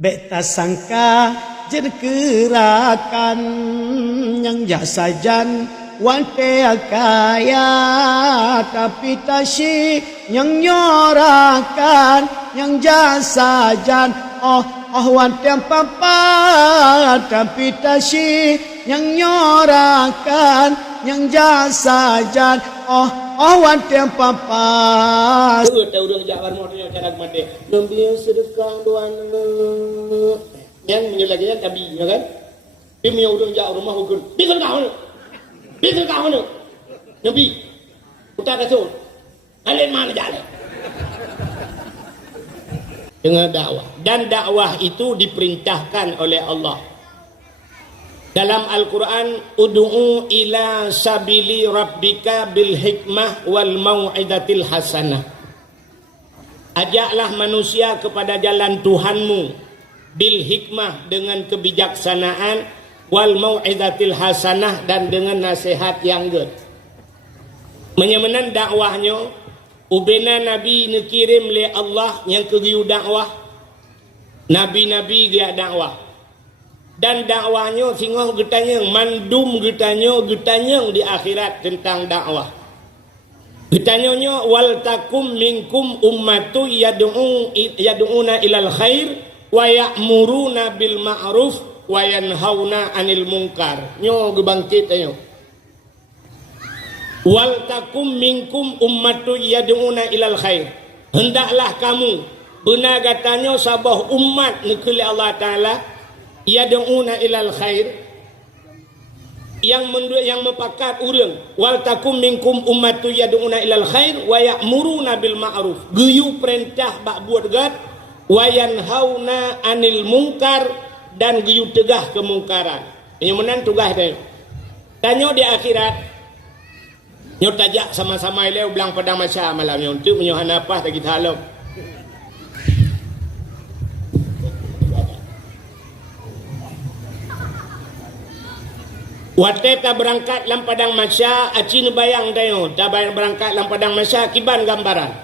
Beta sangka jen gerakan yang jasa jan wante kaya, tapi tasyi yang nyorakan yang jasa jan wante papa, tapi tasyi yang nyorakan yang jasa jan wante papa. Tahu dah jalan model cara mati. Ngambil sedekah doan yang menyelaganya tabi, ya kan? Dia punya udang jauh rumah hukum. Bisa kau mana? Nabi, kita kasih. Kalian mana jalan? Dengan dakwah, dan dakwah itu diperintahkan oleh Allah. Dalam Al-Quran, Udu'u ila sabili rabbika bil hikmah wal mau'idatil hasanah. Ajaklah manusia kepada jalan Tuhanmu bil hikmah, dengan kebijaksanaan, wal mau'idatil hasanah, dan dengan nasihat yang good. Menyemenan dakwahnya, ubena Nabi dikirim oleh Allah yang kegiu dakwah. Nabi-nabi dia dakwah. Dan dakwahnya singoh getanya mandum getanya di akhirat tentang dakwah. Getanya wal takum minkum ummatu yad'una ilal khair wa ya'muruna bil ma'ruf wa yanhauna 'anil munkar. Nyo gebangkit ayo. Wal takum minkum ummatu yad'una ilal khair. Hendaklah kamu benar katanya sabah umat negeri Allah Taala yad'una ilal khair, yang mempakat urang, wal takum minkum ummatu yad'una ilal khair wa ya'muruna bil ma'ruf, geyu perintah bak buat gat, wa yanhauna 'anil munkar, dan geyu tegah kemungkaran. Ini menan tugas dia. Tanyo di akhirat nyo tajak sama-sama ileu belang padang masya malam nyo untuk menyohan apa tak kita halau. Wate ta berangkat lam padang masya aci nu bayang dayo ta berangkat lam padang masya kiban gambaran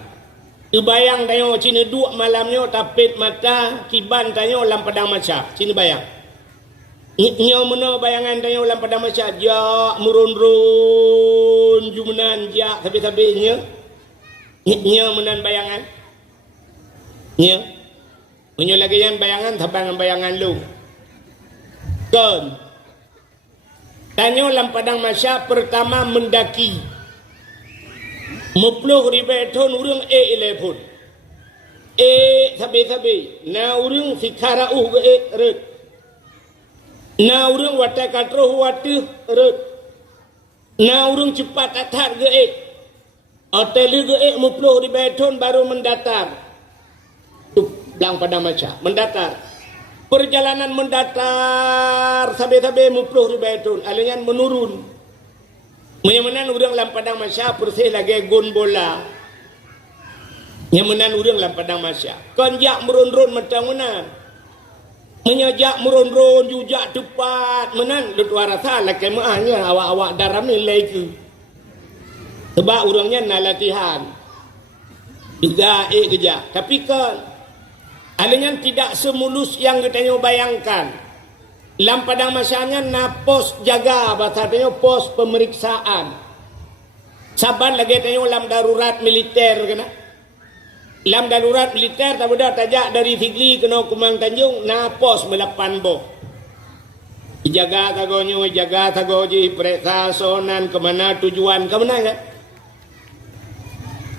tu bayang dayo cina dua malamnya tapit mata kiban dayo lam padang masya cina bayang nyo meno bayangan dayo lam padang masya ja murun-run jumenan ja tapi nya nyo menan bayangan nyo lagi yang bayangan tabangan bayangan lu kon. Tanya lam padang masya pertama mendaki 10,000 ton urang elefon sabi na urang sikarauh ge red na urang wata katroh watu red na urang cepat atar ge hotel ge 10,000 ton baru mendatar tu lam padang masya mendatar. Perjalanan mendatar sampai 10,000 ton, alian menurun. Menyemenan urang lam padang masya persih lagi gon bola. Menyemenan urang lam padang masya. Kon jak merun-run macam mana? Menyajak merun-run jujak tepat menan lut warasa laki maahnya awak-awak daram ni lagi. Sebab urangnya nak latihan. Juga kerja. Tapi kan alingan tidak semulus yang kita bayangkan. Lam padang masyanya na pos jaga, bahasanya pos pemeriksaan. Saban lagi tanya lam darurat militer kena. Lam darurat militer tak mudah tajak dari Tigli kena Kumang Tanjung na pos melapan boh. Jaga tagonya periksa sonan kemana tujuan kemana kan?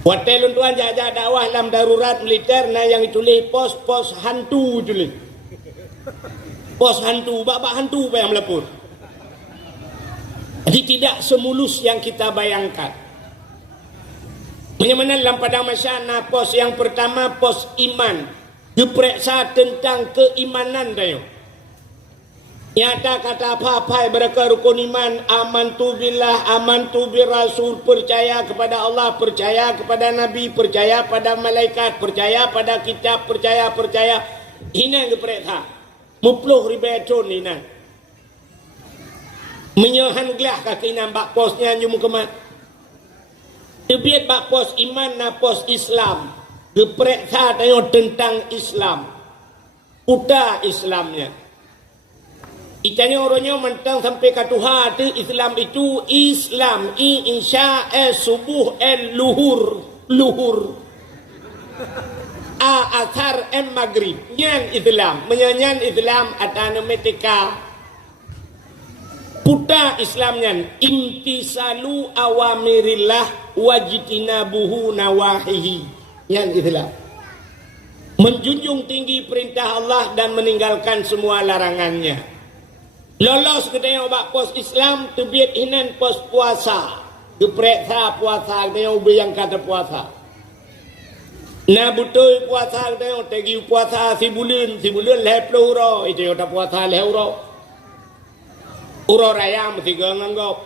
Hotel tuan jajak dakwah dalam darurat militer na yang ditulis pos hantu tulis. Pos hantu, bak hantu apa yang melapor. Jadi tidak semulus yang kita bayangkan. Menyemenan dalam padang masya na pos yang pertama pos iman. Diperiksa tentang keimanan dayo. Nyata kata apa-apa mereka rukun iman, amantu billah, amantu birrasul, percaya kepada Allah, percaya kepada Nabi, percaya pada malaikat, percaya pada kitab, percaya. Ini yang diperiksa. 10,000 ton ini. Menyohan gelah kaki nampak posnya nyum kemat. Tebiat bak pos iman na pos Islam. Diperiksa tentang Islam. Udah Islamnya. Itanya orangnya mentang sampai ke Tuhan tu Islam itu Islam insya subuh luhur asar maghrib nyan Islam menyanyian Islam atau metika puta Islamnya imtisalu awamirillah wajtinabuhu nawahihi nyan Islam menjunjung tinggi perintah Allah dan meninggalkan semua larangannya. Lolos kedai obak pos Islam tebiat hinan pos puasa. Geprek puasa kedai ubi yang kata puasa. Na betul puasa kedai tegi puasa si bulan leplo uro itu yang puasa leplo uro raya mesti nganggap.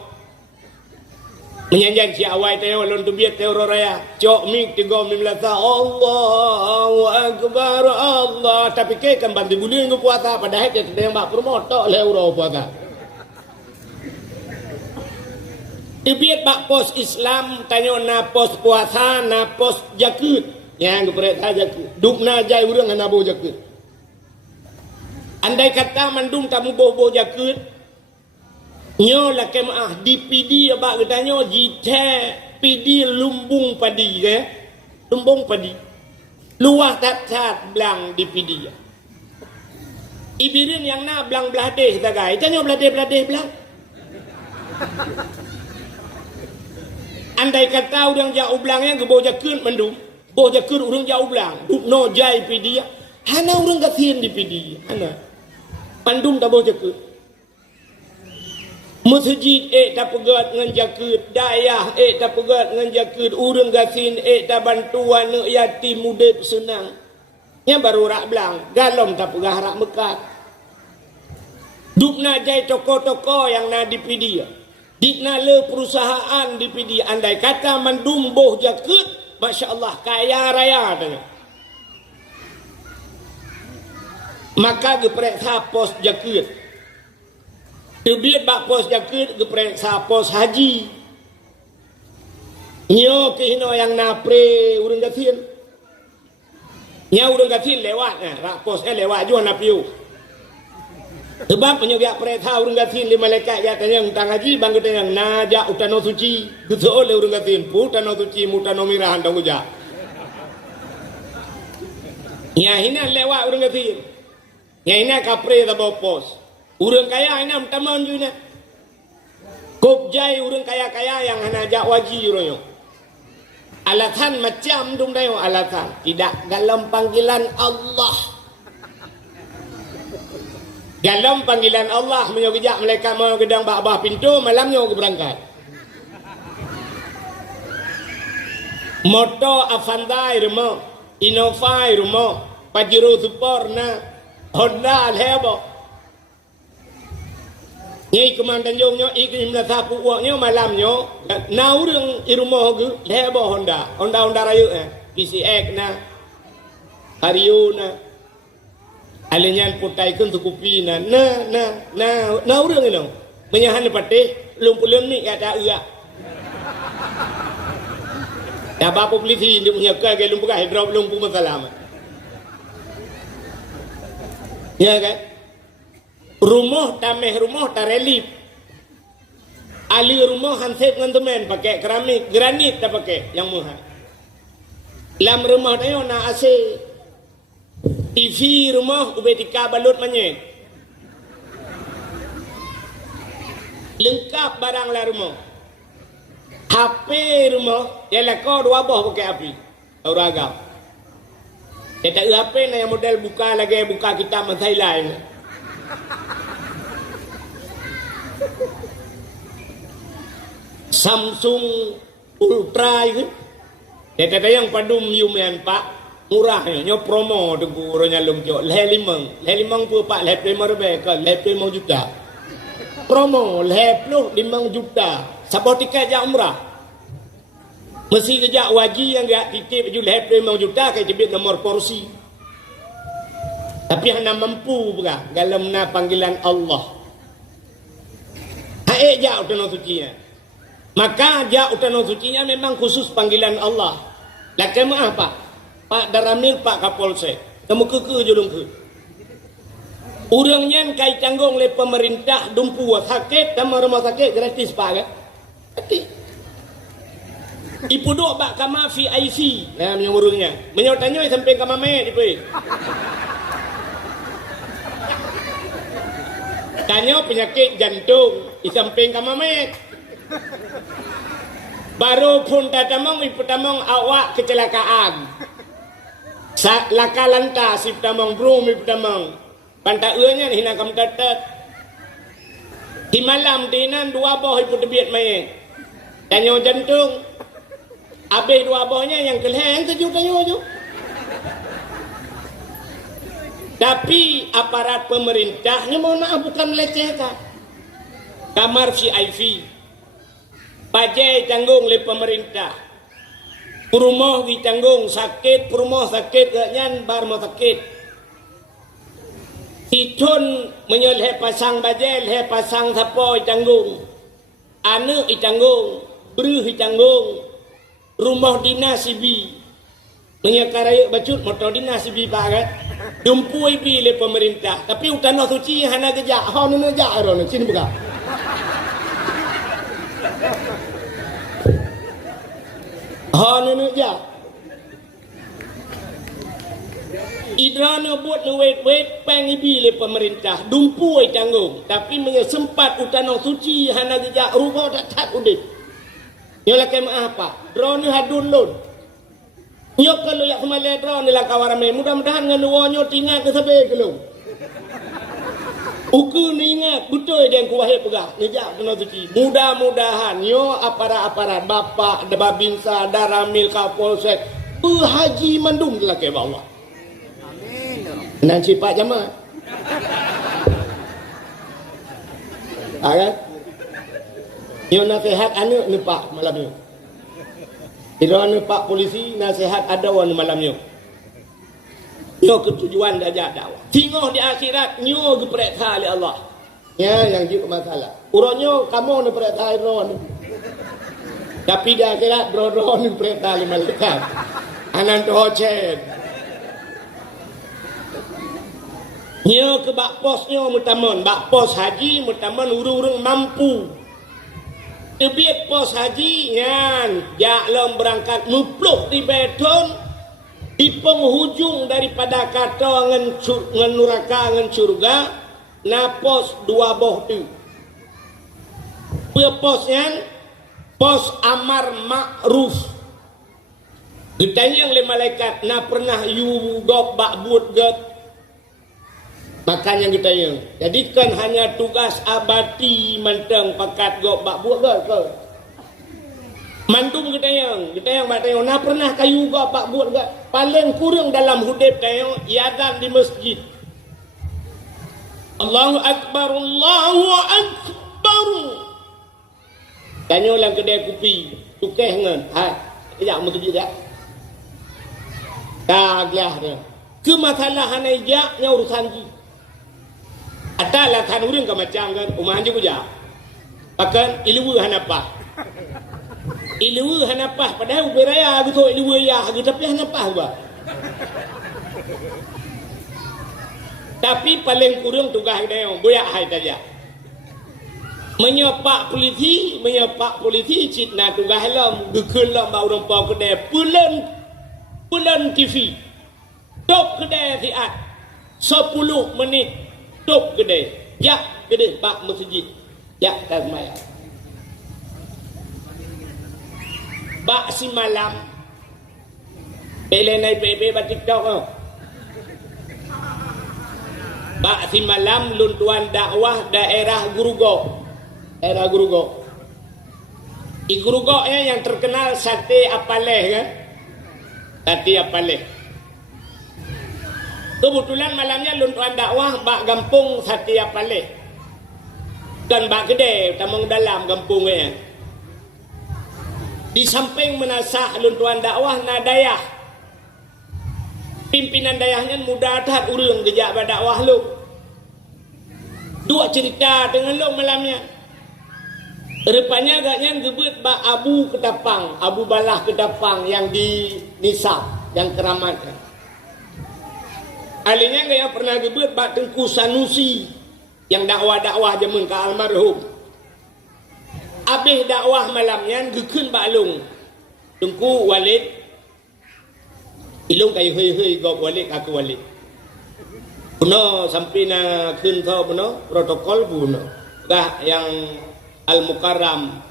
Menyanjang si awal teo lon tebiat teo uro raya. Cok mik tiga mimlata Allahu Akbar Allah. Tapi ke kan bantu bulan ke puasa padahal dia sedang bak promoto leplo puasa. Tebiat bak pos Islam tanya na pos puasa na pos jakut. Yang keperat saja dukna jai urang ana bo jakut. Andai kata mandum tamu boh jakut nyo la kemah dipidi abak katanya jite pidi lumbung padi ke lumbung padi luah tat belang dipidi ibirin yang na belang beladeh tagai tanya beladeh belang andai kata urang jauh belangnya ke boh jakut mandum boh jakut urang jauh belang duk no jai pidi hana urang gatin dipidi hana mandum ta boh jakut masjid tak pegat dengan jakut dayah tak pegat dengan jakut urang gasin tak bantuan yatim muda senang yang baru rak belang galom tak pegah rak mekat duk na jai toko-toko yang na dipidi dikna le perusahaan dipidi andai kata mandum boh jakut Masya Allah kaya raya tanya. Maka geprek pos jakut tebiat bak pos jakut geperiksa pos haji. Nyo ke hino yang napre urang gatin. Nya urang gatin lewat rak pos lewat jual napiu. Sebab penyogak perintah urang gatin li malaikat ya tanya tang haji bang katanya naja utano suci. Gitu oleh urang gatin putano suci mutano mirahan dong uja. Nya hina lewat urang gatin. Nya hina kapre ta pos. Urang kaya ina taman juna. Kop jai urang kaya-kaya yang hana jak waji royo. Alatan macam dum dayo alatan. Tidak dalam panggilan Allah. Dalam panggilan Allah menyogejak malaikat mau gedang bak-bah pintu malamnya ke berangkat. Moto Avandai rumah, Innova rumah, Pajero Super na Honda lebo. Nyai komandan jongnya iklim la sapu uaknya malamnya na urang i rumah ge lebo Honda rayu PCX na Hario na alenyan putai kun tukupi na urang ino menyahan patih lumpulun ni ada uak ya bapu polisi dia punya ke lumpuh hidrop lumpuh masalah ya kan rumah tameh rumah tarelip ali rumah hansip dengan teman pakai keramik granit tak pakai yang mahal lam rumah tayo na AC TV rumah ubetika balut manyet lengkap barang la rumah HP rumah ialah kau dua boh pakai api uragam kita HP na yang model buka lagi buka kita mentai lain Samsung Ultra itu tete yang padum yumian pak murahnya nyo promo tengku ronya lungjo limang pu pak leh 5 ke leh 5 juta promo leh 5 juta sabot tiket jak umrah mesti kejak waji yang gak titip ju leh 5 juta ke jebit nomor porsi tapi hanya mampu bukan dalam na panggilan Allah hae jak utano sucinya maka jak utano sucinya memang khusus panggilan Allah lah kamu apa Pak Daramil Pak Kapolsek kamu keke julung ke Urangnya kai tanggung oleh pemerintah dumpu sakit dan rumah sakit gratis pak kan? Gratis. Ipu duk bak kama VIC. Nah, yang urangnya. Menyotanya sampai kama met ipu. Tanya penyakit jantung, isamping kama met. Baru pun tatamong ipu tamong awak kecelakaan. Laka lantas ipu tamong brum ipu tamong. Pantai uanya ni hina kam tatat. Di malam dinan dua boh ipu tebiat main. Tanyo jantung. Habis dua bohnya yang kelihang sejuk tanyo. Tapi aparat pemerintahnya mohon maaf bukan melecehkan. Kamar VIP. Pajai tanggung oleh pemerintah. Perumah ditanggung sakit, perumah sakit ganyan bar mau sakit. Itun menyeleh pasang bajel, he pasang sapo itanggung. Anu itanggung, beruh itanggung. Rumah dinas ibi. Menyakaraya bacut motor dinas ibi pakat. Dumpu ibi le pemerintah. Tapi utana suci hana gejak, ha nu gejak ron, sini buka. Ha nu gejak. Idrana buat wait peng ibi le pemerintah dumpu ai tanggung tapi sempat utana suci hana gejak rumah tak udip nyola ke apa drone hadun lon nyok kalau yak semale drone la kawarame mudah-mudahan ngenuonyo tinggal ke sabe kelong uku ni ingat betul yang kuwahe pegah ngejak kena suci mudah-mudahan yo aparat-aparat bapak Babinsa Daramil Kapolsek haji mandum la ke bawah nanti Pak Jamal. Kan? Yo nasihat anu ni Pak malam ni. Ira anu Pak polisi nasihat ada wan malam ni. Yo ketujuan dajak dakwah. Tinggal di akhirat nyo geperintah oleh Allah. Ya yang juga masalah. Uronyo kamu ni perintah ron. Tapi di akhirat bro-bro ni perintah oleh malaikat. Anan tu hocen. Nyo ke bak posnya mutamon, bak pos haji mutamon urung-urung mampu. Tebiat pos haji ngan jak lom berangkat nupluk di beton di penghujung daripada kata ngan neraka ngan surga na pos dua boh tu. Posnya pos amar ma'ruf. Ditanya oleh malaikat na pernah you gok bak buat get. Makanya kita yang jadikan hanya tugas abadi mentang pakat gok bak buat ke mandum kita yang bak tayang nak pernah kayu gok bak buat ke paling kurang dalam hudib tayang iadan di masjid Allahu Akbar tanya lang kedai kopi tukeh ngan hai kejap masjid tak taglah dia ke masalah hanajak nya urusan ji Atalah kan urang ka macam kan umah je kuja. Bahkan ilmu hanapah. Ilmu hanapah padahal beraya gitu ilmu ya gitu tapi hanapah ba. Tapi paling kurang tugas dia boyak hai saja. Menyepak polisi citna tugas lam gekeun lam ba urang pau kedai bulan TV. Top kedai siat 10 menit top gede, jak gede pak masjid, jak tak semayang. Bak si malam, pele naik PB bat TikTok oh. Bak si malam luntuan dakwah daerah Gurugo, Di Gurugo yang terkenal sate apaleh kan, sate apaleh. Kebetulan malamnya luntuan dakwah bak gampung Satya Paleh. Dan bak gede tamang dalam gampungnya. Di samping menasah luntuan dakwah na dayah. Pimpinan dayahnya muda tat urang gejak ba dakwah lu. Dua cerita dengan lu malamnya. Rupanya agaknya gebet bak Abu Ketapang, Abu Balah Ketapang yang di Nisab, yang keramat. Alinya yang pernah gebet bak Tengku Sanusi yang dakwah-dakwah zaman ke almarhum. Habis dakwah malamnya gekun bak long. Tengku Walid ilung kayu hei gop Walid aku Walid. Puno sampai na kun tho puno protokol puno. Dah yang Al-Mukarram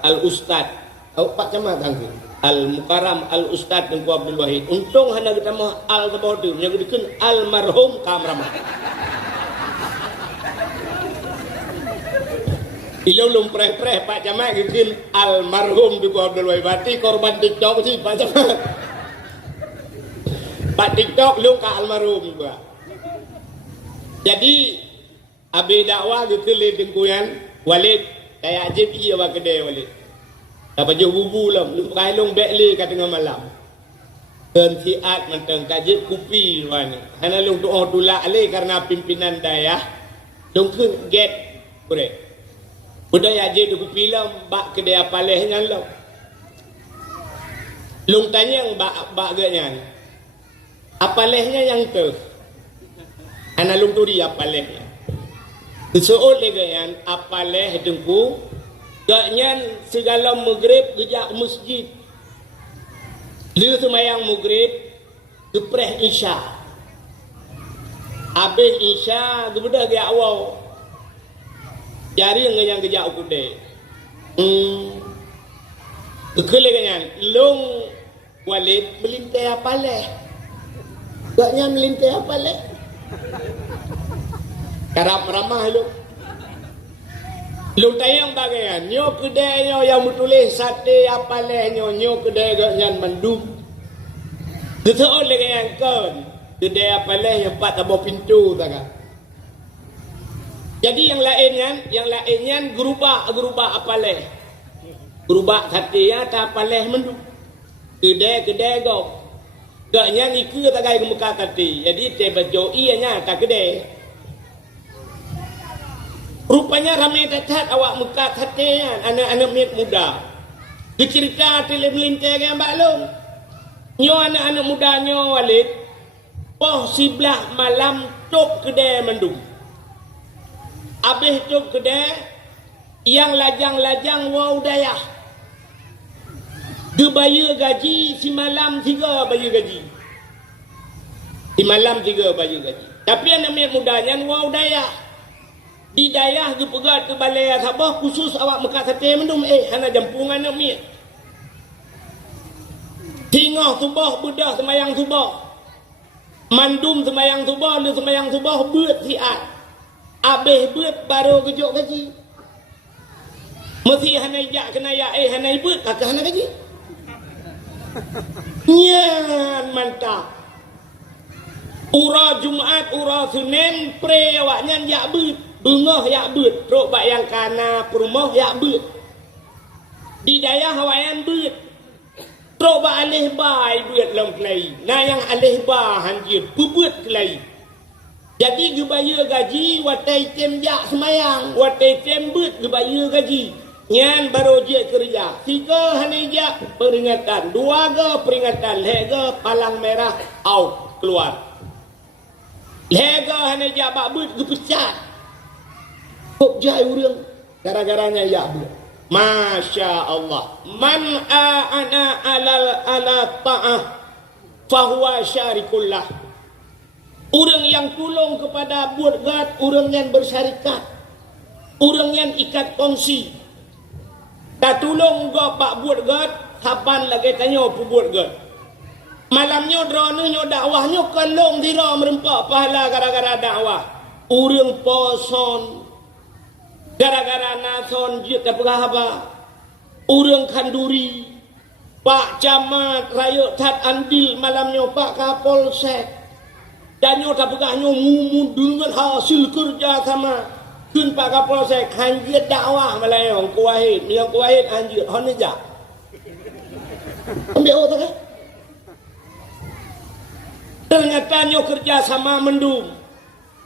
Al-Ustad. Pak Camat tangku. Al-Mukarram Al-Ustad Tengku Abdul Wahid. Untung hana kita mah al-tabadu yang dikun almarhum kameraman. Ilung preh-preh Pak Camat dikun almarhum Tengku Abdul Wahid. Berarti korban TikTok sih Pak Camat. Pak TikTok lu ka almarhum juga. Jadi abi dakwah gitu le Tengkuyan Walid kayak ajib iya ba kedai Walid. Dapat jauh bubu lah, lu pakai long bekli kat tengah malam. Dan tiat menteng kajib kupi wani. Hana lu doa tulak le karena pimpinan daya. Dongkeun get bre. Budaya je du kupi lah bak kedai apalehnya lah. Long tanya yang bak ganya. Apalehnya yang tu. Hana lu turi apalehnya. Soal le ganya apaleh Tengku gaknya segala maghrib gejak masjid. Dia semayang maghrib gepreh isya. Habis isya gebedah gak awal. Jari yang gejak kude. Kekele gaknya long Walid melintai apaleh. Gaknya melintai apaleh. Karap ramah lu. Lu tayang bagaian, nyo kedai nyo yang bertulis sate apaleh nyo kedai ganyan mandum. Ketua lagi yang kan, kedai apaleh yang 4 tabur pintu tak. Jadi yang lainnya gerubak apaleh. Gerubak sate ya tak apaleh mandum. Kedai go. Ganyan ikut tak gaya muka kati. Jadi teba joi nya tak kedai. Rupanya ramai datang awak muka hatian anak-anak muda. Dicerita tele melintai dengan Mbak Long. Nyo anak-anak muda nyo Walid. Poh sebelah malam tok kedai mendung. Habis tok kedai yang lajang-lajang wow dayah. Dia bayar gaji si malam 3 bayar gaji. Si malam 3 bayar gaji. Tapi anak mudanya wow dayah. Di dayah ke pegat ke balai Sabah khusus awak mekat sate mendum hana jampungan nak mi. Tingah subah bedah semayang subah. Mandum semayang subah lu semayang subah beut siat. Habis beut baru kejuk gaji. Mesti hana jak kena ya hana beut kakak hana gaji. Nyan mantap. Ura Jumaat, ura Senin, pre awaknya yak beut. Bengah yak beut, trok bak yang kana perumah yak beut. Di dayah hawayan beut. Trok bak alih bai beut lam kelai. Nah yang alih bah hanjir, beut kelai. Jadi gebaya gaji watai tem jak semayang, watai tem beut gebaya gaji. Nyan baru je kerja. 3 hari jak peringatan, 2 ke peringatan, lega palang merah out keluar. Lega hani jak bak beut gepecat. Kok jai urang gara-garanya ya bu. Masya Allah. Man a'ana ala ta'ah fahuwa syarikullah. Urang yang tolong kepada buat gad, urang yang bersyarikat. Urang yang ikat kongsi. Tak tolong gak pak buat gad, kapan lagi tanya apa buat gad. Malamnya dronanya dakwahnya kalong dira merempak pahala gara-gara dakwah. Urang poson gara-gara nason jut tak apa. Urang kanduri. Pak Camat Rayo Tat Andil malamnya Pak Kapolsek. Dan nyo tak pegahnya mumun dengan hasil kerja sama. Kun Pak Kapolsek hanjir dakwah malayong kuahid. Yang kuahid hanjir. Hanya jak. Ambil otak kan? Ternyata nyo kerja sama mendung.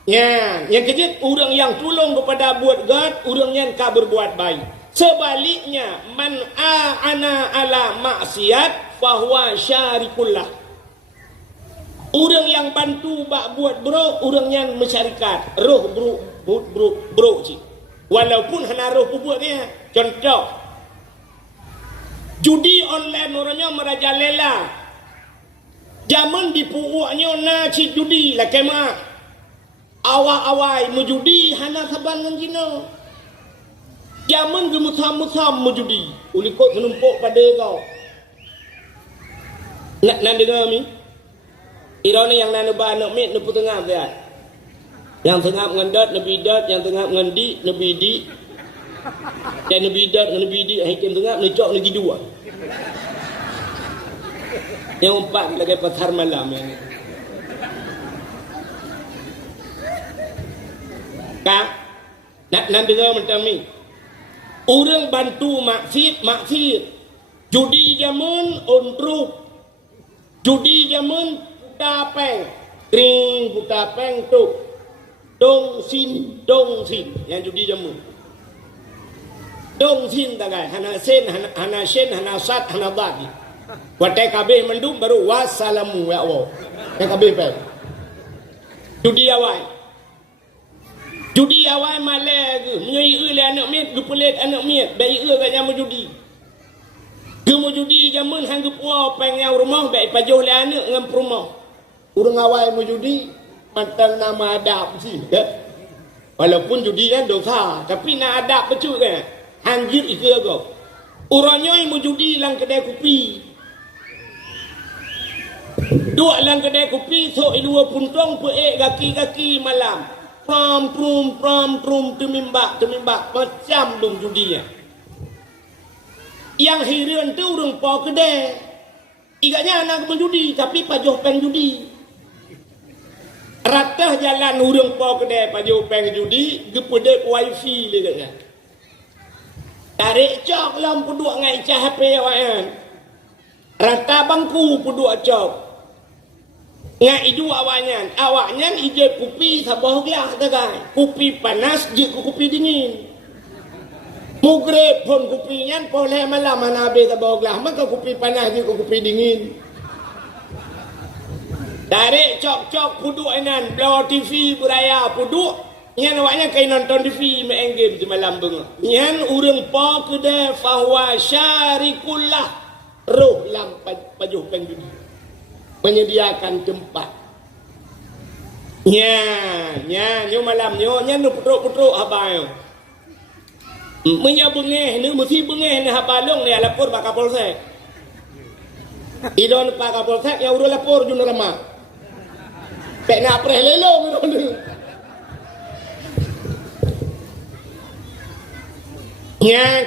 Ya, yang kejut orang yang tolong kepada buat gad, orang yang tak berbuat baik. Sebaliknya, man a'ana ala maksiat fahuwa syarikullah. Orang yang bantu bak buat bro, orang yang masyarakat. Roh bro cik. Walaupun hana roh buat dia. Contoh, judi online orangnya merajalela. Zaman di puuknya na cik judi lah kemah. Awak-awai menjudi hana saban dengan Cina. Zaman gemusam-musam menjudi. Ulikot senumpuk pada kau. Nak dengar mi? Ironi yang nak nebah nak mit nepu tengah dia. Yang tengah dengan dat nebi dat, yang tengah dengan di nebi di. Dan nebi dat dengan nebi di hakim tengah necok lagi dua. Yang empat lagi pasar malam yang ni. Kak, nak dengar macam ni. Orang bantu maksud. Judi zaman ondruk. Judi zaman puta peng. Kring puta peng tu. Dong sin. Yang judi zaman. Dong sin tak kan? Hana sen, hana sat, hana badi. Watai kabeh mendung baru wassalamu ya Allah. Watai kabeh peng. Judi awal. Judi awal malah ke menyai le anak miat ke pelit anak miat baik ke kat jamu judi ke mu judi jamun hang ke puau pengau rumah baik pajuh le anak dengan perumah urang awal mu judi matang nama adab si ya? Walaupun judi kan dosa tapi nak adab betul kan hanjir ke kau urang nyoi mu judi lang kedai kopi dua lang kedai kopi sok dua puntong peek kaki malam prom temimbak macam dong judi ya. Yang hirian tu urang po kedai. Igaknya anak menjudi tapi pajuh peng judi. Ratah jalan urang po kedai pajuh peng judi, gepedek wifi le katnya. Tarik cok lampu duk ngai cah HP awan. Rata bangku puduk cok. Ngai idu awaknya ije kopi sabah dia tagai kopi panas je kopi dingin mugre pun kopi nyan boleh malam mana be sabah gelah maka kopi panas je kopi dingin dari cok puduk enan blow TV beraya puduk nyan awaknya kai nonton TV main game di malam benga nyan urang po kedai fahuwa syarikullah roh lam pajuh pengdudi menyediakan tempat. Nyo malam nyo nu putruk habai. Menya bengeh nu mesti bengeh na habalong ni lapor pak Kapolsek. Idon pak Kapolsek yang urus lapor jun rama. Pek nak preh lelong idon.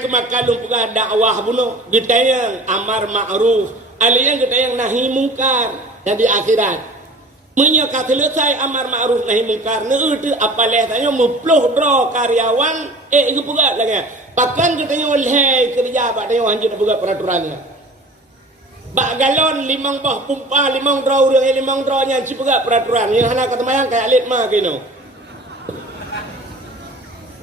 Kemakalung pegah dakwah bunuh getayang amar ma'ruf aliyang getayang nahi mungkar jadi akhirat menyaka selesai amar ma'ruf nahi mungkar neutu apaleh tanya mupluh dro karyawan gepugat lagi bahkan getanya oleh kerja bak tanya hanjut buat peraturannya bak galon limang bah pumpa limang dro urang limang dro nya ci buat peraturan yang hana katamayang kayak alit mah kino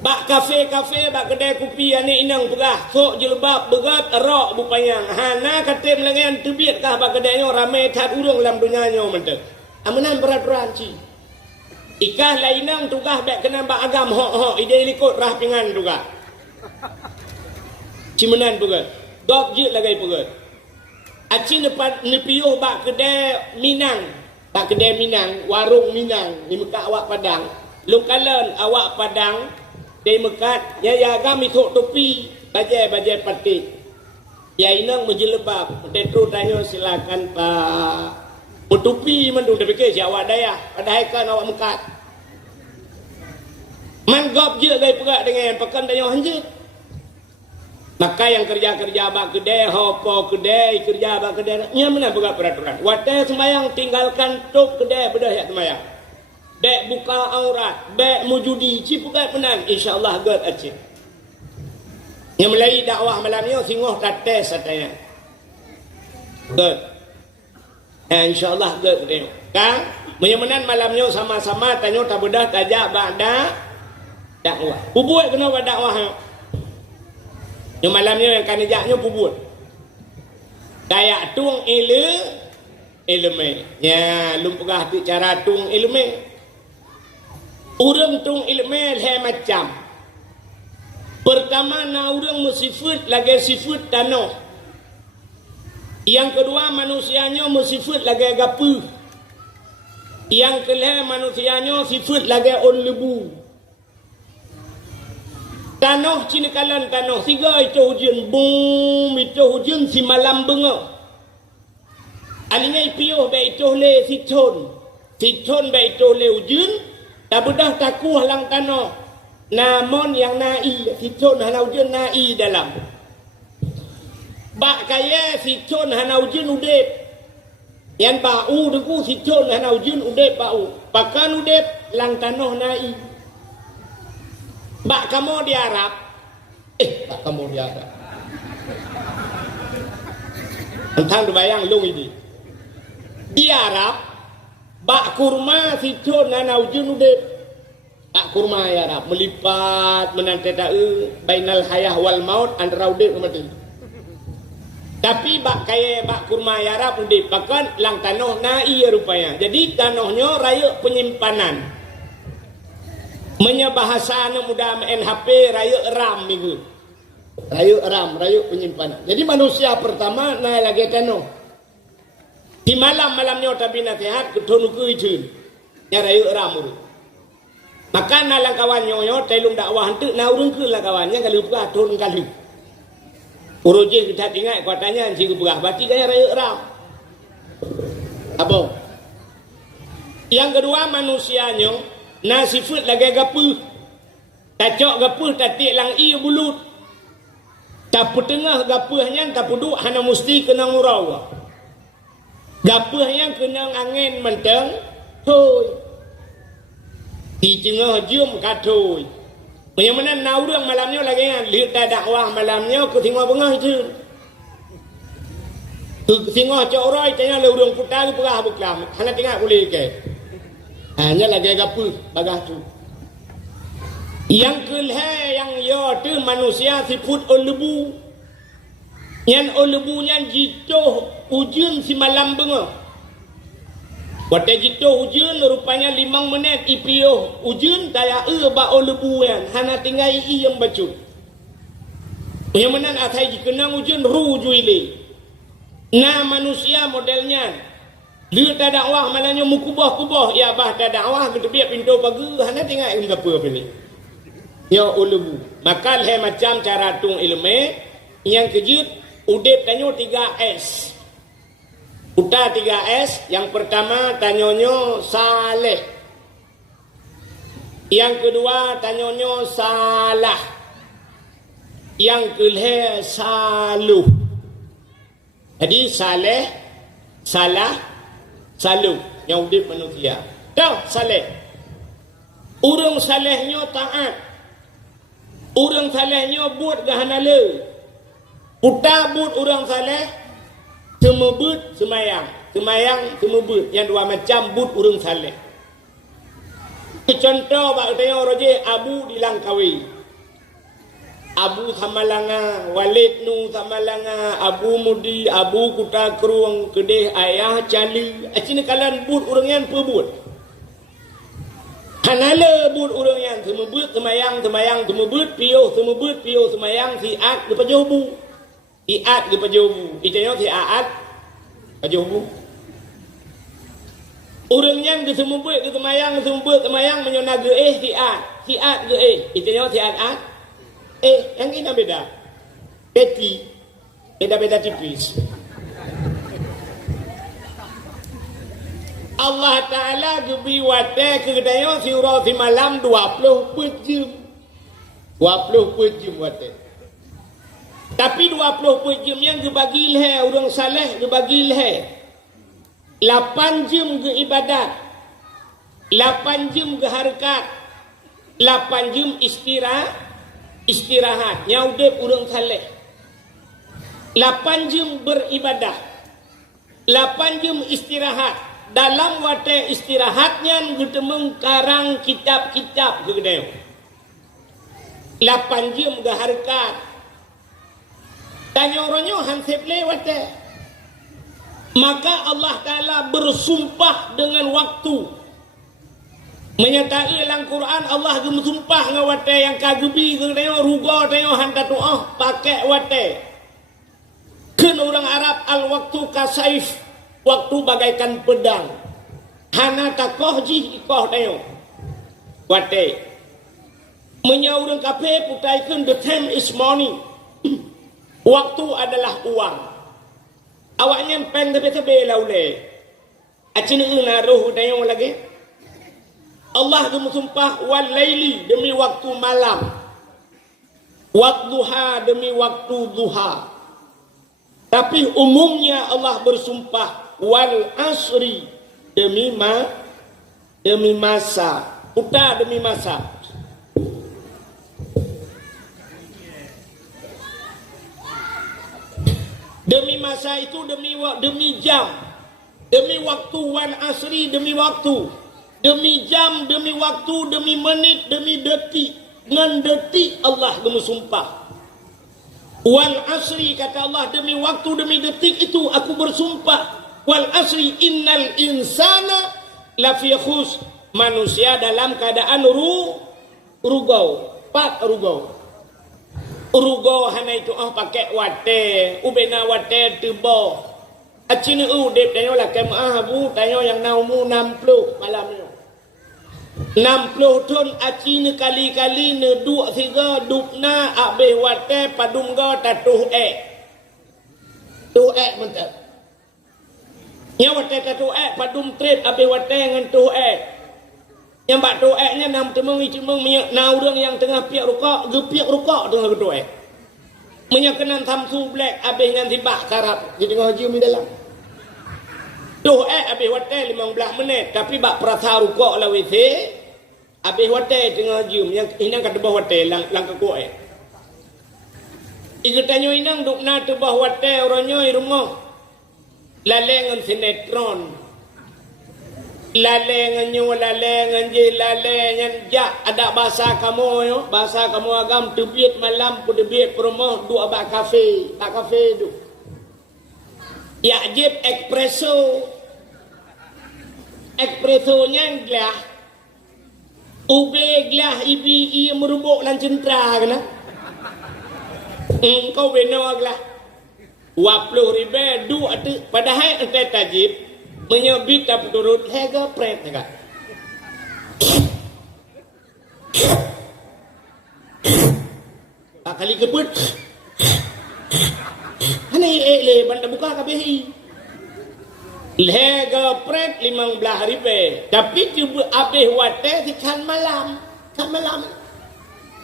bak kafe bak kedai kopi ane inang pegah sok jilbab begat rok bupanyang hana katem lengan tebit kah bak kedai nyo ramai tat urang dalam dunia nyo mente amanan peraturan ci ikah lainang tugah bak kena bak agam hok ide likut rah pingan tugah cimenan pegat dok je lagai pegat aci nepiuh bak kedai minang warung minang di Mekah awak Padang lukalan awak Padang di Mekat, ya kami tok topi, bajai pati. Ya inang menjelebab, tetru tanya silakan Pak. Topi mandu dah fikir awak daya, padahal kan awak Mekat. Manggap je gay perak dengan pekan tanya hanjit. Maka yang kerja bak kedai, hopo kedai, kerja bak kedai, nya mana buka peraturan. Watai sembayang tinggalkan tok kedai bedah ya sembayang. Bek buka aurat, bek mujudi, cipukat penan, insyaAllah God acik. Yang mulai dakwah malam ni, singoh kates katanya. God. InsyaAllah God tengok. Kan? Menyamanan malam ni sama-sama, tanya tak bedah, tajak bakda dakwah. Pubuat kena buat dakwah. Yang malam ni yang kanijaknya pubuat. Dayak tuang ele, ilmu. Ya, lumpah tu cara tung ilmu. Urang tung ilmu le macam. Pertama na urang musifut lagi sifut tanah. Yang kedua manusianya musifut lagi gapu. Yang kelima manusianya sifut lagi on lebu. Tanah cina kalan tanah tiga itu hujan boom itu hujan si malam bengok. Alingai piuh baik itu le siton baik itu le hujan. Tak bedah takuh lang tanah. Namun yang nai siton hana hujan nai dalam. Bak kaya siton hana hujan udep. Yang bau deku siton hana hujan udep bau. Pakan udep lang tanah nai. Bak kamu di Arab. Bak kamu di Arab. Entang tu bayang long ini. Di Arab bak kurma siton hana hujan udep. Bak kurma ya Arab melipat menanti bainal hayah wal maut antara udep ke mati. Tapi bak kaya bak kurma ya Arab udep bahkan lang tanah nai rupanya. Jadi tanahnya raya penyimpanan. Bahasa mudah NHP raya ram minggu. Raya ram, raya penyimpanan. Jadi manusia pertama naik lagi tanah. Di malamnya tapi nasihat ketunu ke itu. Ya raya ram urut. Maka nalang kawannya yo telung dakwah henteu na urang ke lah kawannya kalau buka turun kali. Urut je kita ingat katanya si buka berarti gaya raya ram. Apa? Yang kedua manusianya na sifat lagi gapu. Tacok gapu tatik lang i bulut. Tak tengah gapuhnya tak duduk hana mesti kena ngurau. Gapuhnya kena angin menteng. Hoi. Di tengah jum katoi. Yang mana na urang malamnya lagi lihat dakwah malamnya ke tengah bengah itu. Ke tengah cok roy tanya le urang putar perah buklam. Hana tengah boleh ke. Hanya lagi gapu bagah tu. Yang kelha yang yo tu manusia sifut olebu. Yang olebunya jituh ujun si malam bengah. Waktu jituh ujun rupanya 5 menit ipiuh ujun daya ba olebu yang hana tinggal i yang bacut. Yang mana atai dikenang ujun ruju ile. Nah manusia modelnya dia tak dakwah malahnya mukubah-kubah ya bah tak dakwah kita biar pintu pagi hana tinggal ilmu apa pilih. Ya ulubu. Maka le macam cara tung ilmu yang kejut udep tanyo 3S. Uta 3S yang pertama tanyonyo saleh. Yang kedua tanyonyo salah. Yang kelima saluh. Jadi saleh, salah, saluh yang udip manusia. Tahu saleh. Urang salehnya taat. Urang salehnya buat gahanala. Uta buat urang saleh semebut semayang. Semayang semebut. Yang dua macam but urang saleh. Contoh bak tanya roje Abu di Langkawi. Abu Samalanga, Walid Nu Samalanga, Abu Mudi, Abu Kuta Keruang, Kedeh Ayah Cali. Acini kalan but urang yang pebut. Hanala but urang yang semebut semayang semebut piuh semayang si at ke pajobu. Iat ke pajobu. Itanya si aat pajobu. Urang yang ke semebut ke semayang menyona ge si at ge Itanya si at. Yang ini beda. Beti. Beda-beda tipis. Allah Ta'ala gebi wadah kedaya surah si malam 20 jam. 20 jam wadah. Tapi 20 jam yang gebagi leh orang saleh gebagi leh. 8 jam ke ibadat. 8 jam ke harakat. 8 jam istirahat nyaudep urang saleh 8 jam beribadah 8 jam istirahat dalam wate istirahatnya ketemu karang kitab-kitab gegedeu 8 jam ke harakat tanya orangnya hansip lewat Maka Allah Ta'ala bersumpah dengan waktu. Menyatakan dalam Quran Allah bersumpah dengan waktu yang kagebi tengok ruga tengok hantar doa pakai waktu. Kan orang Arab al-waktu kasaif, waktu bagaikan pedang. Hana takoh ji ikoh tengok waktu. Menyau orang kafir putaikan the time is money. Waktu adalah uang. Awaknya pen tepe-tepe laule. Acina naruh tengok lagi. Allah bersumpah wal laili demi waktu malam. Wadduha demi waktu duha. Tapi umumnya Allah bersumpah wal asri demi masa. Putar demi masa. Demi masa itu demi jam. Demi waktu wal asri demi waktu. Demi jam, demi waktu, demi menit, demi detik. Dengan detik Allah bersumpah. Wal asri kata Allah demi waktu, demi detik itu aku bersumpah. Wal asri innal insana lafi khus. Manusia dalam keadaan rugau. Pat rugau. Rugau hana itu pakai wate. Ubena wate tebal. Acina dep tanya lah kemah bu tanya yang naumu 60 malam ni. 60 ton acina kali-kali ne duk tiga dupna abeh wate padum ga tatuh tuh mentak nya wate tatuh padum trade abeh wate ngan tuh yang bak tuh nya nam temeng minyak na urang yang tengah piak rukak gepiak rukak tengah tuh minyak kenan samsu black abeh ngan tibak karap di tengah haji mi dalam tuh abeh wate 15 minit tapi bak perasa rukak la WC abeh wate tengah jum yang inang kat bawah wate lang ke kuat. Ikatanyo inang duk na tu bawah wate oronyo rumah. Lalengan sinetron. Lalengan nyo lalengan je lalengan ja ada bahasa kamu yo, bahasa kamu agam tebiet malam pu tebiet rumah du abak kafe, tak kafe du. Ya jeb espresso. Espressonya gelas ube gelah ibi merubuk lan centra kena. Kau beno gelah 20 ribu du atu padahal ente tajib menyebut tak turut harga pret dekat. Kali kebut. Hana le banda buka KBI. Lega pret 15 ribu. Tapi cuba abih wate si kan malam.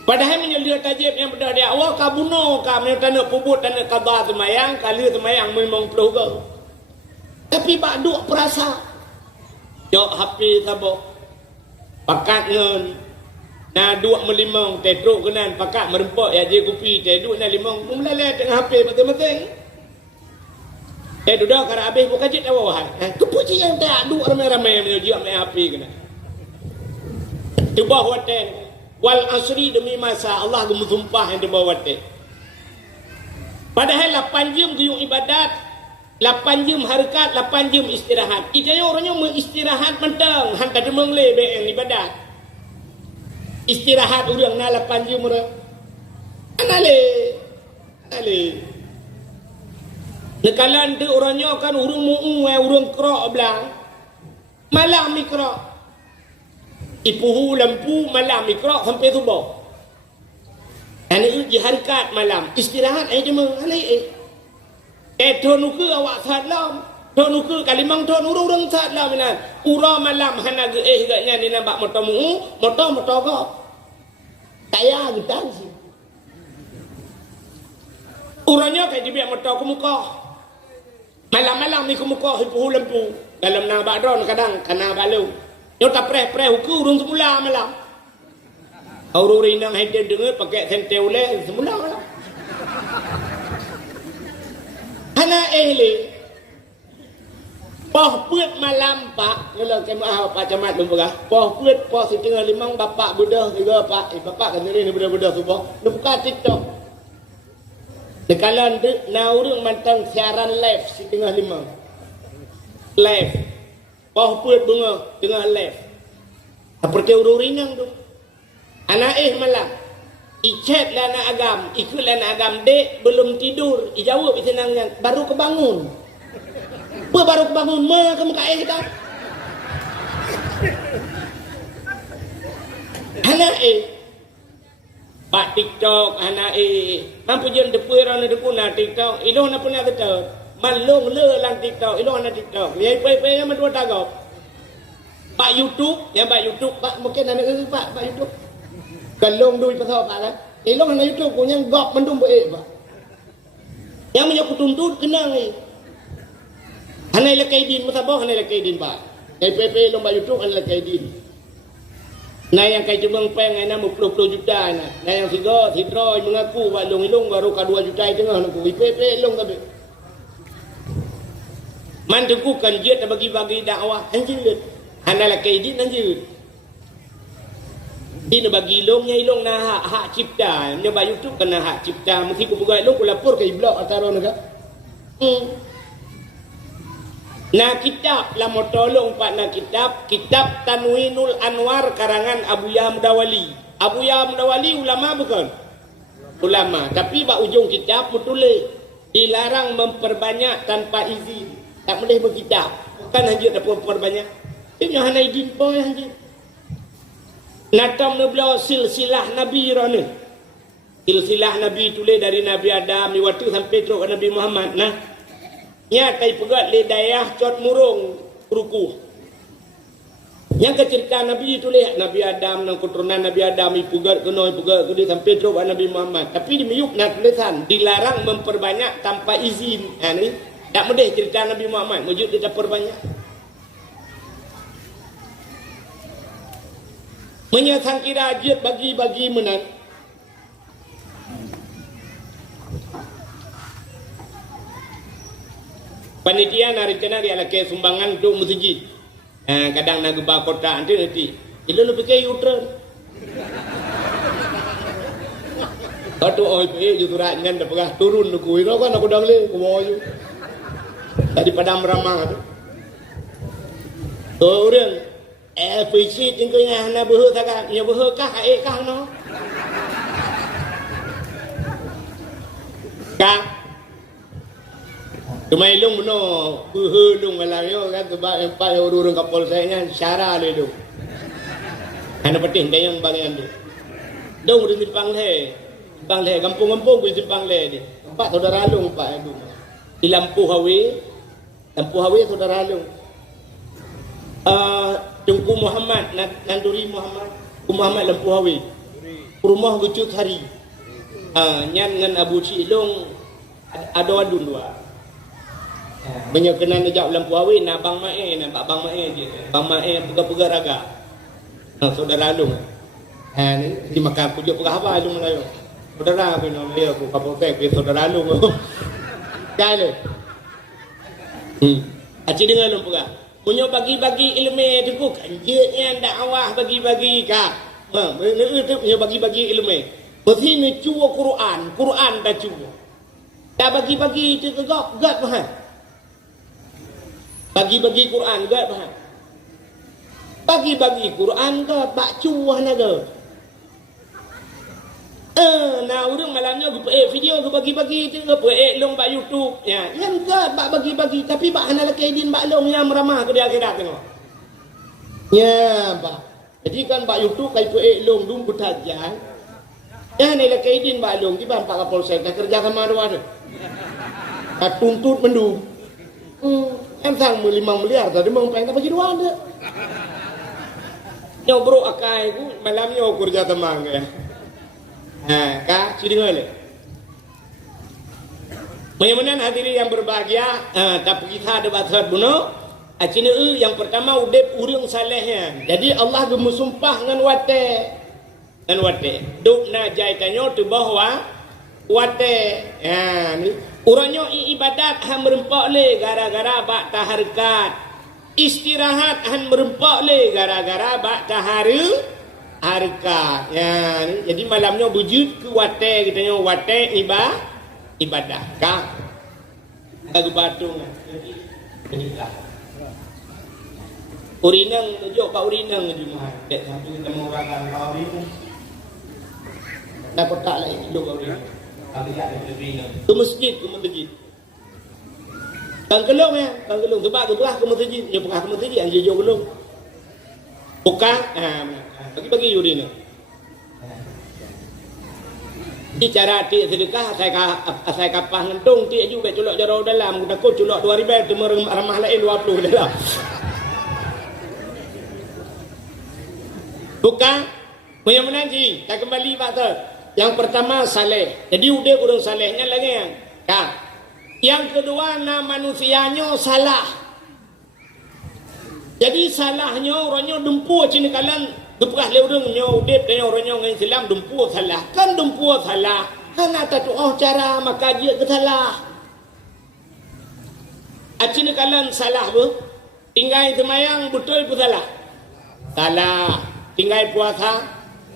Padahal menyelir tajib yang berdah di awal kabuno kami tanah pubut tanah kabar semayang kali semayang memang peluh ke. Tapi bak duk perasa. Jok HP sabok. Pakat ngen. Na duk melimang tetruk kenan pakat merempok ya je kopi te duk na limang melalai tengah HP betul-betul. Duduk kerana habis bukan jid awal. Kepuji yang tak duk ramai-ramai menuju ambil api kena. Di bawah waten. Wal asri demi masa Allah bersumpah yang di bawah waten. Padahal 8 jam guyung ibadat. 8 jam harakat, 8 jam istirahat. Itanya orangnya mengistirahat mentang. Hantar demang lebe yang ibadat. Istirahat orang na 8 jam orang. Anale. Nekalan tu orangnya kan urung mu'ung urung kerok belang. Malam mikrok. Ipuhu lampu malam mikrok sampai subuh. Ini uji harikat malam. Istirahat aja mah. Tonuku awak saat lam. Tonuku kalimang ton urung saat lam. Ura malam hana ge gaknya ni nampak motor mu'ung. Motor kok. Kaya kita sih. Urangnya kayak dibiak motor ke muka. Malam-malam ni kemuka hipuh lampu. Dalam nang bakdron kadang kena balu. Yo tak preh huku urung semula malam. Orang rinang hede dengar pakai sentel le semula malam. Hana ehli. Poh puet malam pak. Kalau kemah pak camat lumpur. Poh puet poh setengah limang bapak budak juga pak. Bapak kan ni budak-budak subuh. Lu buka TikTok. Dekalan tu na urang mantang siaran live setengah 5. left. Bawah puat bunga tengah left. Seperti urut rinang tu. Anak malam. Icet lah anak agam. Ikut lah anak agam. Dek belum tidur. Jawab senangnya. Baru kebangun. Apa baru kebangun? Ma kamu kat dah. Anak Pak TikTok anak mampu jen depu orang depu na TikTok. Ilo na punya betul. Malung le lang TikTok. Ilo na TikTok. Yang pe yang dua tagap. Pak YouTube, yang Pak YouTube, Pak mungkin anak itu Pak YouTube. Kalong duit pasal Pak kan. Ilo na YouTube punya gop mendum be Pak. Yang punya kutuntut kenang Hanai lekai din masabah hanai lekai din Pak. Yang pe long Pak YouTube hanai lekai din. Nah yang kai cemeng peng ai 60 juta nah. Nah yang sigo hidroi mengaku Pak Long Ilung baru ka 2 juta tengah nak IPP long tapi. Man tegukan dia tak bagi-bagi dakwah anjir. Handalah kaidin anjir. Dia bagi long nya ilong nah hak cipta. Nya ba YouTube kena hak cipta mesti ku buat long ku lapor ke blog ataro naga. Nah kitab lah mau tolong Pak nak kitab Tanwinul Anwar karangan Abu Yahya Mudawali. Abu Yahya Mudawali ulama bukan? Ulama. Tapi bak ujung kitab tulis dilarang memperbanyak tanpa izin. Tak boleh berkitab. Bukan hanya tak memperbanyak. Ini Hanaidin boy hanya. Natam nebla silsilah Nabi rana. Silsilah Nabi tulis dari Nabi Adam ni waktu sampai terus Nabi Muhammad. Nah. Nya kai pegat le dayah cot murung rukuh. Yang kecerita Nabi tulis Nabi Adam nang keturunan Nabi Adam ipugat kena ipugat kudi sampai terus Nabi Muhammad. Tapi di meyuk nak tulisan dilarang memperbanyak tanpa izin. Ha ni tak medeh cerita Nabi Muhammad wujud dia perbanyak. Menyasang kira ajat bagi-bagi menang. Panitia nari kena dia laki sumbangan untuk masjid. Kadang nak gebah kota nanti. Ilo lebih ke U-turn. Kau oi pe ju turak ngan dah pegah turun ku iro kan aku dah le ku mau ju. Tadi padam ramah tu. Tu orang visit engkau yang nak berhut tak? Nya berhut kah kah no? Kah Tumai long no long malamyo kan tu ba empat ururun kapal saya syara le tu. Ana penting dayang bagian tu. Dong di Simpang Le kampung-kampung di Simpang Le ni. Empat saudara long pak itu. Di Lampu Hawi saudara long. Tungku Muhammad Nanduri Muhammad Lampu Hawi. Rumah Gucut Hari. Nyan ngan Abu Cilong ada wadun dua. Banyak kena najak Lampu Hawi nak bang mae nak bang mae je. Bang mae pega-pega raga. Saudara long. Ni di makan pujuk pega apa long layo. Saudara beno dia aku kapolsek ke saudara long. Kalau. Aci dengar long pega. Punya bagi-bagi ilmu tu bukan je dakwah bagi-bagi ka. Itu punya bagi-bagi ilmu. Berarti ni cuba Quran dah cuba. Dah bagi-bagi itu gak faham. Bagi-bagi Quran gak faham. Bagi-bagi Quran gak bak cuah naga. Nah urang malamnya aku video aku bagi-bagi tu aku long bak YouTube. Ya, yang gak bak bagi-bagi tapi bak hana laki din bak long yang meramah ke di akhirat tengok. Ya, bak. Jadi kan bak YouTube kai long dum butajan. Ya ni laki din bak long di ban pak kapolsek kerja sama arwah tu. Tuntut mendum. Em sang 5 miliar tadi mau pengen bagi dua ada. Nyo bro akai ku malam nyo kerja temang ya. Kak sini ngale. Menyamanan hadirin yang berbahagia, tapi kita ada batas buno. Acina yang pertama udep urang salehnya. Jadi Allah gemus sumpah ngan wate. Duk na jai tanyo tu bahwa wate. Ya ni urangnya ibadat han merempak le gara-gara bak taharkat. Istirahat han merempak le gara-gara bak taharkat. Ya, jadi malamnya wujud ke wate kita nyo wate ibadah. Kah? Lagu patung. Urinang tunjuk Pak Urinang Jumaat. Dek satu kita mengurangkan Pak Urinang. Dapat tak lagi tunjuk Pak Urinang. Kami tak ada Urinang. Ke masjid, ke masjid. Kang kelong ya, kang kelong sebab tu berah ke masjid, dia berah ke masjid dia jauh kelong. Bukan, bagi Urinang. Di cara tik sedekah saya kapah ngentung tik juga culak jarau dalam takut culak 2 ribu tu ramah lain 20 dalam. Bukan punya menanti tak kembali Pak tu. Yang pertama saleh. Jadi udah kurang salehnya lagi yang. Kan? Yang kedua nama manusianya salah. Jadi salahnya orangnya dempu cini kalan geprah le urang nyo udip de orangnya ngan Islam dempu salah. Kan dempu salah. Hana tak tu cara maka dia ke salah. Acini kalan salah bu. Tinggal semayang betul pun salah. Salah. Tinggal puasa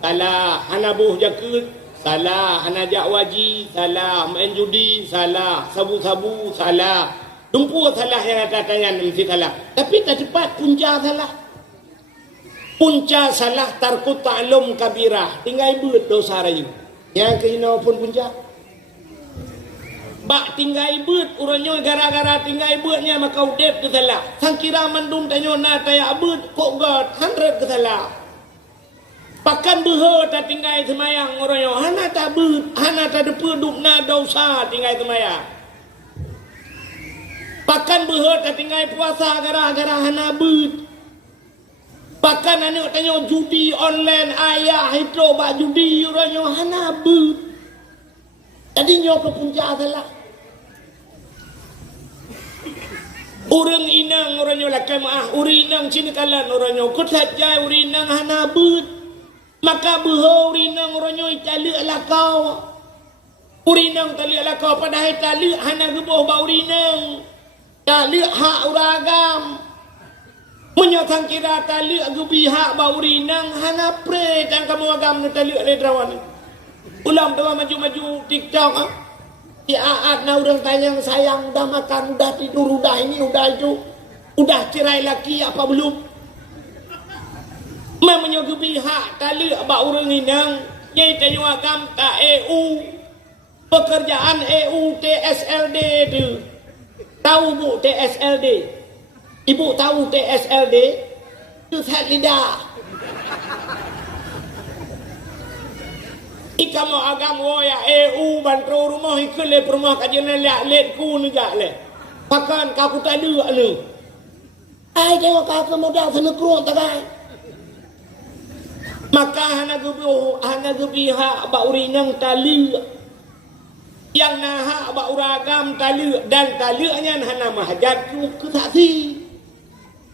salah, hana buh jakut salah, hana jak waji salah, main judi salah, sabu-sabu salah, dumpu salah yang kata-katanya mesti salah. Tapi tak cepat punca salah. Punca salah tarku ta'lum kabirah, tinggal beut dosa rayu. Yang kena pun punca. Bak tinggal beut urangnya gara-gara tinggal beutnya maka udep ke salah. Sang kira mandum tanyo na taya beut kok god 100 ke salah. Pakan beho tak tinggal semayang orangnya. Hana tak beut, hana tak depa dukna dosa tinggal semayang. Pakan beho tak tinggal puasa gara-gara hana beut. Pakan anak tanya judi online ayah itu bak judi orangnya hana beut. Jadi nyo ke puncak salah. Urang inang orangnya lakai maah, urinang cini kalan orangnya. Kut sajai urinang hana beut. Maka beho urinang orangnya italuk lakau. Urinang taluk lakau padahal taluk hana gebuh ba urinang. Taluk hak uragam. Menyatang kira taluk gebi hak ba urinang hana pre dan kamu agam ni taluk le drawan. Ulam tu maju-maju TikTok ah. Di aat na urang tanya sayang dah makan, udah tidur, udah ini, udah itu. Udah cerai laki apa belum? Memangnya gebi hak taluk ba urang inang. Nyai tanyo agam ta EU. Pekerjaan EU TSLD tu. Tahu bu TSLD? Ibu tahu TSLD? Itu set lidah. Ika mau agam ya EU bantu rumah ikut le rumah kajian let ku ni jak le. Pakan kaku tak ada ni. Ai tengok kakak modal sana kurang tak ai. Maka hana gebi hak ba urinang taluk. Yang naha ba uragam taluk dan taluknya hana mahajat ke saksi.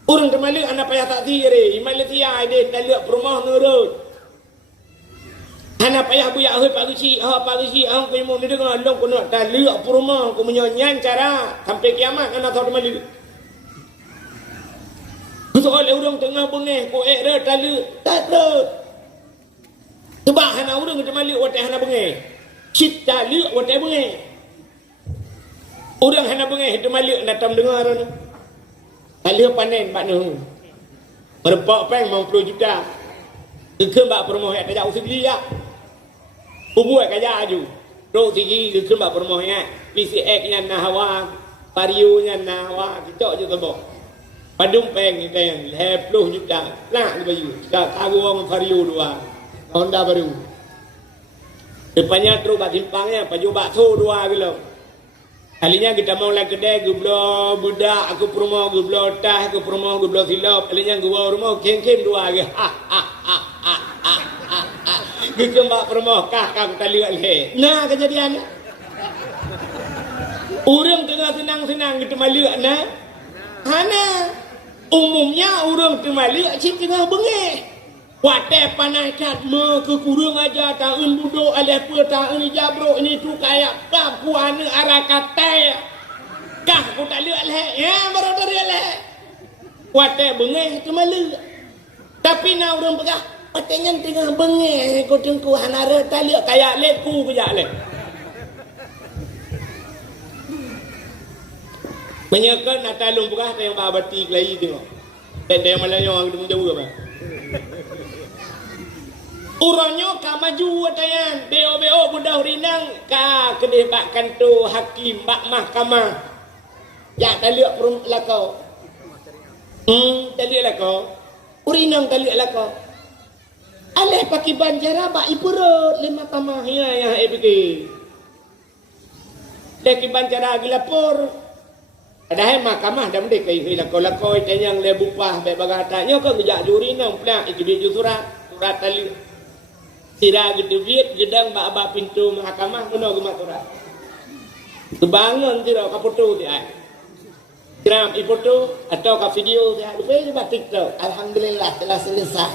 Urang temaluk hana payah saksi re. Malaysia ada taluk rumah nurut. Hana payah buyak hoi Pak Rusi, hang ko mo ni dengan long kono taluk rumah ko menyanyian cara sampai kiamat hana tahu temaluk. Soal urang tengah bengeh ko re taluk tak terus. Sebab hana urang temaluk watai hana bengeh. Cita liuk watai bengeh. Urang hana bengeh temaluk datang dengar ni. Kali panen bak nu. Berpak peng 50 juta. Ke bak permoh ya tajak usigi ya. Buat kaya aju. Ro sigi ke bak permoh ya. PCX nya nahawa, Vario nya nahawa, cocok je tebok. Padung peng kita yang 20 juta. Lah ni baju. Ka kagu Vario 2. Honda baru. Depannya terus bak simpangnya baju bakso 2 kilo. Kalinya kita mau lagi kedai gublo budak aku promo gublo tah aku promo gublo silap. Kalinya gua rumah kem-kem 2 lagi. Kita mbak promo kakak kita lihat le. Nah kejadiannya. Urang tengah senang-senang kita maliak nah. Hana umumnya urang tengah maliak cik tengah bengeh. Watai panai cat me ke kurung aja taun budo alih pe taun jabro ini tu kayak kap kuana arakatai. Kah ku tak lihat leh. Ya baru dari leh. Watai bengeh tu malu. Tapi na urang pegah watainya tengah bengeh ku tengku hanara tak lihat kayak leku kejak leh. Menyekan nak talung pegah yang babati lagi tengok. Dia malanya orang ketemu jauh apa? Uranyo ka maju atayan. BO budak rinang ka kedeh bak kantor hakim bak mahkamah. Ya taliak perum lakau. Taliak lakau. Urinang taliak lakau. Aleh pakai banjara bak ipurut lima kamah ya fikir. Dek banjara lagi lapor. Ada mahkamah dah mendek kai lakau tanyang le bupah be bagatanya kau ngejak juri nang plak ikibiju surat tali. Sira gitu biet gedang bak pintu mahkamah kuno gemak surat. Kebangun tira ka foto ti ai. Kiram foto atau ka video ti ai lupa di TikTok. Alhamdulillah telah selesai.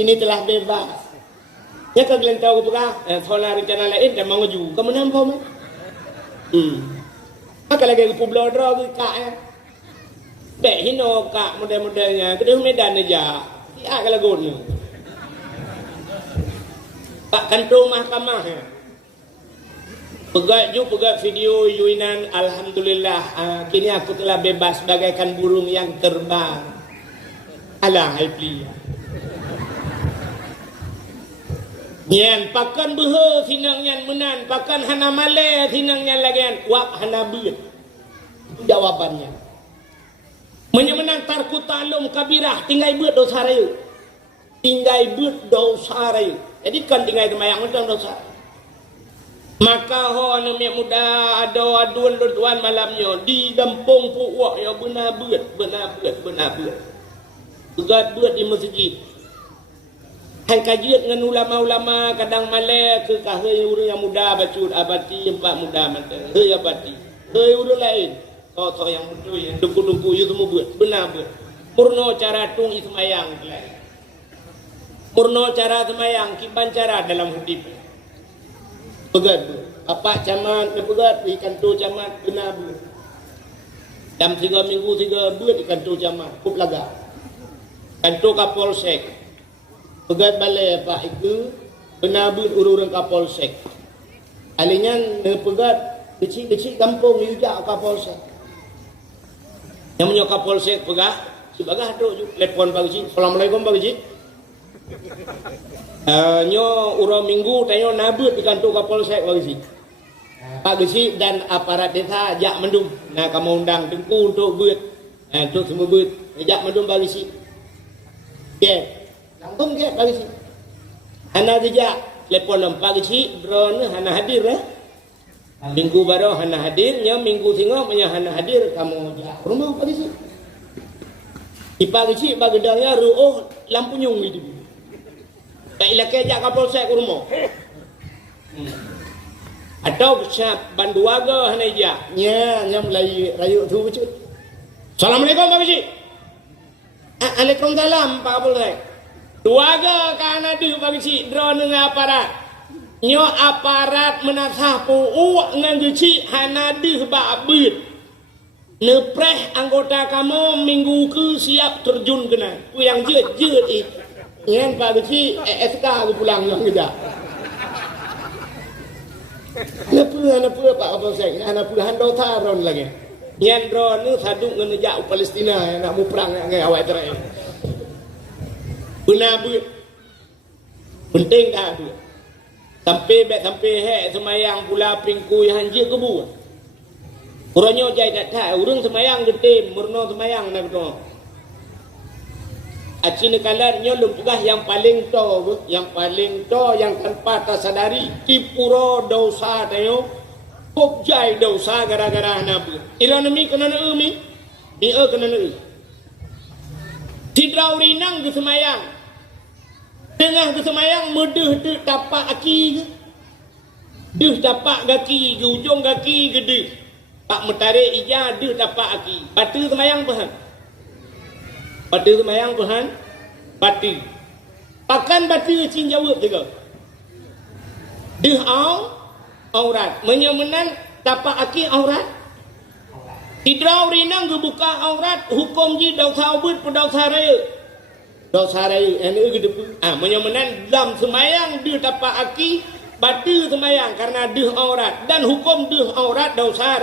Ini telah bebas. Ya kau gelen tahu apa? Thola rencana lain dan mau maju. Kamu nampak mah? Maka lagi ke Pulau Dra ke kak ya. Bek hino kak model-modelnya. Kedua Medan aja. Siap kalau guna. Pak kantor mahkamah ya. Pegat video yuinan. Alhamdulillah. Kini aku telah bebas bagaikan burung yang terbang. Alah hai plia. Nyan pakan behe sinang nyan menan, pakan hana male sinang nyan lagian wap hana beut. Jawabannya. Menyemenang tarku talum kabirah tinggai beut dosa rayu. Tinggai beut dosa rayu. Jadi kan tinggai temayang mentang dosa. Maka ho anu mek muda aduan lutuan malamnya di gampung puak ya benar beut. Begat beut di masjid. Han kajian dengan ulama-ulama kadang malek ke kahai urang yang muda bacut abati empat muda mata. Hei abati. Hei urang lain. Kau yang betul yang duku-duku itu semua buat. Benar buat. Murno cara tung ismayang. Murno cara semayang kiban cara dalam hidup. Pegat buat. Apa camat pegat ikan tu camat benar buat. Dalam 3 minggu 3 buat ikan tu camat. Kup laga. Kantor Kapolsek. Pegat balai Pak itu benar buat urang Kapolsek. Alinyan pegat kecil-kecil kampung juga Kapolsek. Yang punya Kapolsek pegat sebagai tu telefon Pak Cik. Assalamualaikum Pak Cik. Nyo urang minggu tanya nabut di kantor Kapolsek Pak Cik. Pak Cik dan aparat desa jak mendung. Nah kamu undang Tengku untuk buat. Untuk semua buat. Jak mendung Pak Cik. Okay. Langsung ke bagi si. Hana dijak telepon pagi si drone hana hadir eh. Minggu baru hana hadirnya minggu singo punya hana hadir kamu jak rumah pagi si. Di pagi si bagedangnya ruh lampu nyung itu. Tak ilake jak Kapolsek rumah. Atau siap bandu warga hana jak. Nya nyam rayu tu becut. Assalamualaikum Pak Cik. Waalaikumsalam Pak Kapolsek. Duaga kana di bagi si drone dengan aparat. Nyo aparat menasah uak ngan geci hana di ba beut. Nepreh anggota kamu minggu ke siap terjun kena. Ku yang jeut itu. Nyen Pak geci SK ku pulang yang geda. Nepu Pak Kapolsek, ana puluhan dosa ron lagi. Nyen drone ni saduk ngenejak Palestina nak mu perang dengan awak Israel. Benar buat. Penting tak buat. Sampai hek semayang pula pingku yang hanjir ke buat. Orangnya jai tak tahu. Orang semayang getim. Murno semayang nak betul. Acina kalan nyolong tugas yang paling to. Yang paling to yang tanpa tersadari. Tipuro dosa tayo. Kok jai dosa gara-gara nak buat. Iranami kena nak umi. Dia kena nak umi. Tidrau rinang ke semayang. Tengah ke semayang medeh tu tapak aki ke. Deh tapak kaki ke ujung kaki ke deh. Pak metarik ija deh tapak aki. Batu semayang pahan. Batu semayang pahan. Batu. Pakan batu cing jawab juga. Deh aurat. Menyemenan tapak aki aurat. Tidrau rinang ke buka aurat. Hukum ji dosa ubud pun dosa raya. Dosa raya yang itu menyemenan dalam semayang dia tapak aki batu semayang karena dia aurat dan hukum dia aurat dosa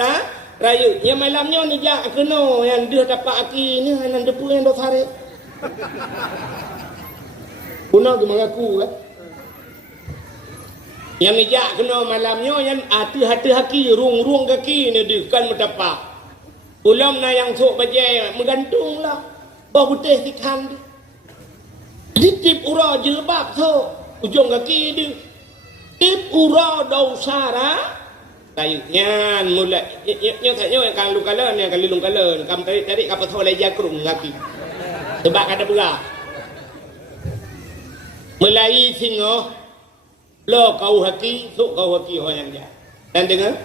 Rayu, yang malamnya ni jak kena yang dia dapat aki ni yang depu yang dah tarik. Guna ke mengaku kan? Yang ijak kena malamnya yang hati-hati haki, rung-rung kaki ni dia kan mendapat. Ulam na yang sok bajai menggantung lah. Bawa putih tikan dia. Ditip ura jilbab tu ujung kaki dia. Tip ura dausara. Kayaknya mulai nya tanya kan lu kala ni kan lilung kala kam tarik kapal tho lai jakrung kaki. Sebab ada belah. Mulai singo lo kau hati sok kau hati orang yang. Dan dengar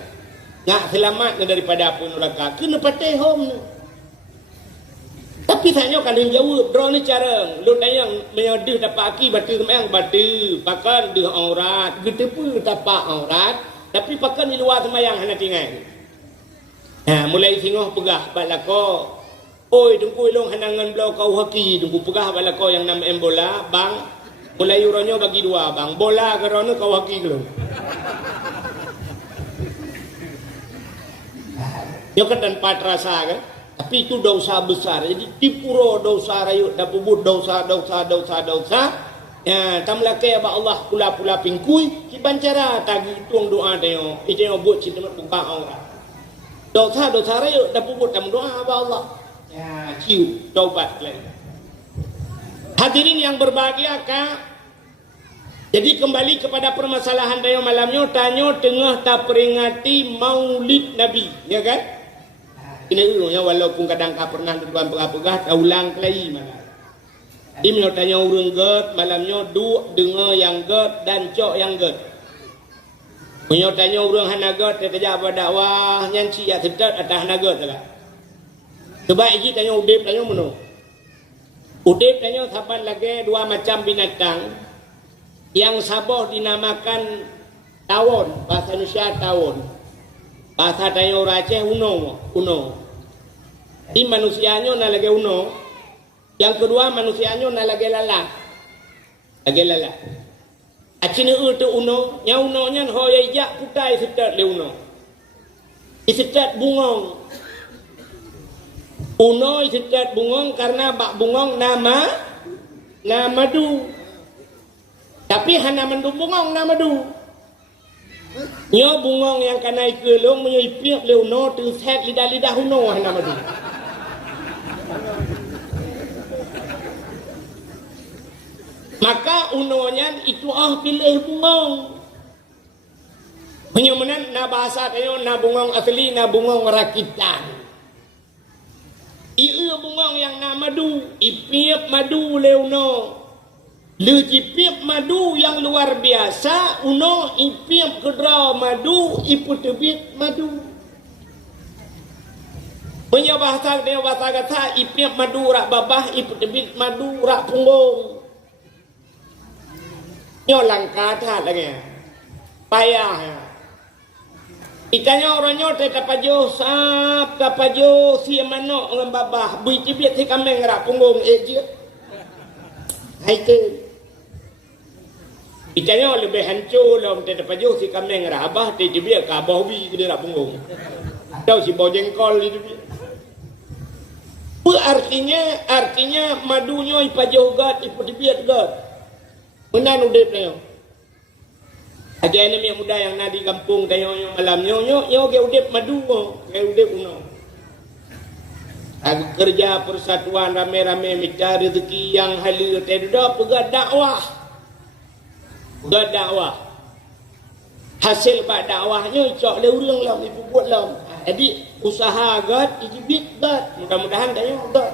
nak selamat daripada api neraka kena patai home ni. Tapi tanya kalau jawab draw ni cara lu tayang menyodih dapat aki batu kemayang batu pakan deh aurat gitu pun dapat aurat tapi pakan di luar semayang hana tinggal. Ha mulai singoh pegah balako. Oi dengku ilong hanangan belau kau haki dengku pegah balako yang nama bola bang mulai uronyo bagi dua bang bola kerana kau haki belum. Yo kan pat rasa kan. Tapi itu dosa besar. Jadi dipuro dosa rayu dah bubut dosa. Ya, tamlake ba Allah pula pingkui ki bancara tagi tuang doa tayo. Ite buat cinta buka orang. Dosa rayu dah bubut tam doa ba Allah. Ya, ciu taubat lagi. Hadirin yang berbahagia Kak. Jadi kembali kepada permasalahan tayo malamnya tanyo tengah tak peringati Maulid Nabi, ya kan? Ini ulungnya walaupun kadang kau pernah tuan pegah tak ulang lagi malam. Dia menurut tanya urung get malamnya duk dengar yang get dan cok yang get. Menurut tanya urung hana get dia kerja apa dakwah nyanci ya sedap atas hana get lah. Sebab ini tanya udip tanya mana? Udip tanya saban lagi dua macam binatang yang sabah dinamakan tawon bahasa Indonesia tawon. Bahasa tanya orang Aceh uno. Di manusianya na lagi uno. Yang kedua manusianya na lagi lalat. Aceh ni tu uno. Yang uno nya hoya jak putai setat le uno. Setat bungong. Uno setat bungong karena bak bungong nama du. Tapi hana mendung bungong nama du. Nyo bungong yang kanai kelong menyipiak leuno tu set lidah uno hana madu. Maka unonya itu pilih bungong. Penyemenan na bahasa kayo na bungong asli na bungong rakitan. Ieu bungong yang na madu, ipiak madu leuno. Lejipip madu yang luar biasa, uno ipip kedra madu, ipu tebit madu. Punya bahasa dia bahasa kata ipip madu rak babah, ipu tebit madu rak punggung. Nyo langka tat lagi. Payah. Itanya orangnya tetap pajo sap, kapajo si manok dengan babah, bui tebit si kambing rak punggung je. Hai ke. Itanya lebih hancur lah kita dapat jauh si kambing rabah dia biar ke abah hobi ke dia nak punggung. Tahu si bau jengkol dia biar. Artinya madunya ipajauh gat ipu dibiat gat. Menan udip dia. Aja ini muda yang nak di kampung tanya malam nyo ke udip madu ke udip uno. Aku kerja persatuan rame-rame mencari rezeki yang halal tidak pegang dakwah. Dakwah hasil bak dakwahnya cok le urang lah ibu buat lah. Jadi usaha gat ijibit gat mudah-mudahan tanya gat.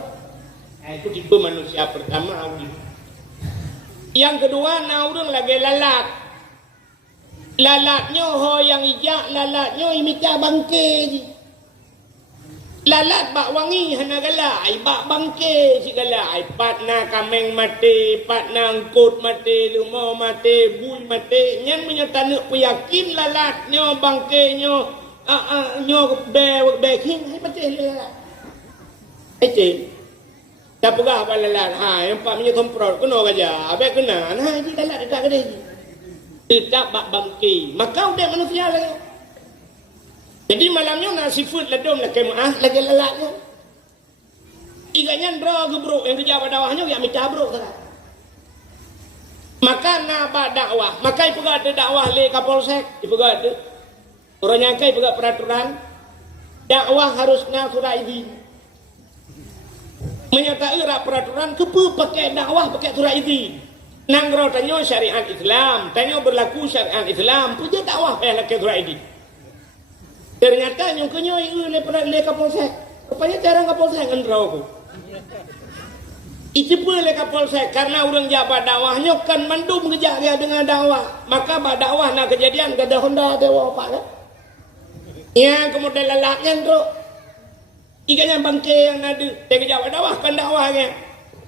Itu tipe manusia pertama. Yang kedua na urang lagi lalatnya ho yang ijak lalatnya imita bangke je. Lalat bak wangi hana galai bak bangke si galai patna kameng mati patna angkut mati lumau mati bui mati nyan menyatanek peyakin lalat nyo bangke nyo beking hai mati lalat ece tak pegah ba lalat ha yang pak menyat tomprot kena gaja abe kena nah ji lalat dekat gede tidak bak bangke maka udah manusia lagi. Jadi malamnya nasi food ledom lah kemah lagi lelaknya. Iganya ndra gebrok yang kerja dakwahnya ya minta brok tak. Maka naba dakwah, maka ipuga ada dakwah le Kapolsek, ipuga ada. Orang nyangka ipuga peraturan dakwah harus na surah izin. Menyatakan rak peraturan kepu pakai dakwah pakai surah izin. Nanggro tanyo syariat Islam, tanyo berlaku syariat Islam, punya dakwah payah pakai surah izin. Ternyata yang kenyoi le Kapolsek. Rupanya jarang Kapolsek ngendraw aku. Itu pun le Kapolsek karena orang jabat dakwahnya kan mandum kejak dia dengan dakwah. Maka bah dakwah nak kejadian kada Honda dewa pak kan. Ya kemudian lelaknya ngendro. Iganya bangke yang ada dia kejak dakwah kan dakwahnya.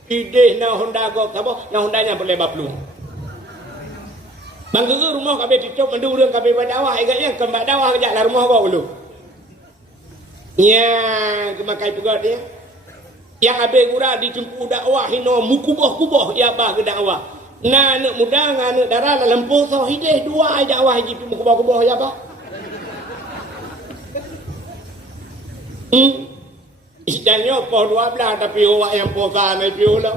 Ide na Honda go kabo na Hondanya boleh bablu. Bang tu rumah kabeh tutup mandu urang kabeh berdakwah iganya ke dakwah kejak lah rumah gua dulu. Ya, kemakai juga dia. Yang abe gura dijempu dakwah hino mukuboh-kuboh ya bah ke dakwah. Nah anak muda dengan anak darah dalam poso hideh dua ai dakwah hiji mukuboh-kuboh ya bah. Istilahnya po 12 tapi awak yang posa naik piola.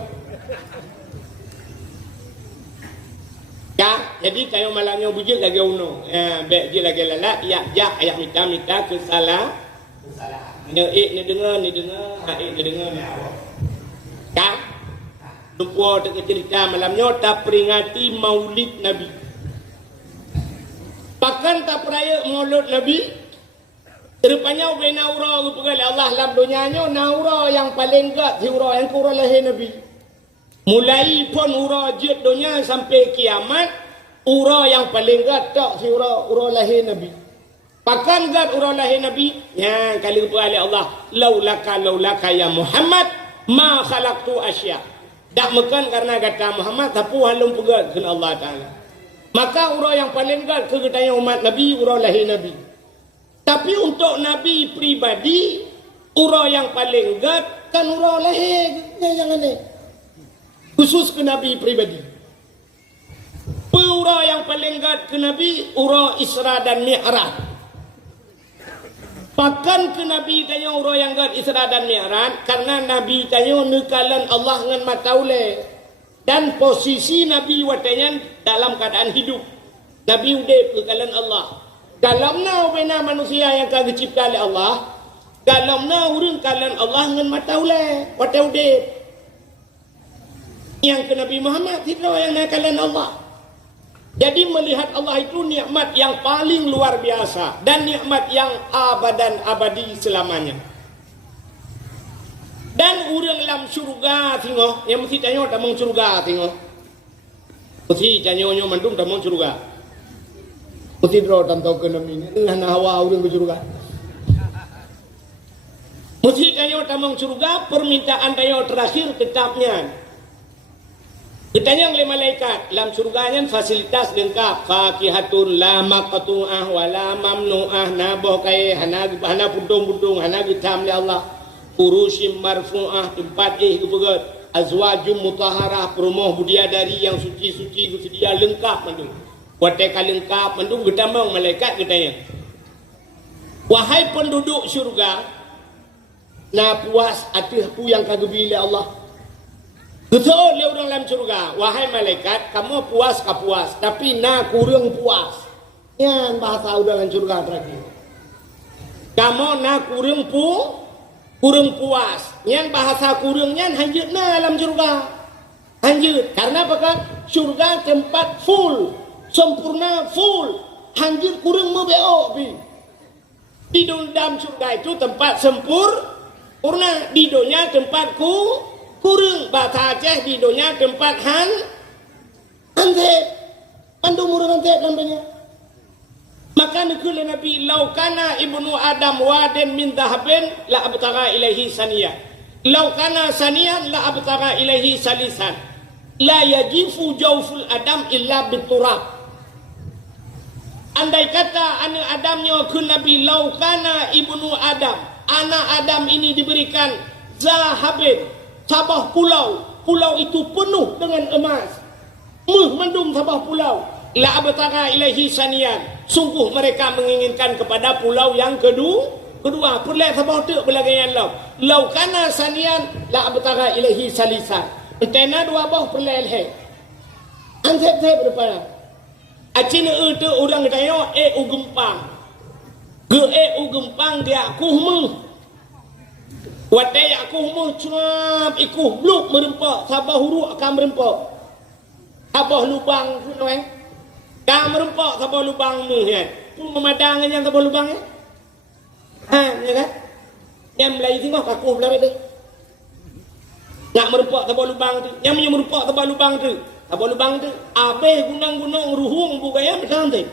Ya, jadi kayo malangnya bujuk lagi uno. Baik je lagi lalak, ya ayat minta ke salah. Ni dengar, ni dengar. Kan? Lupa tak cerita malamnya tak peringati Maulid Nabi. Bahkan tak peraya Maulid Nabi. Rupanya ubay naura rupakan Allah dalam dunianya naura yang paling gat hura yang kurang lahir Nabi. Mulai pun ura jid dunia sampai kiamat, ura yang paling gat tak si ura lahir Nabi. Pakan gat ura lahir Nabi, ya kali oleh Allah, laulaka ya Muhammad ma khalaqtu asya. Tak makan karena kata Muhammad tapi halum pegat kena Allah Taala. Maka ura yang paling gat kegetanya umat Nabi ura lahir Nabi. Tapi untuk Nabi pribadi, ura yang paling gat kan ura lahir, jangan ni. Khusus ke Nabi pribadi. Ura yang paling gat ke Nabi, ura Isra dan Mi'raj. Bahkan ke Nabi tanya ura yang gat Isra dan Mi'raj, karena Nabi tanya nekalan Allah dengan mataule. Dan posisi Nabi watanya dalam keadaan hidup. Nabi udip nekalan Allah. Dalamna bina manusia yang kagak cipta oleh Allah, dalamna urang kalan Allah dengan mataule, wata udip. Yang ke Nabi Muhammad tidak yang nakalan Allah. Jadi melihat Allah itu nikmat yang paling luar biasa dan nikmat yang abadan abadi selamanya. Dan urang dalam surga tengok, yang mesti tanya tamang surga tengok. Mesti tanya mandung tamang surga. Mesti draw tantau ke Nabi ni, nah hawa urang ke surga. Mesti tanya tamang surga, permintaan tanya terakhir tetapnya. Ditanya oleh malaikat, dalam surganya fasilitas lengkap, fakihatun la maqtu'ah wa la mamnu'ah, naboh kai hana pudung-pudung, hana gitam li Allah, furushim marfu'ah, tempat kebegat, azwajum mutahharah, perumoh budiadari yang suci-suci sedia lengkap mandung. Wateka lengkap mandung gedamang malaikat katanya. Wahai penduduk syurga, na puas atuh pu yang kagebile Allah. Betul dia orang dalam surga. Wahai malaikat, kamu puas ke puas, tapi nak kurang puas. Yang bahasa udah dalam surga terakhir. Kamu nak kurang puas. Yang bahasa kurangnya hanjut na dalam surga. Hanjut. Karena apa kan? Surga tempat full, sempurna full. Hanjut kurang mebeo bi. Di dalam surga itu tempat sempurna. Di dunia tempatku kurang bahasa Aceh di dunia tempat hantet andu murang hantet namanya. Maka nikul Nabi laukana ibnu Adam waden min dhahabin la abtagha ilaihi saniya, laukana saniyan la abtagha ilaihi salisan, la yajifu jawful Adam illa biturab. Andai kata anak Adamnya ke Nabi, laukana ibnu Adam, anak Adam ini diberikan zahabin, sabah pulau itu penuh dengan emas. Mandum sabah pulau. La abtagha ilaihi saniyan. Sungguh mereka menginginkan kepada pulau yang kedua. Perlai sabah tu belagayan lau. Lau kana saniyan la abtagha ilaihi salisan. Entena dua bah perlai leh. Antep berapa? Acina tu orang tayo ugempang. Ge ugempang dia kuhmu. Watai aku mau cuap ikuh bluk merempak sabah huruf akan merempak. Sabah lubang tu noeng. Kan merempak sabah lubang mu kan. Pun memadang yang sabah lubang ya. Ya kan? Yang Melayu tengok aku belah tu. Nak merempak sabah lubang tu. Yang punya merempak sabah lubang tu. Sabah lubang tu abeh gunang-gunang ruhung bugaya macam tu.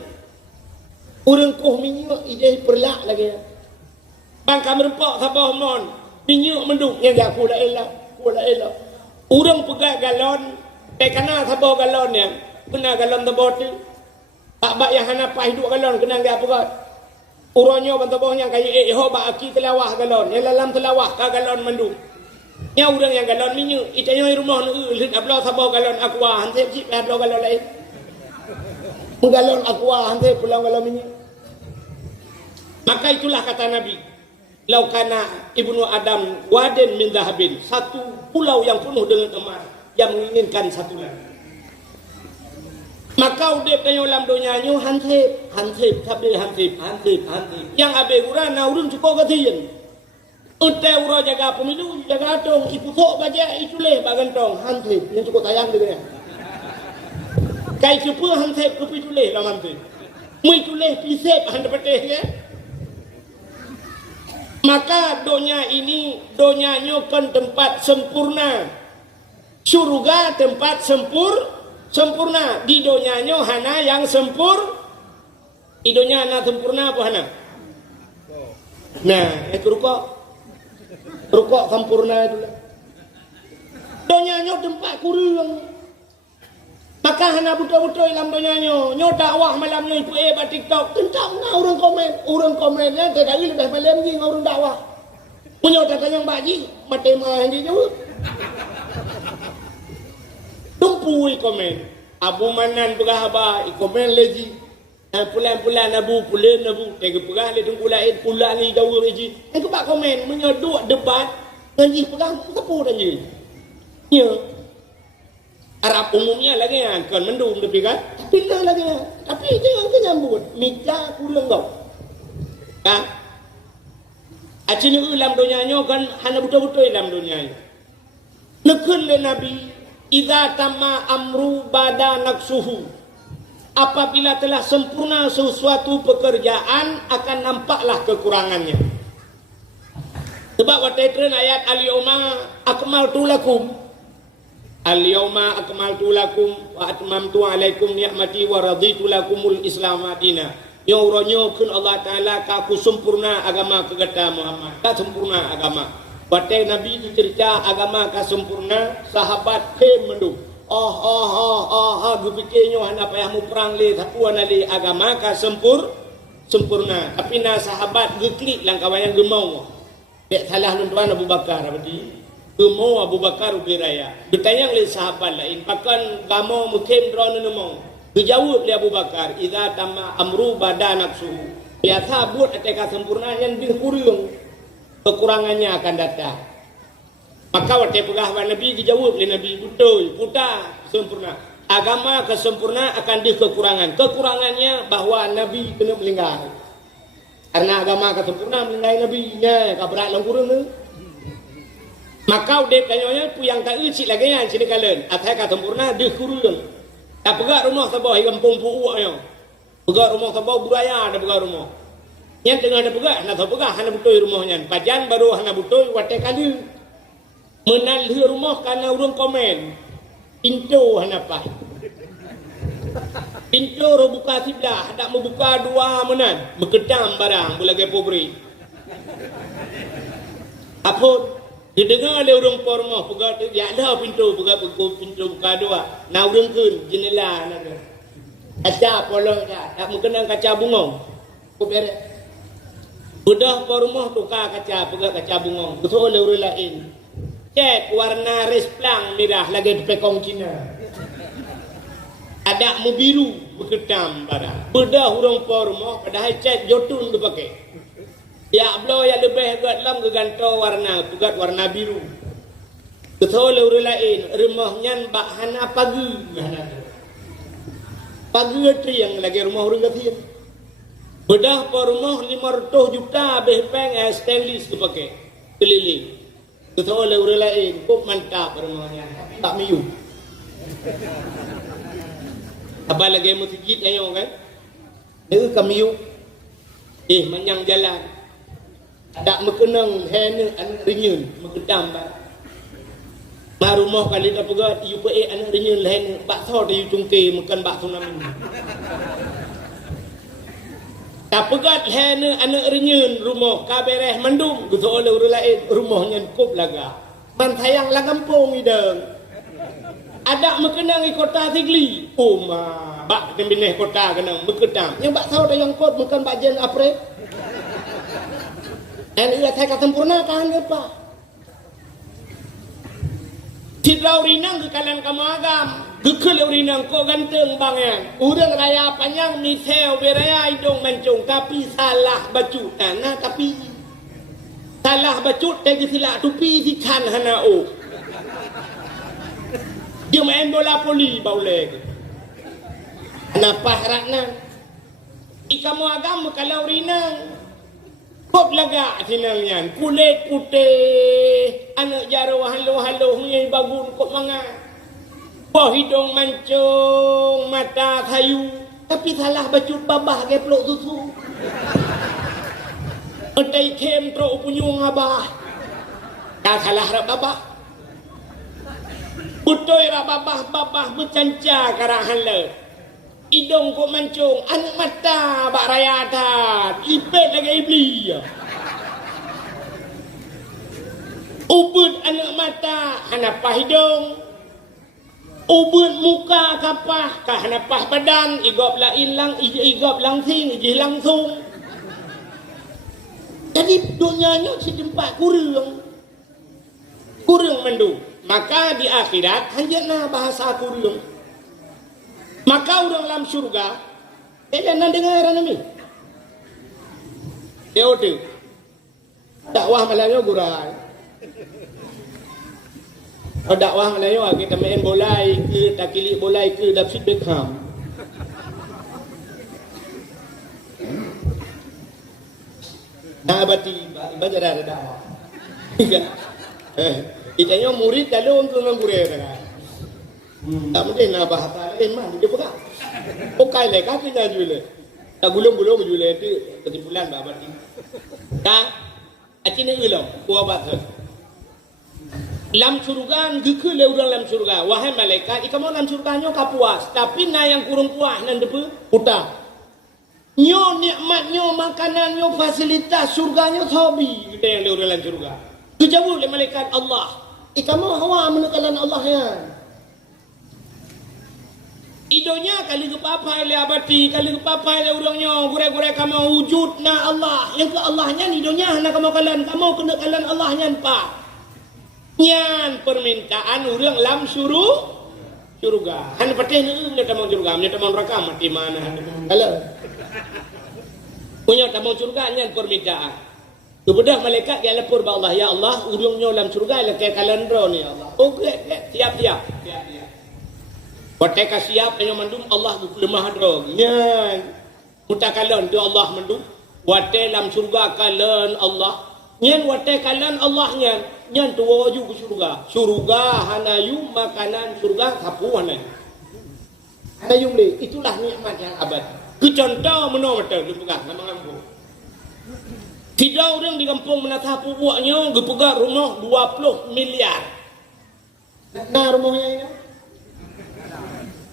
Urang koh minyak ijai perlak lagi. Bangka merempak sabah mon. Minyak menduk yang aku dah elak. Orang pegang galon, kena sabah galon yang kena galon tebal tu. Tak bak yang hanapai hidup galon kena enggak pegat. Urangnya bantabah yang kaya bak aki telawah galon, yang dalam telawah ka galon menduk. Yang orang yang galon minyak, itanya rumah nu lit abla sabah galon aqua, hantep cip abla galon lain. Galon aqua hantep pulang galon minyak. Maka itulah kata Nabi. Laukana ibnu Adam waden min dahabin, satu pulau yang penuh dengan emas yang menginginkan satu lagi. Maka udep kayo lam dunia nyo hantip sabde hantip. Yang abe urang na urun cukup katian. Ute ura jaga pemilu jaga atong ipu tok baja ituleh bagantong hantip yang cukup tayang dengan. Kai cepu hantip ke pituleh lam hantip. Mui tuleh pisep hande peteh ya. Maka donya ini donyanya kan tempat sempurna. Surga tempat sempurna. Di donyanya hana yang Di donya hana sempurna apa hana? Nah, rukuk sempurna itu lah. Donyanya tempat kurang. Maka hana betul-betul dalam donyanya. Nyo dakwah malamnya ibu bat TikTok. Tentang orang komennya tidak lebih malam ni orang dakwah. Punya tanya yang baji, mati mah je jauh. Tumpui komen. Abu Manan berahaba, komen lagi. Pulan nabu. Tega perah le tunggu lain pulan ni jauh lagi. Aku pak komen menyodok debat ganji perah tepu dah je. Ya. Arab umumnya lagi kan mendung tapi kan pilih lagi tapi jangan kenyambut mika kurang kau kan acina ulam dunianya kan hanya betul-betul ulam dunianya nekun le Nabi idza tamma amru bada naqsuhu apabila telah sempurna sesuatu pekerjaan akan nampaklah kekurangannya. Sebab waktu itu ayat al-yawma akmaltu lakum al-yawma akmaltu lakum wa atmamtu alaikum ni'mati wa raditu lakumul Islam madina. Yang uronyo kun Allah Ta'ala kaku sempurna agama kegata Muhammad. Tak sempurna agama. Batai Nabi itu cerita agama ka sempurna, sahabat ke mendu. Gupikirnya hana payah mu perang le tapuan le agama ka sempurna. Tapi na sahabat geklik langkawayang gemau. Dek salah nuntuan Abu Bakar berarti. Gemau Abu Bakar ubiraya. Bertanya oleh sahabat lain, pakan gamau mukim drone nemau. Dijawab oleh Abu Bakar, idza tamma amru badanaksu. Biasa buat atika sempurna yang kurang. Kekurangannya akan datang. Maka waktu pegawai Nabi dijawab oleh Nabi betul, putar sempurna. Agama kesempurna akan di kekurangan. Kekurangannya bahwa Nabi kena melinggar. Karena agama kesempurna melinggar Nabi nya kabrak lang kurang ni. Maka udah kayaknya puyang tak ucik lagi yang sini kalian. Atai kata sempurna di kurang. Tak pegang rumah sabah hingga pumpuaknya. Pegang rumah sabah budaya ada pegang rumah. Yang tengah ada pegang, nak pegang hana betul rumahnya. Pajan baru hana betul watai kali. Menalih rumah karena urang komen. Pintu hana apa? Pintu buka sebelah, tak membuka dua menan. Berkedam barang bulagai pobri. Apa? Didengar oleh orang pormah pegang tu, ya ada pintu buka dua. Nah urang kun jendela nak. Kaca polong tak mungkin kaca bunga. Kubere. Sudah pormah tukar kaca, pegang kaca bunga. Betul oleh orang lain. Cek warna resplang merah lagi di pekong Cina. Ada mu biru berkedam pada. Bedah urang por rumah padahal cat jotun tu pakai. Ya blo ya lebih gat lam ke ganto warna, tugat warna biru. Ketole urang lain rumahnya bak hana pagi. Pagi tu yang lagi rumah urang gatin. Bedah por rumah 500 juta behpeng stainless tu pakai. Keliling. Ketole urang lain kok mantap rumahnya. Tak miu. Apa lagi masjid ayo kan? Dia kami yuk. Manyang jalan. Tak mekenang hene anak renyun megedam ba. Ma rumah kali dah pegat yu pe anak renyun lain bakso dia cungke makan bakso namin. Tak pegat hene anak renyun rumah kabereh mendung gusto oleh urang lain rumahnya kup laga. Man sayang la kampung idang. Ada mekenang di kota Tigli. Bak tembineh kota kenang bekedam. Yang bak tahu dah yang kot bukan bak jen apre. Dan ia saya sempurna kan apa? Tidrau rinang ke kalan kamu agam. Gekul rinang kok ganteng bangan. Urang raya panjang misel beraya hidung mancung tapi salah bacut. Nah tapi salah bacut tegi silak tupi si kan hana o. Dia main bola poli baulek. Kenapa heratna? Ikamu agam kalau rinang. Kop laga sinangnya. Kulit putih. Anak jaro halo-halo. Hunyai bagun kop manga. Boh hidung mancung. Mata kayu. Tapi salah bacut babah ke peluk susu. Entai kem trok punyung abah. Tak salah rak babah. Putoi ra babah bercanca karahan le. Hidung kok mancung, anak mata bak raya atas. Ipet lagi iblis. Ubud anak mata, hanapah hidung. Ubud muka kapah, kah hanapah badan, igop lain lang, igop langsing, ijih langsung. Jadi dunianya sedempat kurang. Kurang mendung. Maka di akhirat hanjatna bahasa kurung. Maka orang dalam syurga jangan dengar nami. Ya udah. Dakwah Melayu gurai. Dakwah Melayu kita main bola ke tak kilik bola ke David Beckham. Nah berarti baca dah dakwah. Itanya murid kalau untuk menggurau kan. Tak mungkin nak bahasa lain mah dia pegang. Pokai le kaki dah jual. Tak gulung-gulung jual itu kesimpulan berarti. Tak, acini ulang kuah bahasa. Lam surga gekul le urang lam surga. Wahai malaikat, ikamu lam surganya kapuas. Tapi na yang kurang puas nan depu utah. Nyo nikmatnya makanannya fasilitas surganya hobi kita yang le urang lam surga. Kejauh le malaikat Allah. Kamu hawa menekalan Allah ya. Idonya kali kepapai le abati, kali kepapai le urangnya, gure-gure kamu wujud na Allah. Yang ke Allahnya idonya na kamu kalan Allah nya pa. Nyan permintaan urang lam surga. Han patih ni nya tamang surga, nya tamang neraka mati mana. Halo. Punya tamang surga nyan permintaan. Kemudian malaikat dia lapor kepada Allah, ya Allah, urungnya dalam surga lekai kalendro ni Allah. Okey, siap. Watai siap yang mandum Allah lemah drog. Nyan. Muta kalon tu Allah mandum. Watai dalam surga kalon Allah. Nyan watai kalon Allah nyan tu waju ke surga. Surga hanayu makanan surga kapu hanayu. Hanayu le, itulah nikmat yang abad. Kecontoh menong mata lu pegang nama lampu. Tidak orang di kampung menatah pubuaknya gepegat rumah 20 miliar. Nah rumahnya ini.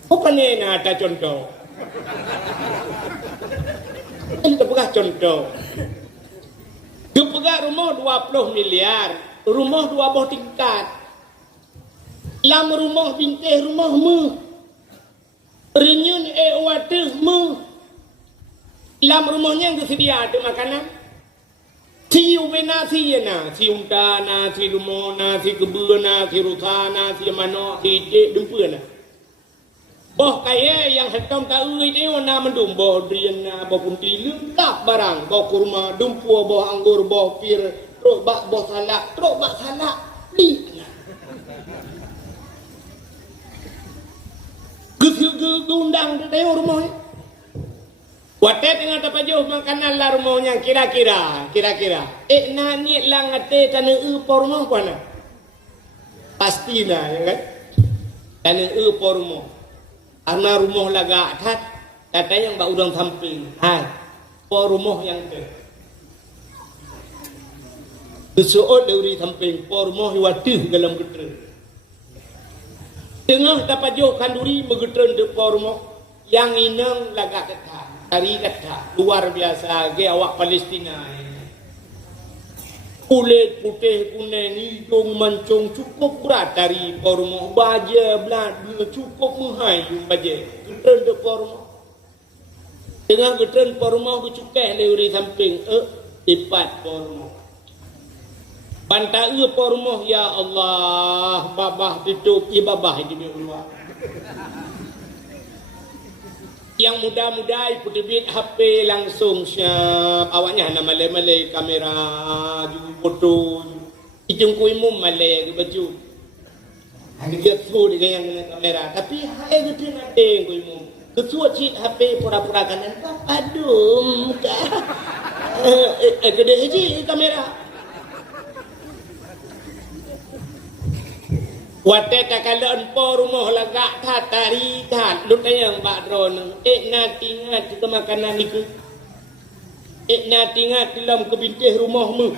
Apa ni nak ada contoh? Ini gepegat contoh. Gepegat rumah 20 miliar. Rumah 2 buah tingkat. Lam rumah bintih rumah mu. Renyun watih mu. Lam rumahnya yang tersedia ada makanan. Tiu benasi na, si unta na, si lumo na, si kebun na, si rusa na, si mano, si cek dempu na. Boh kaya yang hitam tak ui ni warna mendung. Boh driana, boh punti lengkap barang. Boh kurma, dumpua, boh anggur, boh pir, teruk bak, boh salak, teruk bak salak. Beli. Gundang di rumah ni. Wate tengah tapajuh makanan lah rumahnya kira-kira. Nani lang ate tanah por rumah pana. Pasti na ya kan. Tanah por rumah. Karena rumah laga tat, kata yang bak udang samping. Hai, por rumah yang ke. Kesuot dari samping por rumah watih dalam getren. Tengah dapat jauh kanduri megetren de por rumah yang inang laga kata, dari kata luar biasa. Ge awak Palestina. Kulit putih kuning hidung mancung cukup berat dari pormo baja belad cukup menghayung baja getren de pormo tengah getren pormo kecukai lewri samping ipat pormo banta pormo ya Allah babah tutup ibabah di Allah yang muda-muda ikut duit HP langsung siap awaknya nak malai-malai kamera juga foto hidung kuimum malai ke baju ada getsu dengan yang kamera tapi hai gitu nanti kuimum getsu cik HP pura-pura kanan aduh gede haji kamera wate takalan por rumah lagak tatari tat lut yang bak drone nati ngat ke makanan niku nati ngat dalam kebintih rumahmu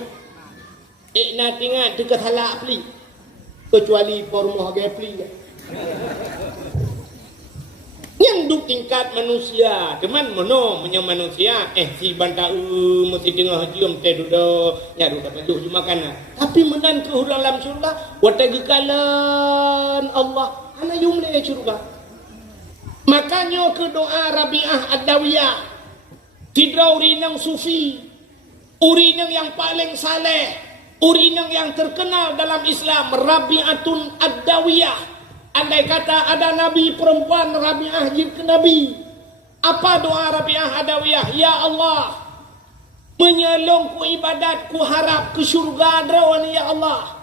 nati ngat dekat halak peli kecuali por rumah ge peli yang duk tingkat manusia teman mono menyang manusia si banta mesti tengah jium teh dudo nyaru dapat duh makanan tapi menan ke dalam surga wate gekalan Allah ana yumle surga makanya ke doa Rabi'ah Ad-Dawiyah tidrau rinang sufi urinang yang paling saleh urinang yang terkenal dalam Islam Rabi'atun Ad-Dawiyah. Andai kata ada Nabi perempuan Rabi'ah jib ke Nabi. Apa doa Rabi'ah Adawiyah? Ya Allah, menyolong ku ibadat ku harap ke syurga drawan ya Allah.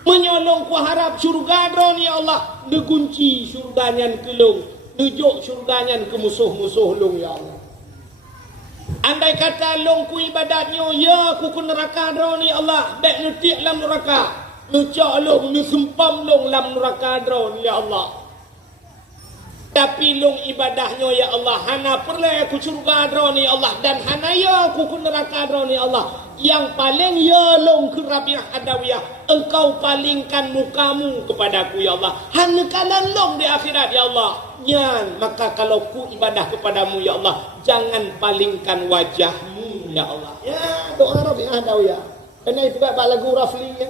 Menyolong ku harap syurga drawan ya Allah. Degunci syurganya kelung, dejuk syurganya ke musuh-musuh long ya Allah. Andai kata long ku ibadatnya ya ku neraka drawan ya Allah. Baik nutik dalam neraka. Nucak long, nusempam long lam neraka draun ya Allah. Tapi long ibadahnya ya Allah hana perle aku surga draun ya Allah dan hana ya aku neraka draun ya Allah. Yang paling ya long ke Rabi'ah Adawiyah engkau palingkan mukamu kepadaku ya Allah. Hana kalan long di akhirat ya Allah. Nyan maka kalau ku ibadah kepadamu ya Allah jangan palingkan wajahmu ya Allah. Ya doa Rabi'ah Adawiyah. Kena itu buat lagu Rafli ya.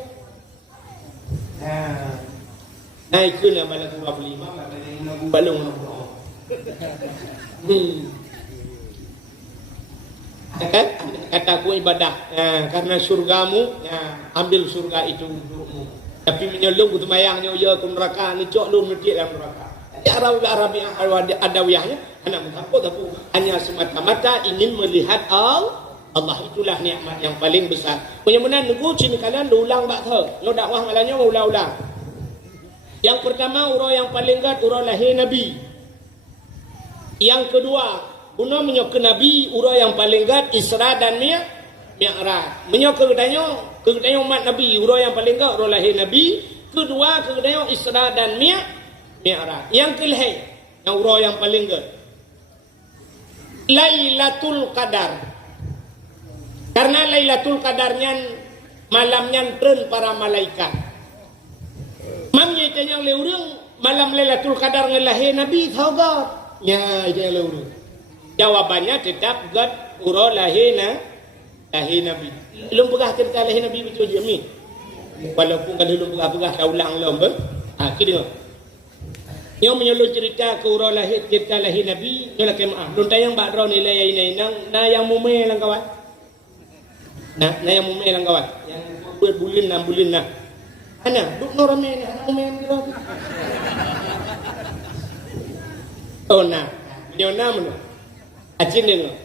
Naik ke nama lagu Rafli maka lagu balung kata aku ibadah karena surgamu ambil surga itu untukmu tapi menyelung ku semayangnya ya ke neraka ni cok lu metik dalam neraka Rabi'ah Adawiyahnya anak mengapa aku hanya semata-mata ingin melihat Allah itulah nikmat yang paling besar. Mudah-mudahan nunggu cini kalian ulang bakal. Lo dakwah malahnya ulang-ulang. Yang pertama urau yang paling gat urau lahir Nabi. Yang kedua, guna menyok ke Nabi urau yang paling gat Isra dan Mi'raj. Menyok kegetanya umat Nabi urau yang paling gat urau lahir Nabi. Kedua kegetanya Isra dan Mi'raj. Yang kelihai yang urau yang paling gat Lailatul Qadar. Karena Lailatul Qadarnya malamnya tren para malaikat. Mamnya itu yang leurung malam Lailatul Qadar ngelahi Nabi taubat. Ya itu yang leurung. Jawabannya tetap gad uro lahi Nabi. Belum pegah cerita lahi Nabi betul je mi. Walaupun kalau belum pegah ulang lom ber. Kita dengar. Yang menyulut cerita ke uro lahi cerita lahi Nabi nyola kemaah. Don tayang bak ro nilai ini nang yang mume lang kawan. Nah yang mumai lang kawan yang berbulan 6 bulan nah ana duk no rame ni ana mumai ni Oh nah, menyona mana? Acin dengar.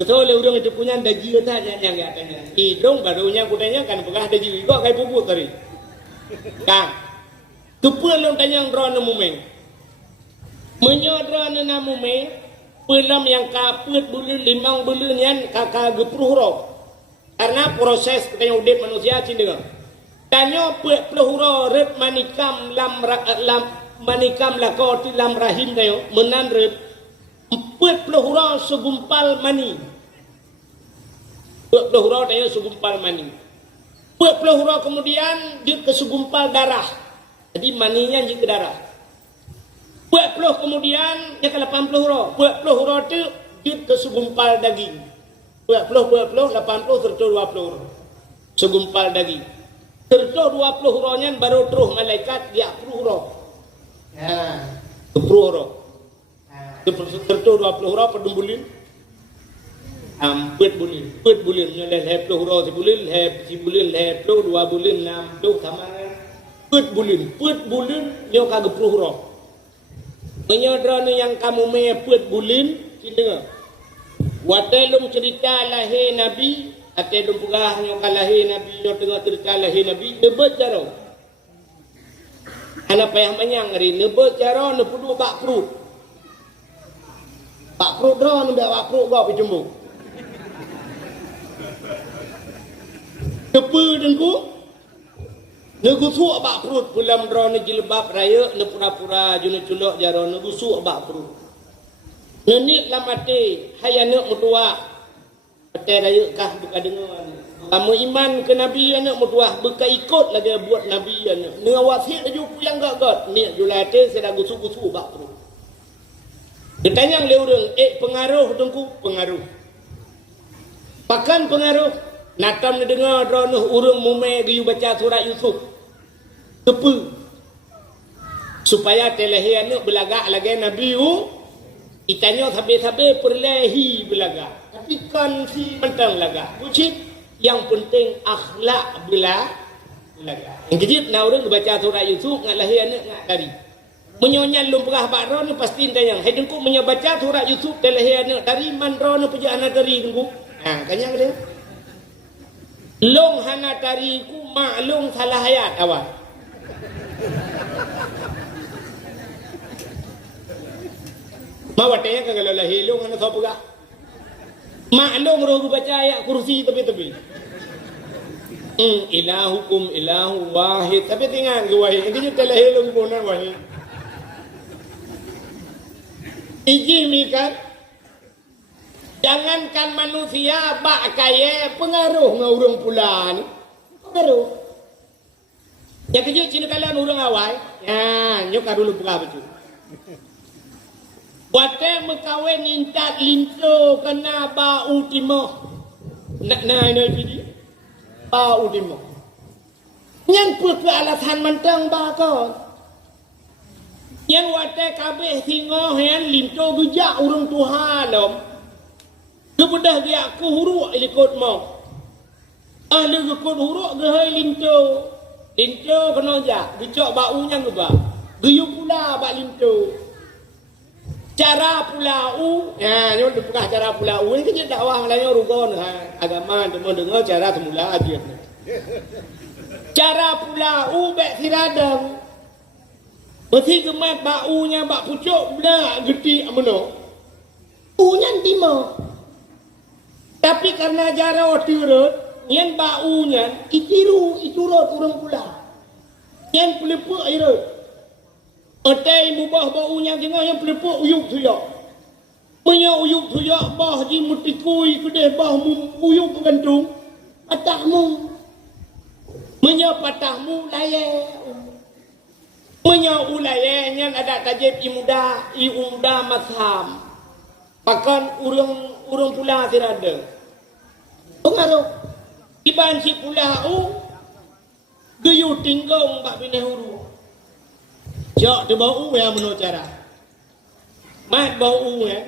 Betul le urang itu punya daji dah yang katanya. Hidung barunya kudanya kan pegah daji kok kai puput tadi. Kan. Kepulong tanyang drone mumeng. Menyodra na mumeng, pelam yang kaput bulan limang bulan yan kakak gepruhro. Karena proses katanya udip manusia cin dengar. Tanyo pelahuro red manikam lam manikam lako ti lam rahim tayo menan red pelahuro segumpal mani. Pelahuro tayo segumpal mani. Pelahuro kemudian dia ke segumpal darah. Jadi maninya dia ke darah. Pelahuro kemudian dia ke 80 huruf. Pelahuro tu dia ke segumpal daging. Pelahuro 80 serta 20 segumpal daging. Serta 20 hurufnya baru terus malaikat dia 10 huruf. Ya, 10 huruf. Serta 20 huruf pedembulin. Put bulin nyolen hep 10 huruf sebulin hep sibulin hep 2 bulin 6 tu sama. Put bulin nyo ka 10 huruf. Menyodra yang kamu put bulin kita. Watelum cerita lahir Nabi ate dum pugah nyo kalahi Nabi nyo tengah cerita lahir Nabi nebet jaro. Ana payah manyang ri nebet jaro ne pudu bak perut. Bak perut dro ne bak perut gau pijembu. Kepu dengku ne gusuk bak perut pulam dro ne jilbab raya ne pura-pura june culok jaro ne gusuk bak perut. Ne ni lamate hayane mutua Pate raya kah buka dengar. Kamu iman ke Nabi anak mutuah buka ikut lagi buat Nabi anak. Ni wasit aju yang gak ni julate sedang gusu-gusu bak tu. Ditanya le urang, pengaruh tengku pengaruh. Pakan pengaruh. Natam ni dengar drono urang mume giyu baca surah Yusuf. Kepu. Supaya telehi anak belagak lagi Nabi itanya sampai perlehi belagak. Tapi kan si mentang laga. Bucit yang penting akhlak belaga. Yang kejip na orang baca surah Yusuf ngat lahir anak ngat dari. Menyonyan lum perah bakro ni pasti tanyang. Hai dengku menyabaca surah Yusuf te lahir anak dari mandro ni peja anak dari dengku. Ha kanyang dia. Long hana dari ku maklum salah ayat awal. Mawatnya kan kalau lahir long hana sapa gak. Maklum roh baca ayat kursi tepi-tepi. Ilahukum ilahu wahid. Tapi tinggal ke wahid. Ini telah helong bonan wahid. Iji kan. Jangankan manusia bak kaya pengaruh dengan orang pula ni. Pengaruh. Yang kejut cina kalian orang awal. Ya, nyok dulu pula betul. Wate mekawin intat linto kena bau timah. Nak ini video. Bau timah. Yang pun ke alasan mentang bakal. Yang wate kabeh singoh yang linto gejak urung Tuhan lom. Kemudah dia aku huruk ikut mau. Ahli ikut huruk gehai linto. Linto kena jak. Gejak baunya gebak. Geyu pula bak linto. Cara pulau, ya, nyon bukan cara pulau. Ini kan dakwah lainnya rugon, agama cuma dengar cara semula aja. Cara pulau bek siradang, mesti kemat baunya bak pucuk belah gede amano. Unya timah. Tapi karena cara otirut, yang baunya iturut urang pula. Yang pelepuk irut. Otai mubah baunya tengah yang pelepuk uyuk suyak. Punya uyuk suyak bah di mutikui kedai bah uyuk bergantung. Patahmu. Punya patahmu layak. Punya ulayanya ada tajib imuda masham. Pakan urang pula tirada. Pengaruh. Iban si pula geyu tinggong bak bineh huru. Jok tu bau yang menurut cara. Mat bau ya.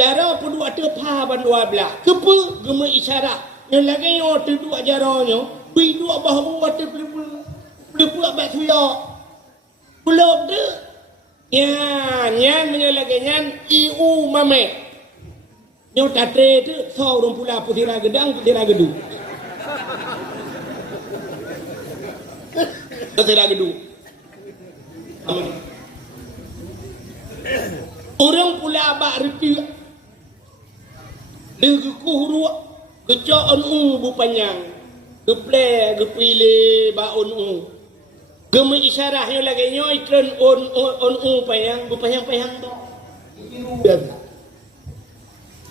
Cara pun dua tepa bandua belah. Kepa gema isyarat. Yang lagi yo tu dua jaranyo, bi dua bau tu pelipul abak suyak. Belum tu. Ya, nyan menyolagi nyan iu mame nyota tre tu so urang pula putira gedang putira gedu putira gedu orang pula abak reti de kuhru keco on bu panjang geple gepile ba on gemi isyarah yo lagi nyoy tren on panjang bu panjang to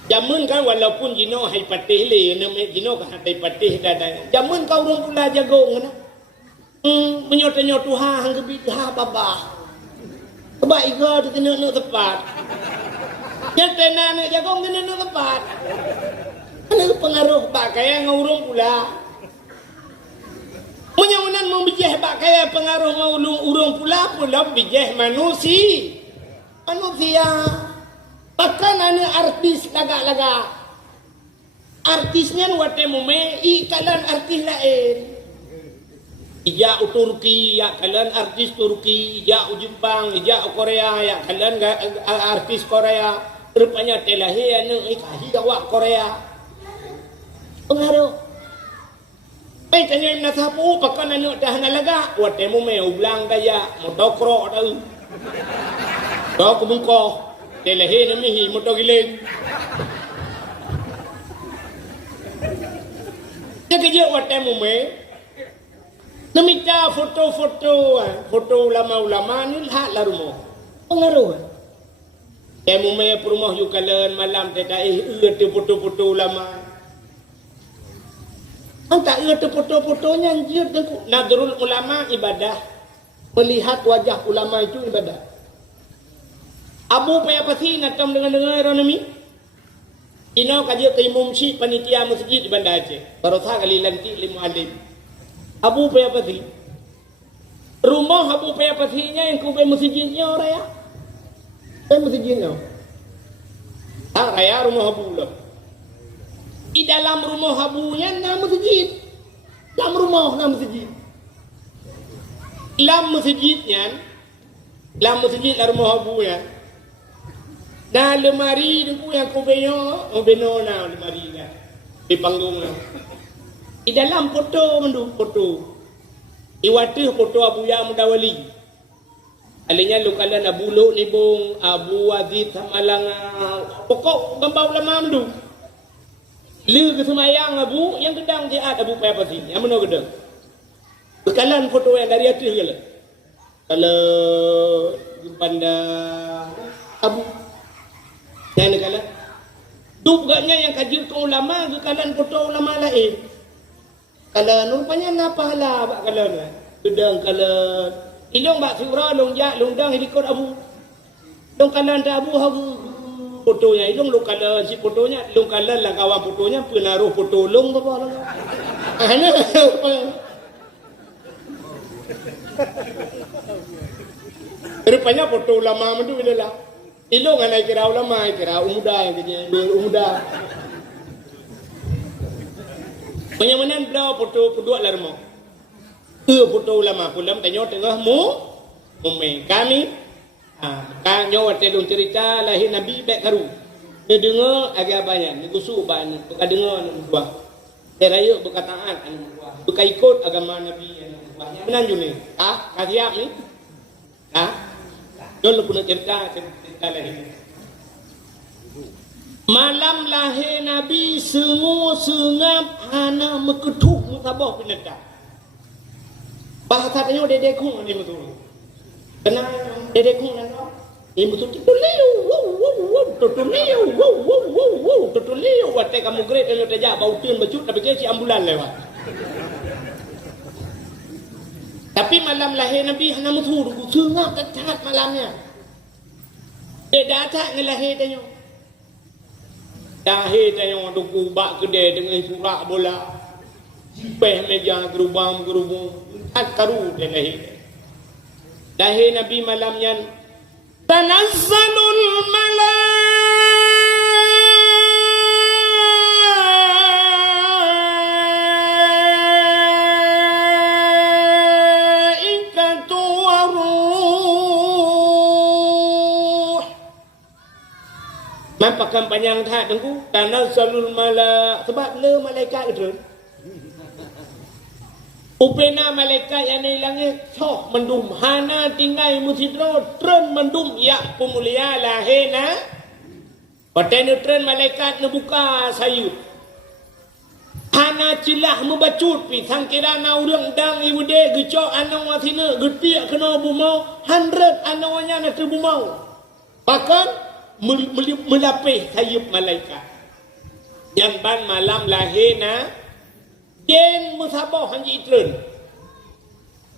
jamun kan walaupun jino hai patih le ne jino ka hai patih dadai jamun kau orang pula jago ngana menyot-nyot tuha hang gebi ha baba ba igo tu kena nak tepat yang tena nak jago kena nak tepat ana pengaruh bak kaya ngurung pula menyamunan membijeh bak kaya pengaruh ngulung urung pula bijeh manusia bahkan ana artis lagak-lagak artisnya wate mume ikalan artis lain ija Turki ya kalian artis Turki ija Jepang ija Korea ya kalian artis Korea rupanya telahi anu ikahi dawa Korea pengaruh tanya na sapu pakan anu dah nalaga wate mume ublang daya motokro tau do kumungko telahi namihi motogiling jadi wate mume namita foto ulama-ulama ni hak lah rumah pengaruh temu me rumah yu kalen malam tedai tu foto-foto ulama anta tu foto-fotonya anjir nadrul ulama ibadah melihat wajah ulama itu ibadah abu payah pasti natam dengan nami ino kaji taimum si panitia masjid di Banda Aceh barokah kali lanti limu alim Abu Payapati rumah Abu Payapatinya yang kubay masjidnya orang ya masjidnya raya rumah Abu lah di dalam rumah Abunya nama masjid dalam rumah nama masjid dalam masjidnya dalam masjid rumah Abu ya nah lemari itu yang kubaynya beno lemari dah di panggung lah di dalam foto iwati foto Abu Ya Mudawali alinya lukalan Abu Lu Nibung Abu Wazid Samalanga pokok gambar ulama mendu lu kesemayang Abu yang gedang dia Abu Payapati yang mana gedang lukalan foto yang dari atas kalau pada Abu yang lukalan dupanya yang kaji ke ulama lukalan foto ulama lain kalau rupanya napa lah bak kalau gedang kalau ilong bak surah long jak long dang ikut Abu long kalan dah Abu fotonya ilong long kalan si fotonya long kalan lah kawan fotonya penaruh foto long apa lah ana rupanya foto ulama mendu bila ilong ana kira ulama kira umuda yang umuda Penyamaan belau foto kedua lah rumah. Foto ulama pulam tanyo tengah mume kami. Kan nyawa telung cerita lahir Nabi baik karu. Dia dengar agak banyak, dia gusuk banyak, bukan dengar buah. Dia raya berkataan bukan ikut agama Nabi buahnya. Benar juga ni. Kasiap ni. Dulu pun cerita lahir. Malam lahir Nabi sengap hana meketuk mutabah binatang. Bahasa tanya dedekung ni betul. Kenal dedekung nan no? Ini betul tutuliu. Tutuliu wate kamu great dan teja bau tun bacut tapi si ambulan lewat. Tapi malam lahir Nabi hana mutu sengap tetat malamnya. Dia datang ngelahir tanya. Dahir tanya duku bak kedai dengan surak bola. Peh meja gerubang tak karu dia lahir Nabi malamnya tanazzalul malaikatu waruh Mampakan panjang tak tengku tanah salul malak sebab le malaikat itu. Upena malaikat yang di langit sok mendum hana tinggai musidro tren mendum ya pemulia lahena. Paten tren malaikat ne buka sayup. Hana cilah membacut pi sangkira na urang dang ibu de gecok anong wasina getik kena bumau 100 anongnya na terbumau. Bahkan melapih sayup malaikat. Yang ban malam lahirna jen musabah hanji tren.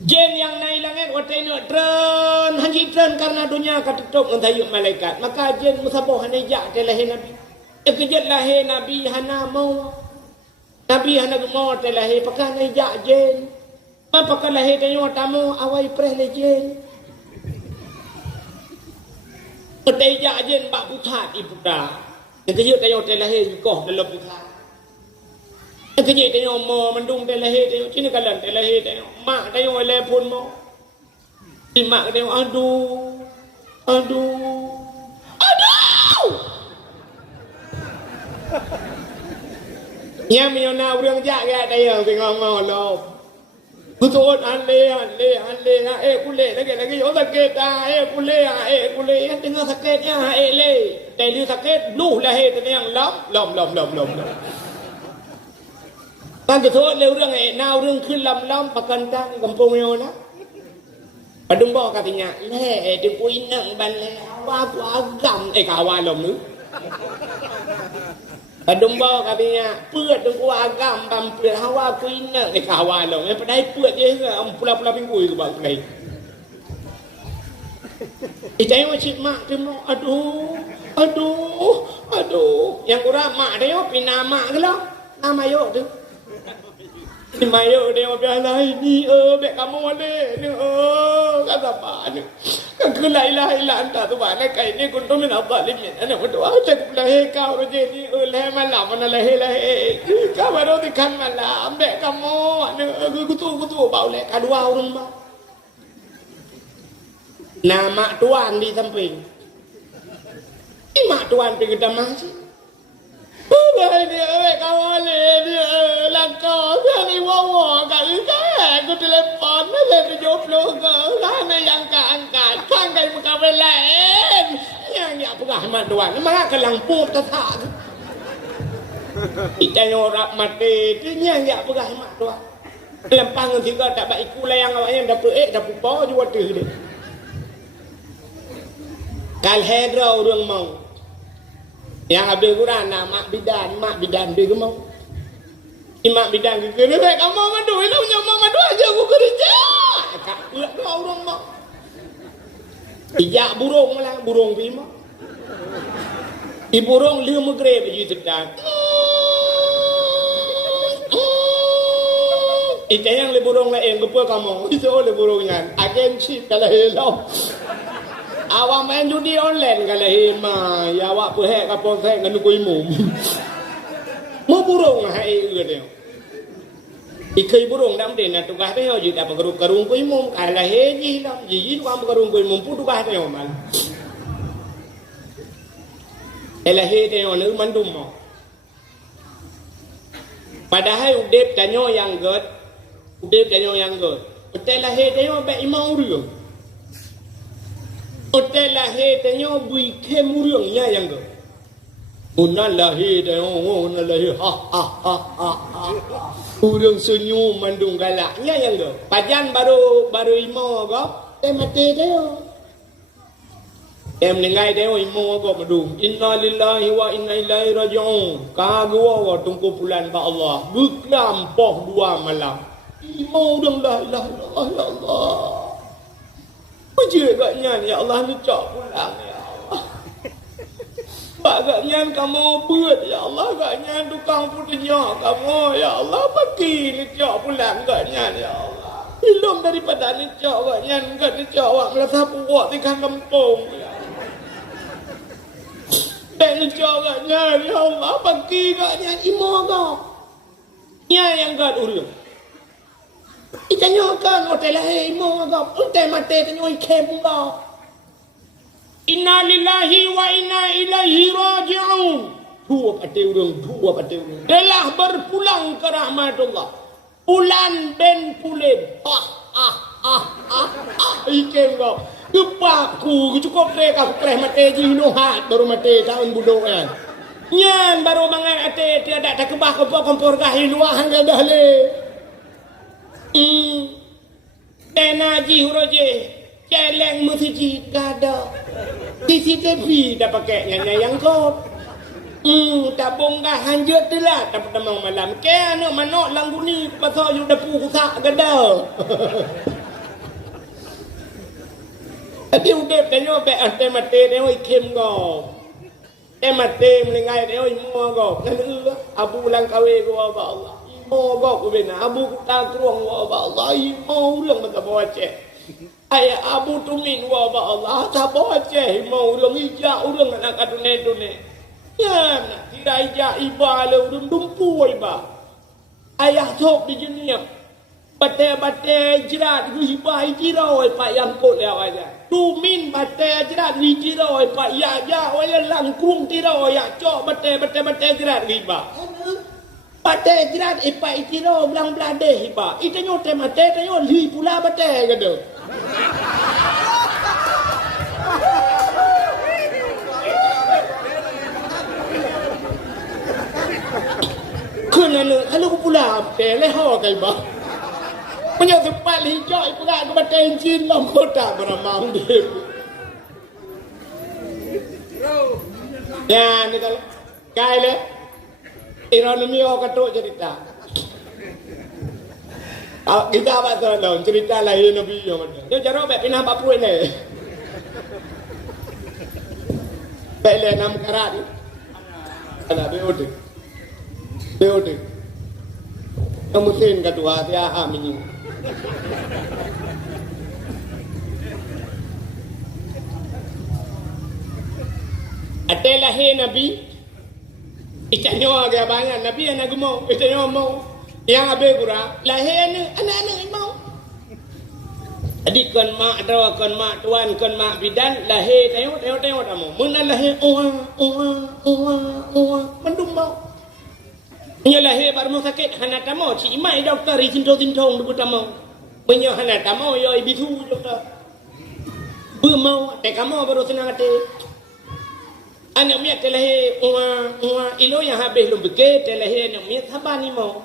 Jen yang naik langit watena tren hanji tren karena dunia ketutup dengan sayup malaikat. Maka jen musabah hanajak te lahir Nabi. Kejat lahir Nabi hana mau. Nabi hana mau te lahir pakai hanajak jen. Pakai lahir tanya tamu awai preh le jen. Kedai jen bak putat ibu dah. Yang kejut tanya te lahir koh dalam putat. Yang kejut tanya mau mendung te lahir tanya cina kalan te lahir tanya mak tanya oleh pun mau. Si mak tanya aduh. Yang menyona urang jak gak tanya tengok mau lop. Betul anle kulit lagi yo sakit kulit tengah sakitnya le tadi sakit luh lah tengah lom kan betul le urang na urangขึ้นลำpakan tang kampung yo na padung bo katanya le de ku inang ban le wa ku agam kawan lom nu Padung bawa katanya, puat tu gua agam bampir hawa ku ina ni kawan lo. Yang padai puat dia pula-pula pinggul tu bang kai. Itai macam mak tu aduh. Yang kurang mak dia pina mak ke lah. Nama yo tu. Nama yo dia biasa ini bek kamu ada ni kata apa ni. Kan la ilaha illa anta subhanaka kai ni kuntu min adh-dhalimin. Ana berdoa cak lahe kau roje ni leh malam mana lahe kau baru dikan malam bek kamu ana kutu bau leh kadua urang ba. Nama tuan di samping. Ini mak tuan pergi damas. Bukan dia kau dia langkah ni wawa kali aku telepon le joplo kan yang angkat kan kai muka belain yang ya pegah maduan maka kelang put tata kita nyorak mati yang ya pegah maduan lempang juga tak baik kula yang awaknya dapat dapat po juga tu dia kal hedra urang mau yang habis Quran mak bidan dia mau Imak bidang ke kena kamu madu itu punya madu aja aku kerja. Kak pula orang mak. Ijak burung lah burung bima. I burung liu megre baju sedang. Ita yang le burung lah yang kepa kamu. Itu le burungan. Agensi kalau hello. Awak main judi online kalau hema. Ya awak perhek kapal saya dengan kuimu. Mau burung hai dia. Ikai burung dam den na tugas dia je dapat karung kuimum kalah heji lam ji kam karung kuimum pu tugas dia mal. Elah he dia nu mandum mo. Padahal udep tanyo yang god. Utelah he dia be imau riu. Utelah he tanyo bui kemuriung nya yang god. Unalahi dayong unalahi ha. Urang senyum mandung galaknya yang go. Pajan baru imo go. Mati dayo. Menengai dayo imo go madung. Inna lillahi wa inna ilaihi raji'un. Kagua go tungku pulan ba Allah. Buklam poh dua malam. Imo dong la ilaha illallah ya Allah. Puji agaknya ya Allah ni cak pulang ya. Agaknya kamu buat ya Allah agaknya tukang putihnya kamu ya Allah bagi lecok pulang agaknya ya Allah belum daripada lecok agaknya enggak lecok awak merasa puak di kampung ya dan lecok agaknya ya Allah bagi agaknya imo kau nya yang gak urung ikanyo kan hotel imo kau utai mate tanyo ikem kau Inna lillahi wa inna ilaihi raji'un. Dua patih urang. Telah berpulang ke rahmatullah. Pulan ben pulin. Ikem kau. Kepaku cukup dek aku kreh mati jinuhat baru mati tahun budok kan. Nyan baru mangai ate tiada tak kebah kompor gahi luah hangga dah le. Tenaji huroje. Celeng musiji kada. CCTV dah pakai yang kau. Tabung dah hanjut tu lah. Tak pernah malam. Ke anak manok langgu ni pasal you dapu kusak gada. Tapi udah tanya be ante mate dia oi kem go. Mate melingai dia oi mo go. Lalu abu lang kawe go ba Allah. Mo go ku bena abu ta kruang go ba Allah. Mo ulang mata bawa cek. Ay abu tumin go ba Allah. Ta bawa cek mo ulang ija ulang anak kadune dune. Ya nak tidak ija iba le urum dumpu iba. Ayah thok di dunia. Bate jerat riba hijrah oi pak yang kot dia aja. Tu min bate jerat hijrah oi pak ya oi langkung tira oi ya cok bate jerat riba. Bate jerat pak hijrah belang belade riba. Itu nyote mate tanyo li pula bate gado. Kenana kalau pula bate leho kai ba. Punya tempat hijau itu tak kepada enjin lah kota beramam dia. Ya, ni kalau kaya le, Ironomi orang katuk cerita. Kita apa tahu cerita lahir Nabi yang mana? Dia cara baik pindah bapru ni. Baik le nam karat. Ada beodik. Kamu sen kedua dia amin. Ada lahir Nabi. Ikannya agak banyak Nabi yang nak mau. Ikannya mau. Yang abe kurang. Lahir ni anak-anak mau. Adik kan mak tuan kan mak bidan lahir tengok tamu. Mana lahir mendung mau. Punya lahir baru mau sakit hana tamu cik imai doktor tintong dulu tamu. Punya hana tamu yo ibitu doktor. Bermau te kamu baru senang hati. Anak miat terlahir ilo yang habis lum beke terlahir anak miat sabar ni mau.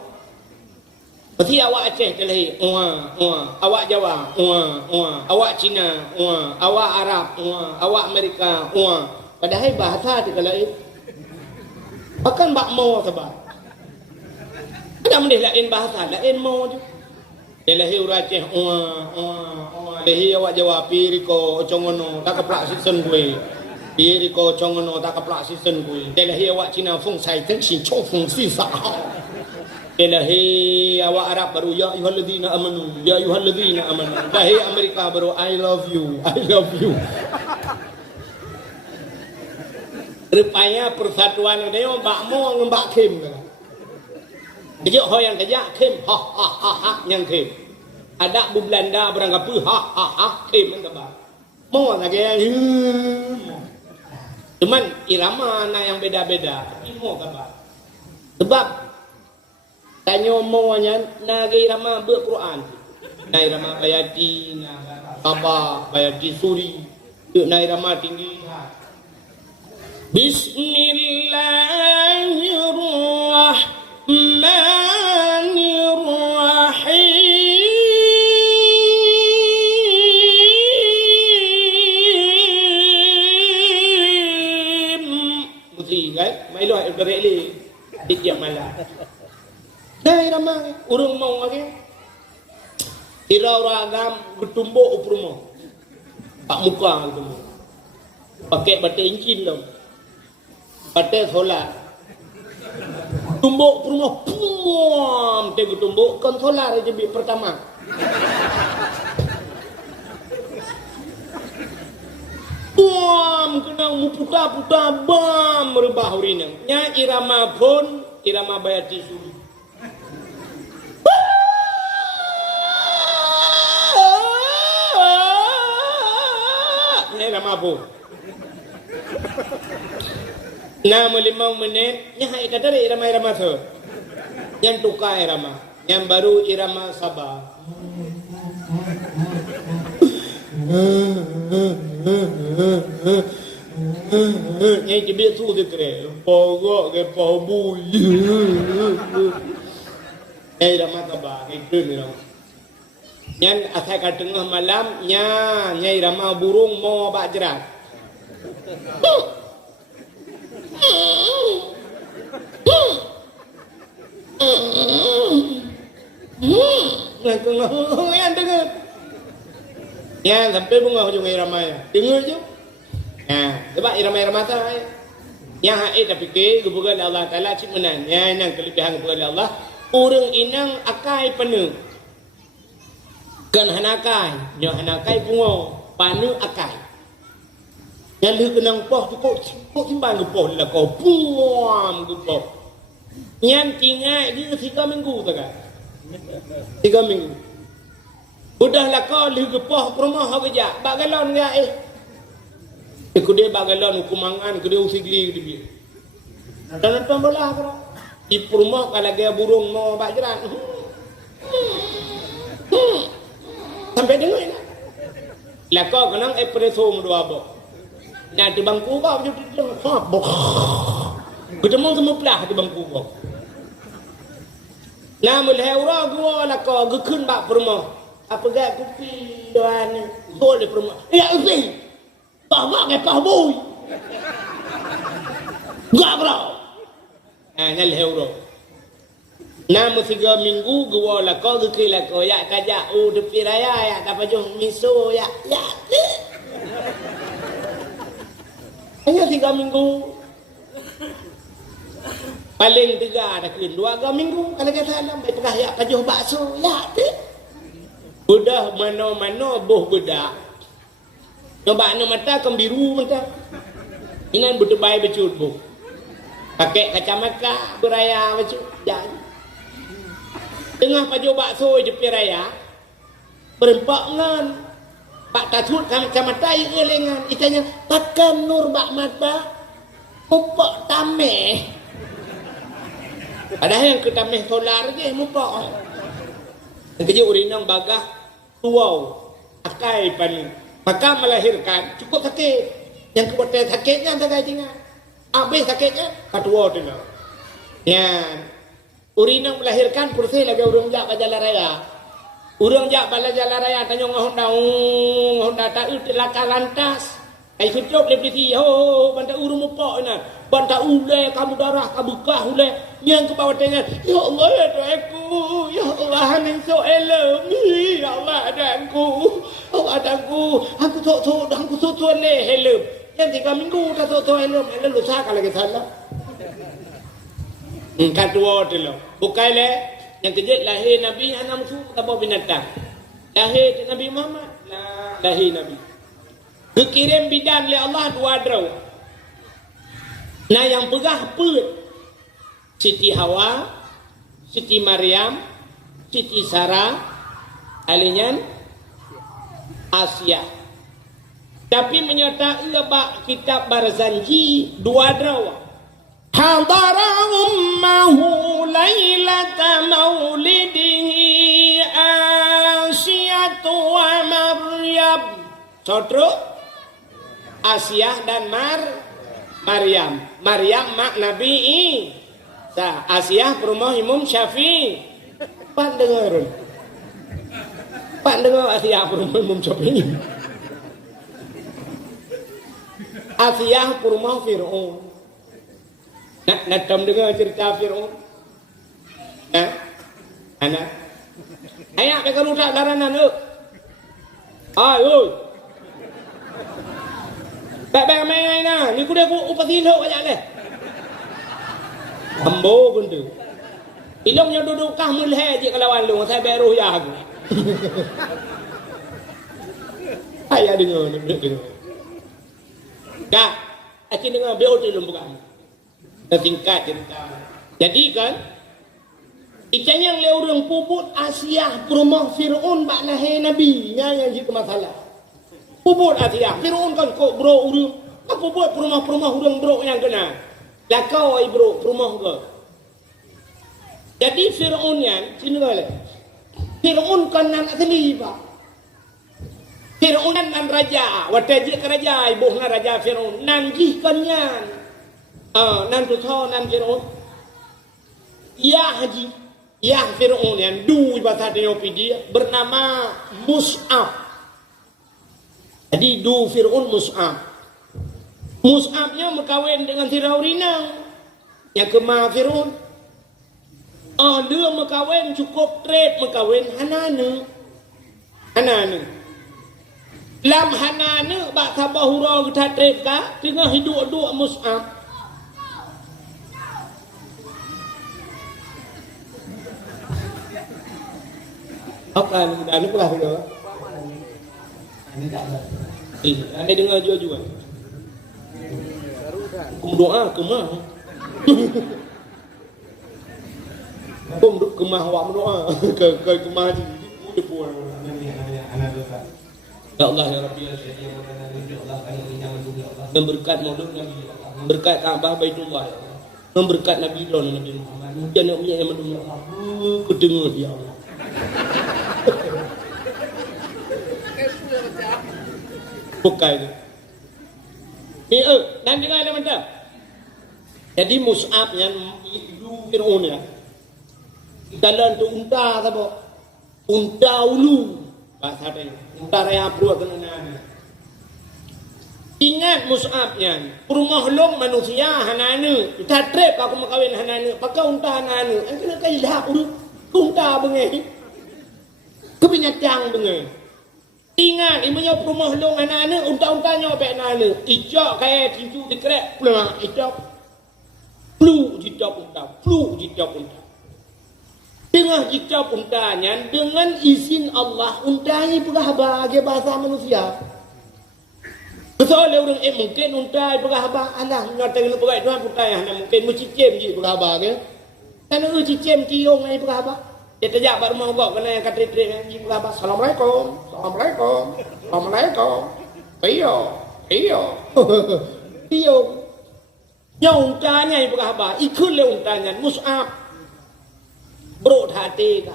Pasti awak Aceh terlahir awak Jawa awak Cina awak Arab awak Amerika padahal bahasa tu kalau akan bak mau sabar. Ada mendih lain bahasa, lain mau je. Dia lahir orang Aceh, lahir awak Jawa, piriko congono, tak keplak season gue. Piriko congono, tak keplak season gue. Dia lahir awak Cina, feng sai teng si chou feng si sa. Dia lahir awak Arab baru, ya ayyuhalladzina amanu. Lahir Amerika baru, I love you. Rupanya persatuan dia, mbak mau ngembak kim. Dia yang kejak kim yang kim. Ada bu Belanda berangkat pu kim entah. Mau lagi cuman irama na yang beda-beda. Mau kabar. Sebab tanya maunya na irama berquran. Na irama bayati na Sabah bayati Suri. Na irama tinggi. Bismillahirrahmanirrahim. Mesti kan? Mailah directly dikit malah. Dai ramai urung mau lagi. Irau ragam bertumbuk uprumo. Pak muka gitu. Pakai batu incin dong. Batu solar. Tumbuk rumah pum tegu tumbuk konsolar je bit pertama. Pum kena muputa bam merubah urina. Nya irama pun irama bayati suri. Nya irama pun. Nama 5 menit, nya hai kata irama-irama tu. Yang tukar irama, yang baru irama Sabah. Yang cibik tu dia kere, pogok ke pobu. Irama Sabah, itu irama. Yang asal kat tengah malam, nya irama burung mau bak jerat. Yang dengar. Ya sampai bunga hujung irama ya. Dengar je. Nah, sebab irama-irama tu yang haid tapi ke kebukan Allah Taala cik menan. Ya nang kelebihan kebukan Allah. Orang inang akai penuh. Kan hanakai, nyo hanakai bunga, panu akai. Yang lu kenang poh tu kok timbang ke poh lah kau puam ke poh. Yang tinggal dia 3 minggu tak kan? 3 minggu. Udahlah kau lu ke poh rumah kau kerja. Bak galon enggak Aku dia bak galon hukumangan ke dia usigli ke dia. Dan nonton bola kau. Di rumah kalau dia burung mau bak jerat. Sampai dengar ni. Lah kau kenang espresso dua bok. Nah di bangku kau je bok. Ketemu semua pelah di bangku kau. Nah mulai orang gua lah kau gekun bak rumah. Apa gak kopi doan gol di rumah. Ya usi. Bawa ke pahboy. Gak bro. Nah nyal euro. Nama 3 minggu gua lah kau gekil lah kau ya kajak depi raya ya tak pajung miso ya. Hanya 3 minggu. Paling 3 dah kena 2 minggu. Kalau kata salam baik pegah ya pajuh bakso ya. Udah mana-mana boh bedak. Nampak no mata kembiru mata. Inan berdebai becut boh. Pakai kacamata beraya becut. Jangan. Tengah pajuh bakso di raya. Berempak ngan. Pak Tatut kacamata lengan. Itanya pakai nur bak mata. Mumpok tameh. Padahal yang ketameh solar je mumpok. Yang kerja urinang bagah tuau. Akai pan. Maka melahirkan cukup sakit. Yang kebetulan sakitnya tak gajinya. Habis sakitnya katua tinggal. Ya. Urinang melahirkan kursi lagi urung jak jalan raya. Urung jak bala jalan raya tanya Honda tak laka lantas. Ai sudah lebih ti ho banta urung mopok na. Banta ule kamu darah kabukah ule yang ke bawah tanya. Ya Allah ya doaku. Ya Allah hanin so elem. Ya Allah adangku. Oh adangku. Aku sok le helem. Yang 3 minggu tak sok helem. Helem lu saka lagi salah. Kedua tu lah. Bukan le yang kejut lahir Nabi anak musuh tanpa binatang. Lahir Nabi Muhammad. Lahir Nabi. Kekirim bidan oleh Allah 2 draw. Nah yang pegah put Siti Hawa, Siti Maryam, Siti Sarah, alinyan Asia. Tapi menyertai lebak kitab Barzanji 2 draw. Hadara ummahu lailata maulidihi Asyatu wa Maryam. Sotro Asia dan Maryam. Maryam mak Nabi Isa. Asia rumah Imam Syafi'i. Pak dengar Asia rumah Imam Syafi'i. Asia rumah Fir'aun. Nak tom dengar cerita Fir'aun. Nah, anak. Ayak mereka rusak daranan tu. Ayo. Baik-baik main nah. Ni ku dia upati lho banyak leh. Ambo pun tu. Ilongnya duduk kah mulai je kalau walung saya beruh ya aku. Ayah dengar. Dah. Aku dengar beot ilmu bukan. Tingkat cerita. Jadi kan ikan yang le orang puput Asia rumah Fir'aun bak lahir Nabi nya yang jadi masalah. Puput Asia Fir'aun kan kok bro urang. Apa buat rumah-rumah urang bro yang kena. Lakau bro, rumah ke. Jadi Fir'aun yang, sini boleh. Fir'aun kan anak sendiri pak. Fir'aun nan raja, wajib raja, ibu na raja Fir'aun. Nan jihkannya, nan tuh nan Fir'aun. Ya haji, ya Fir'aun yang dua bahasa dia bernama Mus'ab. Jadi dua Fir'aun Mus'ab. Mus'abnya berkahwin dengan Firaunina yang kemah Fir'aun. Dia berkahwin cukup trade berkahwin Hanana. Lam Hanana bak sabah hurau kita trade ka tengah hidup dua Mus'ab. Apa ni dah lupa ke? Ada dengar juga. Doa kemah. Kemah awak berdoa ke kemah di depan. Ya Allah ya Rabbi ya Allah memberkat maulud Nabi, memberkat Kaabah Baitullah, memberkat Nabi Muhammad. Jangan punya yang mendengar. Kedengar ya Allah. Bukan itu. Ni dan dengar ada macam. Jadi Mus'ab yang itu Fir'aun ya. Dalam tu unta apa? Unta ulu. Bahasa dia. Unta raya perut kena. Ingat Mus'abnya, rumah long manusia hanana. Kita trip aku mau kahwin hanana, pakai unta hanana. Ang kena kai dah urut unta bengai. Kebinyatang bengai. Ingat ibunya rumah long hanana, unta-untanya pek hanana. Ijak kaya tinju dikrek, pulang ijak. Flu jijak unta, flu jijak unta. Tengah jijak untanya dengan izin Allah, untanya pegah bahagia bahasa manusia. Betul le orang mungkin untai berahaba alah nyata kena perai tuan putai hana mungkin mencicim je berahaba ke. Kan cicim ciong ai berahaba. Dia tajak kat rumah gok kena yang katrik-trik ji berahaba. Assalamualaikum. Iyo. Yang untanya berahaba ikut le untanya Mus'ab. Bro hati ka.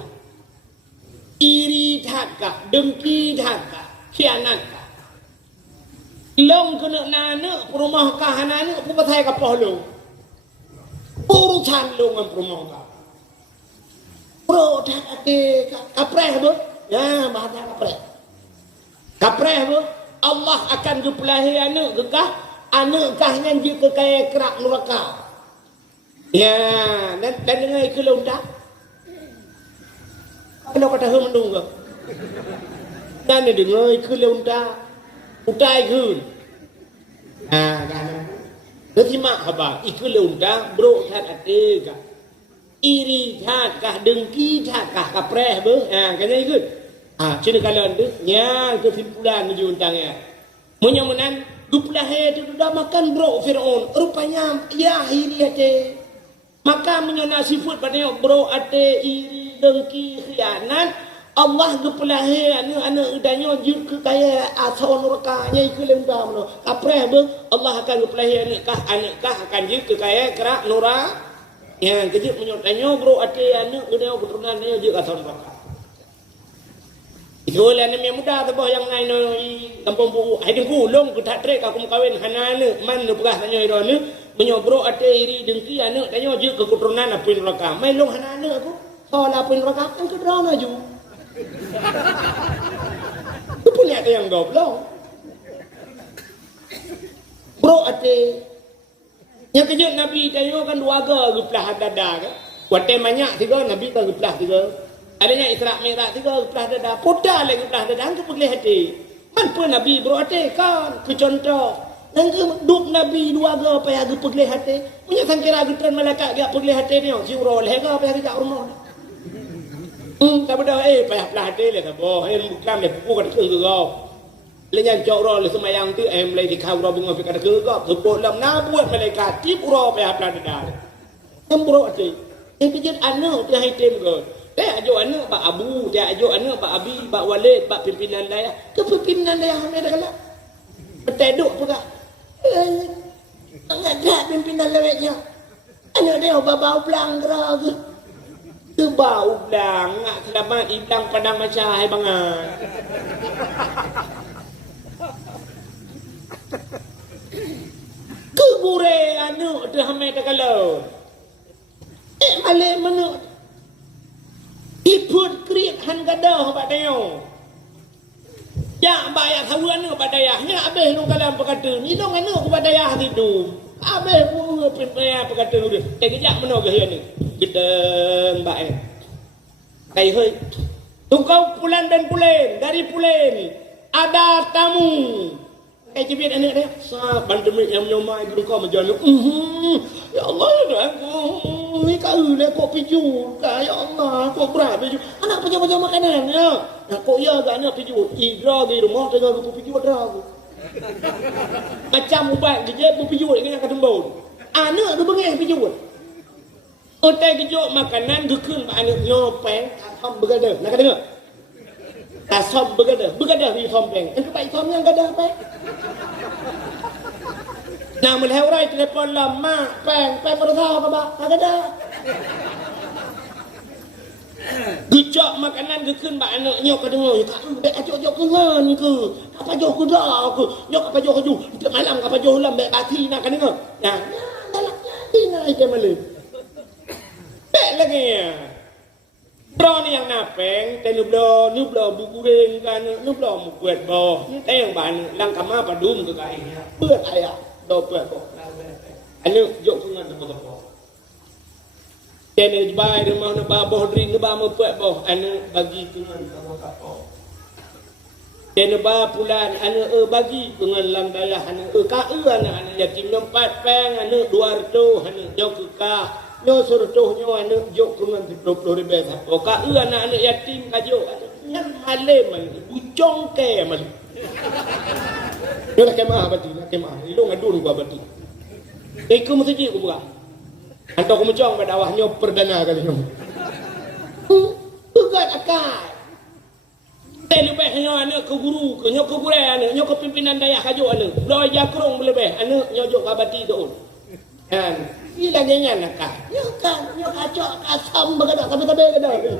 Iri thaka, dengki thaka, khianat. Long kena nana rumah kahanana aku patai kapal long. Urusan long dengan rumah kah. Bro dah ate kapreh bu. Ya bahasa kapreh. Kapreh bu. Allah akan gepelahi anak gekah. Anak kahnya jika kaya kerak neraka. Ya dan dengar ke long tak. Kalau kata mendung ke. Dan dengar ke long tak. Utai kun. Nanti mak apa? Ikut leunta bro that adega. Iri that kah dengki that kah kapreh ber. Kena ikut. Cina kalau anda nya kesimpulan menuju untangnya. Menyamunan duplah itu sudah makan bro Fir'aun. Rupanya ya iri ate. Maka menyana sifat pada bro ate iri dengki khianat. Allah gepelahi anak udanya juga kaya asal neraka-nya ikut lembah mana. Kapreh ber Allah akan gepelahi anak-kah akan juga kaya kerak neraka. Yang kejut menyotanya bro ate anak udanya keturunannya juga asal neraka. Itu oleh anak yang muda tu yang ngai no kampung bu. Hai dengku long ku tak trek aku kawin hanana man nu pegah tanya irone menyobro ate iri dengki anak tanya juga keturunan apa neraka. Mai long hanana aku. Soal apa neraka kan kedrana ju. Itu punya ada yang goblok. Bro ate. Yang kejut Nabi tanya kan dua geplah dada kan. Wate banyak tiga Nabi kan geplah tiga. Adanya Isra Mi'raj tiga geplah dada. Poda lagi geplah dada kan boleh hati. Man pun Nabi bro ate kan ke contoh. Yang ke duk Nabi dua payah ge boleh hati. Punya sangkira getran malaikat ge boleh hati ni. Si uro leh ke payah ke rumah. Tak pada payah pelate le tak boh bukan le pupu kat ke kau le nyan jok ro le semayang tu le di kau ro bunga kat ke kau sebut lam na buat malaikat tip ro payah pelate dah embro ati pijit anak dia hai tem ke ajo anak pak abu dia ajo anak pak abi pak walid pak pimpinan daya ke pimpinan daya ame dah kala beteduk pula sangat Dah pimpinan lewetnya. Anak dia bau belang gerak ke. Tu bau belang. Ngak kelaban iblang padang macam hai bangan. Kubure anu tu hamai tak kalau. Malay mana. Iput kriak han gadah pada yo. Ya bayar kawan ni pada ya. Ni habis nung kalam perkata. Ni nung anu kepada ya tidur. Habis pun pimpinan perkata dia. Kejap mana ke ni? Gedeng baik. Kai hoi. Tungkau pulan dan pulen dari pulen ada tamu. Kai cebit anak dia. Sa pandemik yang menyomai guru kau menjual. Ya Allah ya aku. Ni kau le kau piju. Ya Allah kau berat piju. Anak piju makanan ya. Nak kau ya ke anak piju. Idra di rumah tengah aku piju ada aku. Macam ubat je piju dengan kadembon. Anak tu bengai piju. Otai kejok makanan dukun pak anak nyopeng atom bergadah. Nak dengar? Asom bergadah di sompeng. Engkau pak som yang gadah apa? Nah melheurai telefon lama peng merasa apa pak? Nak gadah. Gejok makanan dukun pak anak nyok dengar. Kak bek ajok kengan ke? Apa jok ke dah ke? Nyok apa jok ju? Malam apa jok lam bek bati nak dengar. Nah, dalam jadi nak ikan malam. Bek lagi ya. Bro ni yang napeng, tapi nublo buku ring kan, nublo mukuat boh. Ni tayang ban, lang kama padum tu kai. Buat ayah, do buat boh. Anu jok sungan tu boh. Kene bai rumah nu ba boh ring nu ba mu buat boh. Anu bagi sungan tu boh. Kene ba pulan anu bagi dengan lang dayah anu ka anu yatim nompat peng anu 200 anu jok ka. Nyo suruh nyo anak jok kungan 20 ribu satu. Kak anak yatim kajok. Yang malam man, bucong ke man. Dia nak kemah bati, nak kemah. Ilo ngadun gua bati. Iku mesti ji ku buka. Anto ku mencong pada awah nyo perdana kali nyo. Ugat akal. Telu beh nyo anak ke guru, ke nyo ke guru anak, nyo ke pimpinan dayah kajok anak. Lo jakrong boleh beh anak nyo jok bati tu. Kan ini lagi nak kah? Nyo kacok kasam bergadak tapi gadak.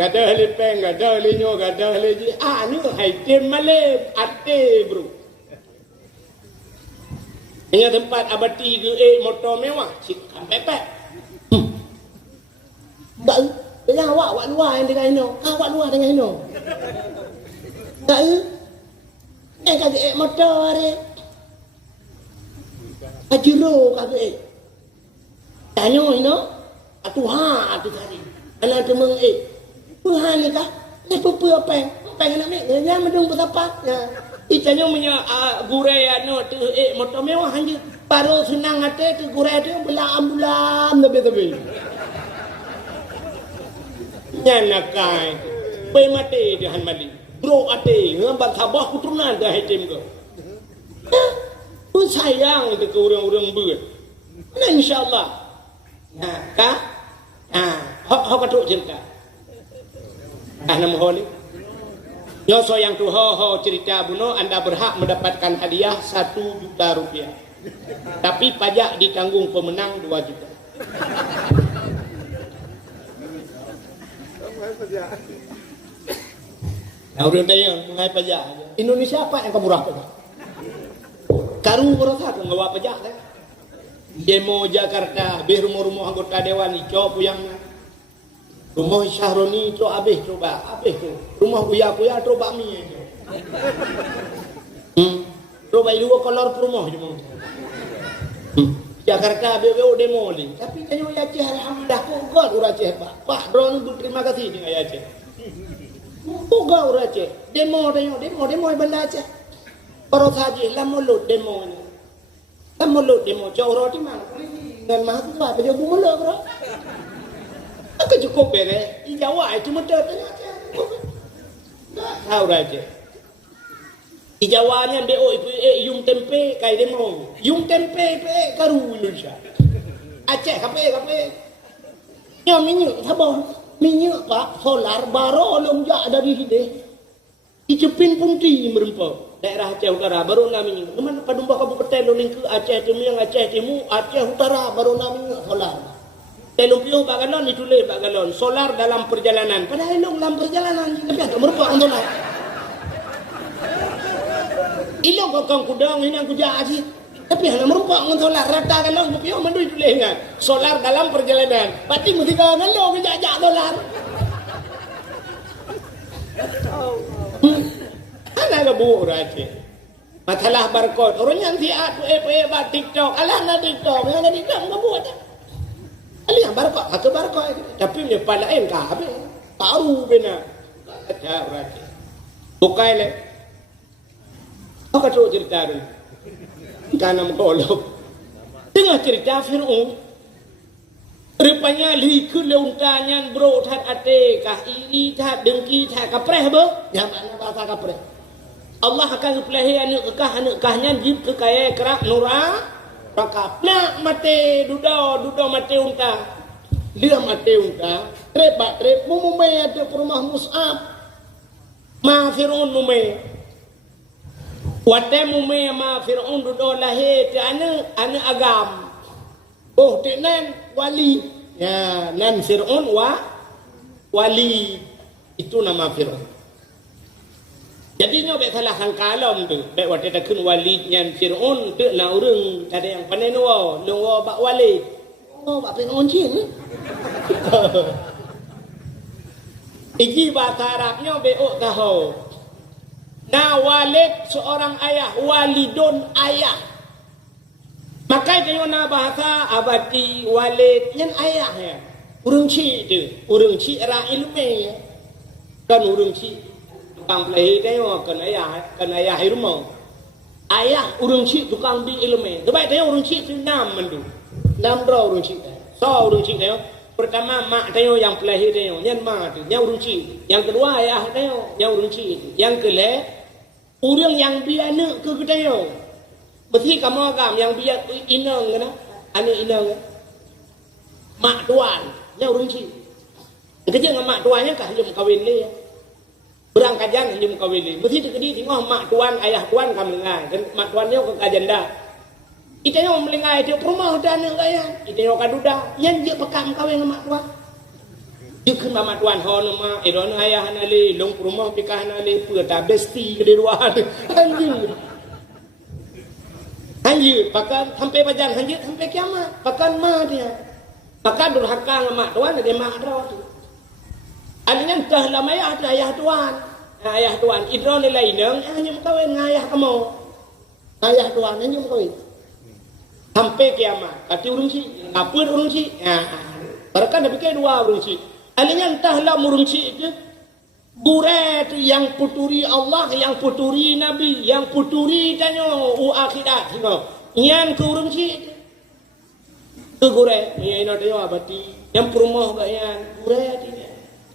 Gadah lipeng, gadah linyo, gadah leji. Ni hai tim malay ate bro. Ini tempat abati ke motor mewah, cik pepek. Tak, dengan awak luar yang dengan ino, awak luar dengan ino. Tak, kata motor ni. Ajuro kata tanya ino atuha atu tadi ana temeng puhan ni kah ni pupu apa nak mek nya medung betapa ya itanya punya gurai anu tu motor mewah hanya baru senang hati tu gurai tu bulan tapi nya nakai pe mati dia han mali bro ate ngambat sabah keturunan dah hitim ke pun sayang itu ke orang-orang buat nah insyaallah. Nah, kah? Hok katuk cerita. Nama ho ni. Nyoso yang tu ho cerita buno anda berhak mendapatkan hadiah 1 juta rupiah. Tapi pajak ditanggung pemenang 2 juta. Nah, udah tanya mengenai pajak. Indonesia apa yang kemurah pajak? Karu berasa ngewa pajak kan? Demo Jakarta, be rumah-rumah anggota dewan ico puyangna. Rumah Syahroni ico abeh coba, abeh tu. Rumah kuya coba mi. Coba dua kolor rumah cuma. Jakarta be demo ni. Tapi tanya ya Aceh alhamdulillah kok god ura Aceh Pak Bro terima kasih dengan ya Aceh. Kok god ura Aceh. Demo bandar Aceh. Baru saja lama mulut demo ni. Kan mulut demo jauh roti mana? Dan mah tu apa jauh mulut bro? Aku cukup bere. Di Jawa itu mudah tanya. Tahu raja. Di Jawa ni ambil yung tempe kai demo. Yung tempe karu Indonesia. Aceh kape. Nyo minyak sabon. Minyak pak solar baru long jak dari hide. Icepin pun ti merempau. daerah Aceh Utara baru nami mana padumba kabupaten lo lingku Aceh Timur Aceh Timur Aceh Utara baru nami solar telumpiu bagalon ditulis bagalon solar dalam perjalanan padahal ilung dalam perjalanan tapi agak merupakan solar ilung kau kudang ini aku jadi tapi hanya merupakan solar rata galon piu mandu ditulis kan solar dalam perjalanan berarti mesti kau galon kejajak solar Ana ga buo raje. Matalah barcode. Orang yang dia tu ba TikTok. Alah na TikTok. Yang na TikTok ga buat. Ali yang barcode, atau barcode. Tapi dia palain ka habe. Tahu bena. Ada raje. Bukai le. Apa tu cerita ni? Kanam golok. Tengah cerita Firaun. Rupanya liku leuntanyan bro that ate kah iri that dengki that kapreh be yang mana bahasa kapreh Allah akan pelahi anak kahnya jib ke kaya kerak nura maka plak mate dudo mate unta dia mate unta trep mume ada rumah Mus'ab ma Fir'aun mume wate mume ma Fir'aun dudo lahir ti anak agam oh tenan wali ya nan Fir'aun wali itu nama Fir'aun jadi nyo bet salah sangkalom tu bet wate takun wali nyan Fir'aun tu na urang ada yang pandai no bak wali bak Fir'aun cin iki bahasa Arabnya beok tahu na walid seorang ayah walidun ayah. Maka kayo na bahasa abadi walid yan ayah ya. Urang ci tu, urang ci ra ilmu ya. Kan urang ci tukang play tayo kan ayah rumah. Ayah urang ci tukang di ilmu. Sebab tayo urang ci tu nam mandu. Nam ro urang ci. So urang ci tayo pertama mak tayo yang play tayo yan ma tu, yang urang ci. Yang kedua ayah tayo, yang urang ci. Yang kele urang yang biana ke tayo. Berarti kamu agam yang biar inang kan? Ane inang kan? Mak tuan, yang orang cik. Kerja dengan mak tuannya kah jom kawin ni. Berangkat jangan jom kawin ni. Berarti terkedi tengok mak tuan, ayah tuan kamu lengai. Dan mak tuannya ke kajanda. Kita yang melengai dia rumah dan yang lain. Kita yang kaduda. Yang dia pekam kawin dengan mak tuan. Dia kan mak tuan hon mak. Iron ayah nali, long rumah pikah nali, peta besti ke di luar. Anjing. Hanjir, pakan sampai pajan hanjir sampai kiamat. Pakan ma dia. Pakan durhaka dengan mak tuan dia mak dah tu. Adanya entah lama ayah tuan. Ayah tuan idron lain nang hanya kawin dengan ayah kamu. Ayah tuan hanya kawin. Sampai kiamat. Kata urang si, apa urang si? Parakan dah fikir dua urang si. Adanya entahlah urang si itu Gure tu yang puturi Allah, yang puturi Nabi, yang puturi tanyo akhirat. Yang ke urang cik. Ke gure, yang ino tayo abati. Yang perumah gak yang gure tu.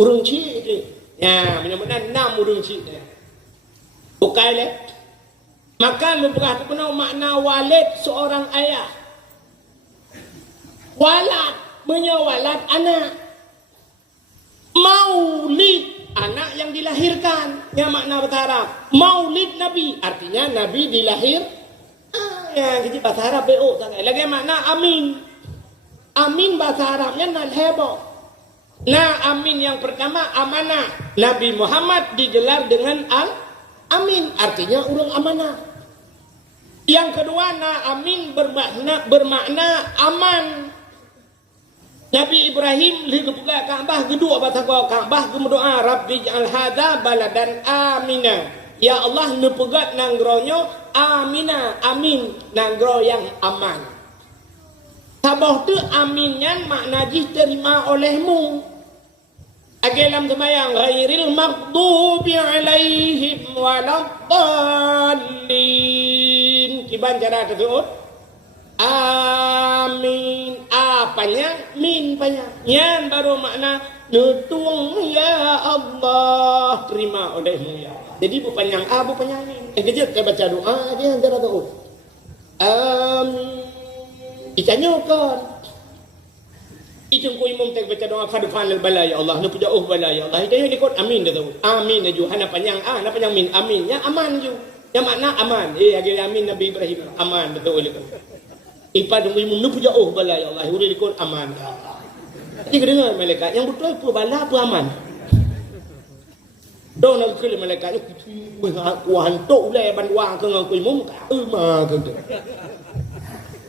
Urang cik tu. Ya, benar-benar 6 urang cik tu. Bukai le. Maka lebih tu kena makna walid seorang ayah. Walad, menyawalad anak. Maulid anak yang dilahirkan, yang makna bahasa Arab. Maulid Nabi, artinya Nabi dilahir. Ya, jadi bahasa Arab beok sangat. Lagi makna amin. Amin bahasa Arabnya nalhebo. Nah, amin yang pertama amanah. Nabi Muhammad digelar dengan amin, artinya urang amanah. Yang kedua, na amin bermakna aman. Nabi Ibrahim lihat buka Kaabah kedua bahasa Kaabah berdoa Rabbi ja'al hadza baladan amina. Ya Allah nepegat nangronyo amina, amin, nanggro yang aman. Sabah tu aminnya makna diterima olehmu. Agelam semayang ghairil maghdubi alaihim waladdallin. Kiban cara tersebut amin. Apanya? Min banyak. Yang baru makna nutung ya Allah, terima olehmu ya. Jadi bupanjang A, bupanjang min. Kejut saya baca doa dia antara tahu. Amin. Ditanyakan. Itu ku imam tak baca doa fadfal bala ya Allah. Nu puja bala ya Allah. Itu yang dikot amin dah tahu. Amin aju hana panjang A, hana panjang min. Amin ya aman ju. Yang makna aman. Agak amin Nabi Ibrahim. Aman, betul itu. Ipad umum nu puja bala ya Allah. Huri likun aman. Jadi dengar malaikat. Yang betul apa bala apa aman. Dong nak kira malaikat. Kuhantuk ulai banduang ke ngakui mumka. Ma ke.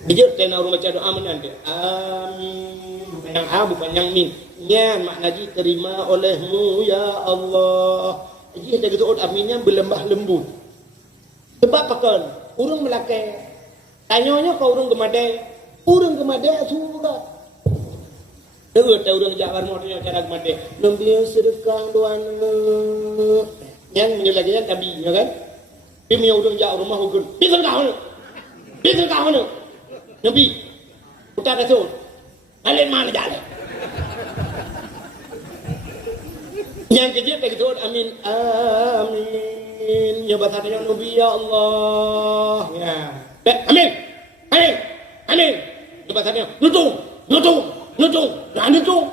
Bijak tena orang baca doa menan dia. Amin. Yang A bukan yang min. Nya makna diterima olehmu ya Allah. Jadi kita kata aminnya berlembah lembut. Sebab pakan urang melakai. Tanyanya kau urang gemadai. Urang gemadai suka. Dengar tak urang jabar modnya cara gemadai. Nambil sedekah doan. Yang menyelagian tabi, ya kan? Dia punya urang jak rumah hukum. Bisa kau. Bisa kau. Nabi. Kita kata. Kalian mana jalan? Yang kejap tak kata amin. Amin. Ya bahasanya Nabi ya Allah. Ya. Amin. Amin. Amin. Ya bahasanya nutung. Jangan nutung.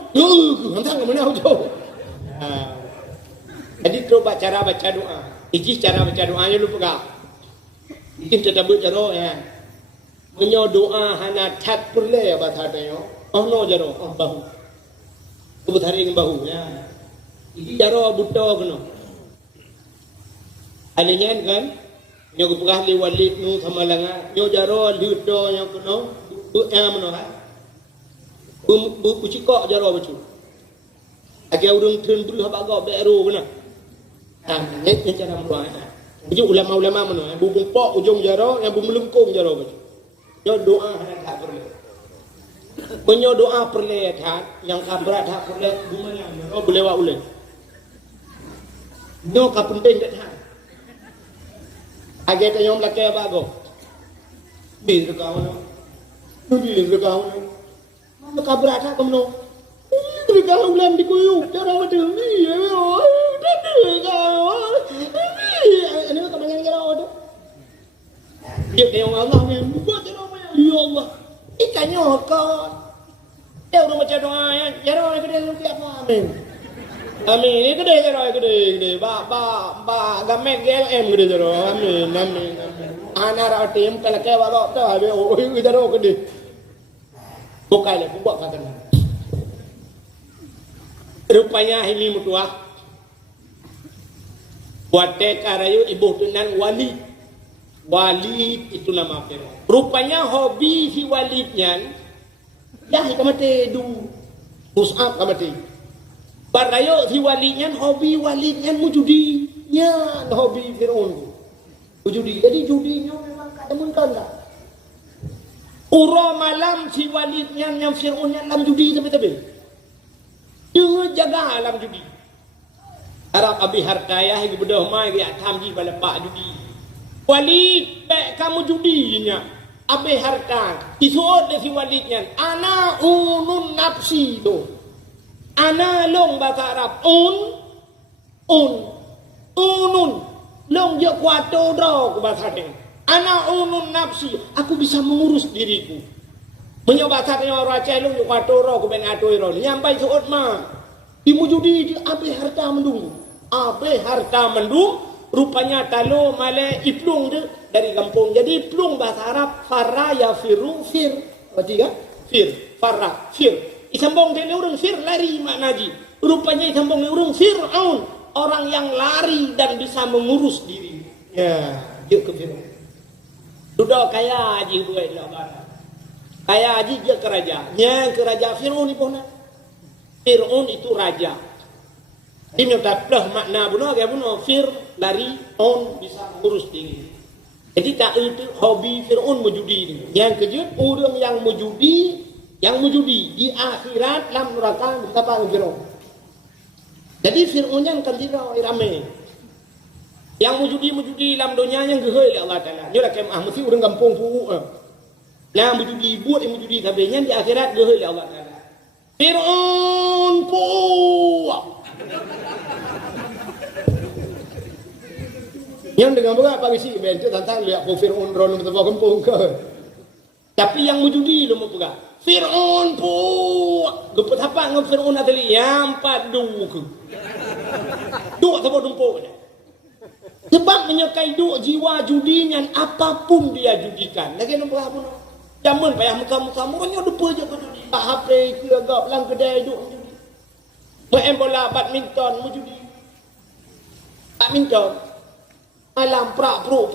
Hantang ke mana tu? Jadi coba cara baca doa. Iji cara baca doanya lu pegang. Ini kita baca doa ya. Menyo doa hana tat perle bahasanya. Oh no jaro. Oh bahu. Sebut hari ini bahu ya. Iji jaro buta kena. Alinyan kan? Nyo pegah li walid nu sama langa. Nyo jaro luto yang kena. Mana ha? Ucikok jaro bacu. Agi urang tun dulu haba go beru kena. Net cara mendoa. Ujuk ulama-ulama mana? Bubung pok ujung jaro, yang bubung lengkung jaro bacu. Nyo doa hana tak perle. Menyo doa perle tak, yang kabrat tak perle bumana. Oh boleh wa ulai. Nyo ka penting dak tak. Agi tanyong lakai bago. Bin kau no. Bin kau no. Mana kabrat tak kemno. Kau ulam di kuyu. Cara betul ni. Ini kau panggil kau tu. Dia tengok Allah ni. Buat cara apa ya Allah. Ikannya kau. Dia udah baca doa ya. Cara orang kedai lu apa? Amin. Amin. Ini kedai cara kedai. Ba gamet GLM kedai cara. Amin. Anak tim kalau kau bawa tu habis. Oh kita doa kedai. Bukan le, buat kata ni. Rupanya ini mutua. Buat karayu ibu tunan Walid. Walid itu nama Firaun. Rupanya hobi si Walidnya. Dah kamate du. Mus'ab kamate. Barayo si Walidnya hobi Walidnya mujudi. Ya, hobi Firaun. Mujudi. Jadi judinya memang kada mungkin tak. Ura malam si Walidnya yang Fir'aunnya dalam judi tapi-tapi. Dia jaga dalam judi. Arab abi hartayah yang bedah mai dia tamji bala pak judi. Walid, baik kamu judinya. Abi harta. Disuruh si Walidnya. Ana unun nafsi tu. Ana long bahasa Arab. Unun. Long dia kuato draw ke bahasa dia. Ana unun nafsi, aku bisa mengurus diriku. Menyobakatnya orang celung yuk katoro ku ben atoiro. Nyampai suot ma. Dimujudi di abe harta mendung. Abe harta mendung rupanya talo male iplung de dari kampung. Jadi iplung bahasa Arab farra ya firu fir. Berarti kan? Fir, farra, fir. Isambong dene urang fir lari maknaji. Rupanya isambong urang Fir'aun, orang yang lari dan bisa mengurus diri. Ya, dia ke Fir'aun. Sudah kaya haji buat lah. Kaya haji dia keraja. Yang keraja Fir'aun ni pun. Fir'aun itu raja. Dia minta dah makna bunuh dia bunuh. Fir lari on bisa urus diri. Jadi tak itu hobi Fir'aun menjudi ni. Yang kejut orang yang menjudi di akhirat dalam neraka betapa Fir'aun. Jadi Fir'aun yang kandira ramai. Yang mujudi dalam dunia yang gehoi oleh Allah Ta'ala. Dia lah kemah mesti orang kampung puruk. Nah mujudi buat yang mujudi kabehnya di akhirat gehoi oleh Allah Ta'ala. Fir'aun puruk. Yang dengan berapa bisi bentuk tentang lihat Fir'aun ron betapa kampung ke. Tapi yang mujudi lu mau pegang. Fir'aun puruk. Gepet apa ngep Fir'aun atali yang padu ke. Dua sebab dumpuk. Sebab menyukai duk jiwa judinya apapun dia judikan. Lagi nombor apa? Jamun payah muka-muka muranya lupa je ke judi. Tak HP ke agak lang kedai duk judi. Main bola badminton mu judi. Badminton. Malam prak-pruk.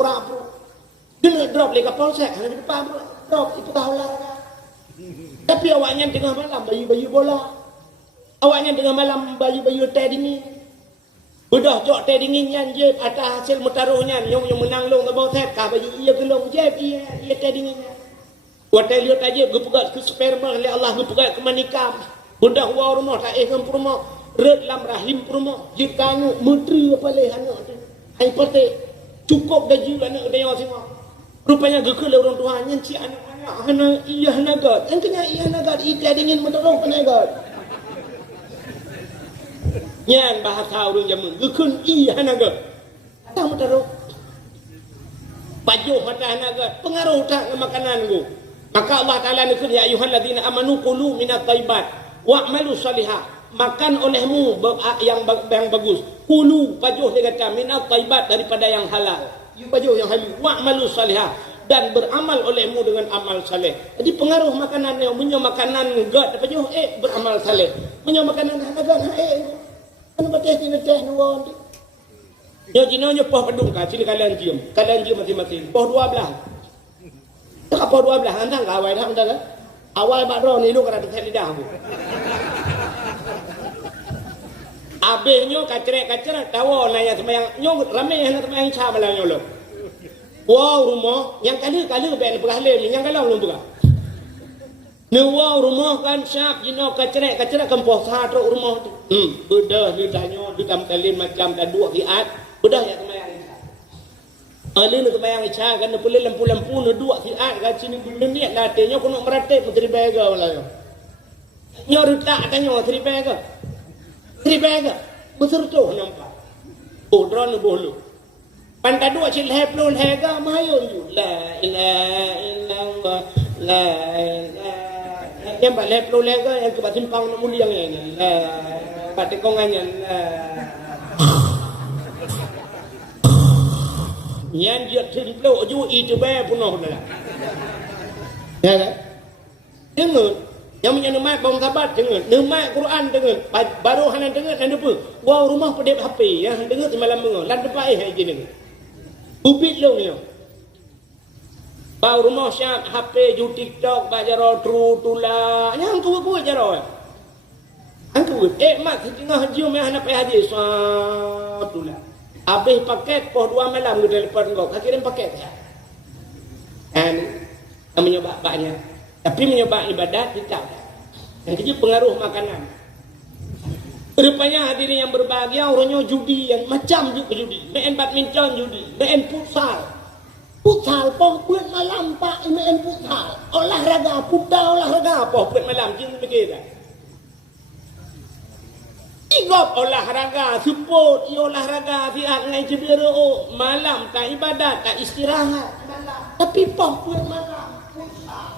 Dengar drop lagi kapal set ada di depan drop itu tahu olahraga. Tapi awaknya tengah malam bayu-bayu bola. Awaknya tengah malam bayu-bayu teh dingin. Udah jok teh dingin yang je atas hasil mutaruhnya yang menang long ke bawah set kah bayu ia gelong je ia teh dinginnya. Buat teh lihat aja gepegat ke sperma oleh Allah gepegat ke manikam. Budak wa rumah tak kan rumah red lam rahim rumah jikanu menteri apa leh anak tu. Hai pate cukup gaji anak dia semua. Rupanya gekul orang tua nyanci anak-anak hana iya nagat. Engkanya iya nagat teh dingin menterong penagat. Nyan bahasa orang jamun gekun iya naga tak mutaro baju mata naga pengaruh tak makanan ku maka Allah Taala nikun ya ayyuhalladzina amanu kulu minat thayyibat wa'malu salihah makan olehmu yang bagus kulu baju dia kata minat thayyibat daripada yang halal baju yang halal wa'malu salihah dan beramal olehmu dengan amal saleh. Jadi pengaruh makanan yang punya makanan god baju beramal saleh punya makanan agak Ano ba tayo tinatay na wawang? Yung ginonyo po padung ka, sila kalian diem mati-mati. Po 12. Saka po 12, hantang kaway na hantang ka. Awal ba ro, nilo ka natin sa lidah mo. Abe nyo, kacere, tawo na yan, samayang, nyo, rame yan na samayang sama lang nyo lo. Wow, rumo, yang kali, ben, pagkahalim, yang kalaw nung buka. Nuwa rumah kan siap jino kacere kan poh satu rumah tu. Bedah lidahnya di dalam talin macam dah dua kiat. Bedah ya temayang isya. Alin temayang isya kan boleh lampu-lampu nu dua kiat kan sini bulan ni latihnya kono merate menteri bega wala yo. Nyo rutak tanyo menteri bega. Menteri bega. Besar tu nampak. Bodron bolu. Panta dua cil heplo hega mayun ju. La ilaha illallah. La ilaha yang balik pulau lega yang kebat simpang nak mulia yang ini batik kongannya yang dia terpulau ju itu bayar punuh dah ya kan dengar yang punya nama bang sahabat dengar nama Quran dengar baru hanya dengar dan apa wow rumah pedep HP yang dengar semalam dengar lan depan hai gini ubit long yo bau rumah siap HP ju TikTok bajaro tru tula yang ku jaro angku mak tengah haji meh nak haji tula habis paket poh 2 malam ke telefon kau kirim paket ya kan menyoba banyak tapi menyoba ibadat tidak yang itu pengaruh makanan rupanya hadirin yang berbahagia orangnya judi yang macam juga judi main badminton judi main futsal Putal poh buat malam pak main putal olahraga poh buat malam jing begitu. Igop olahraga support olahraga fiat ngai cedera malam tak ibadat tak istirahat malam tapi poh buat malam putal.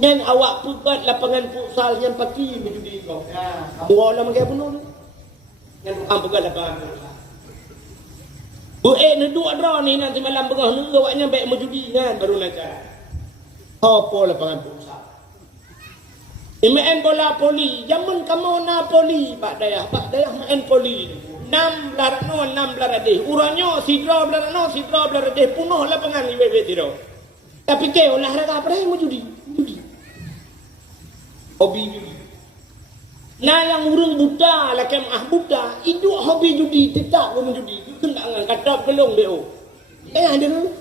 Dan awak buat lapangan putal yang pagi menjudi kau. Kamu orang magai bunuh tu. Yang bukan buat lapangan putal. Buat dua draw ni nanti malam begah ni awaknya baik menjudi kan baru nak jalan. Apa lapangan pusat. Main bola poli, zaman kamu na poli pak dayah main poli. 6 belar no 6 belar deh. Urangnya sidra belar no sidra belar deh punuh lapangan ibe tiro. Tapi ke olahraga apa dah menjudi? Judi. Hobi judi. Nah yang urung buta lah kemah buta itu hobi judi tetap pun judi itu tak ngangkat belum BO ada tu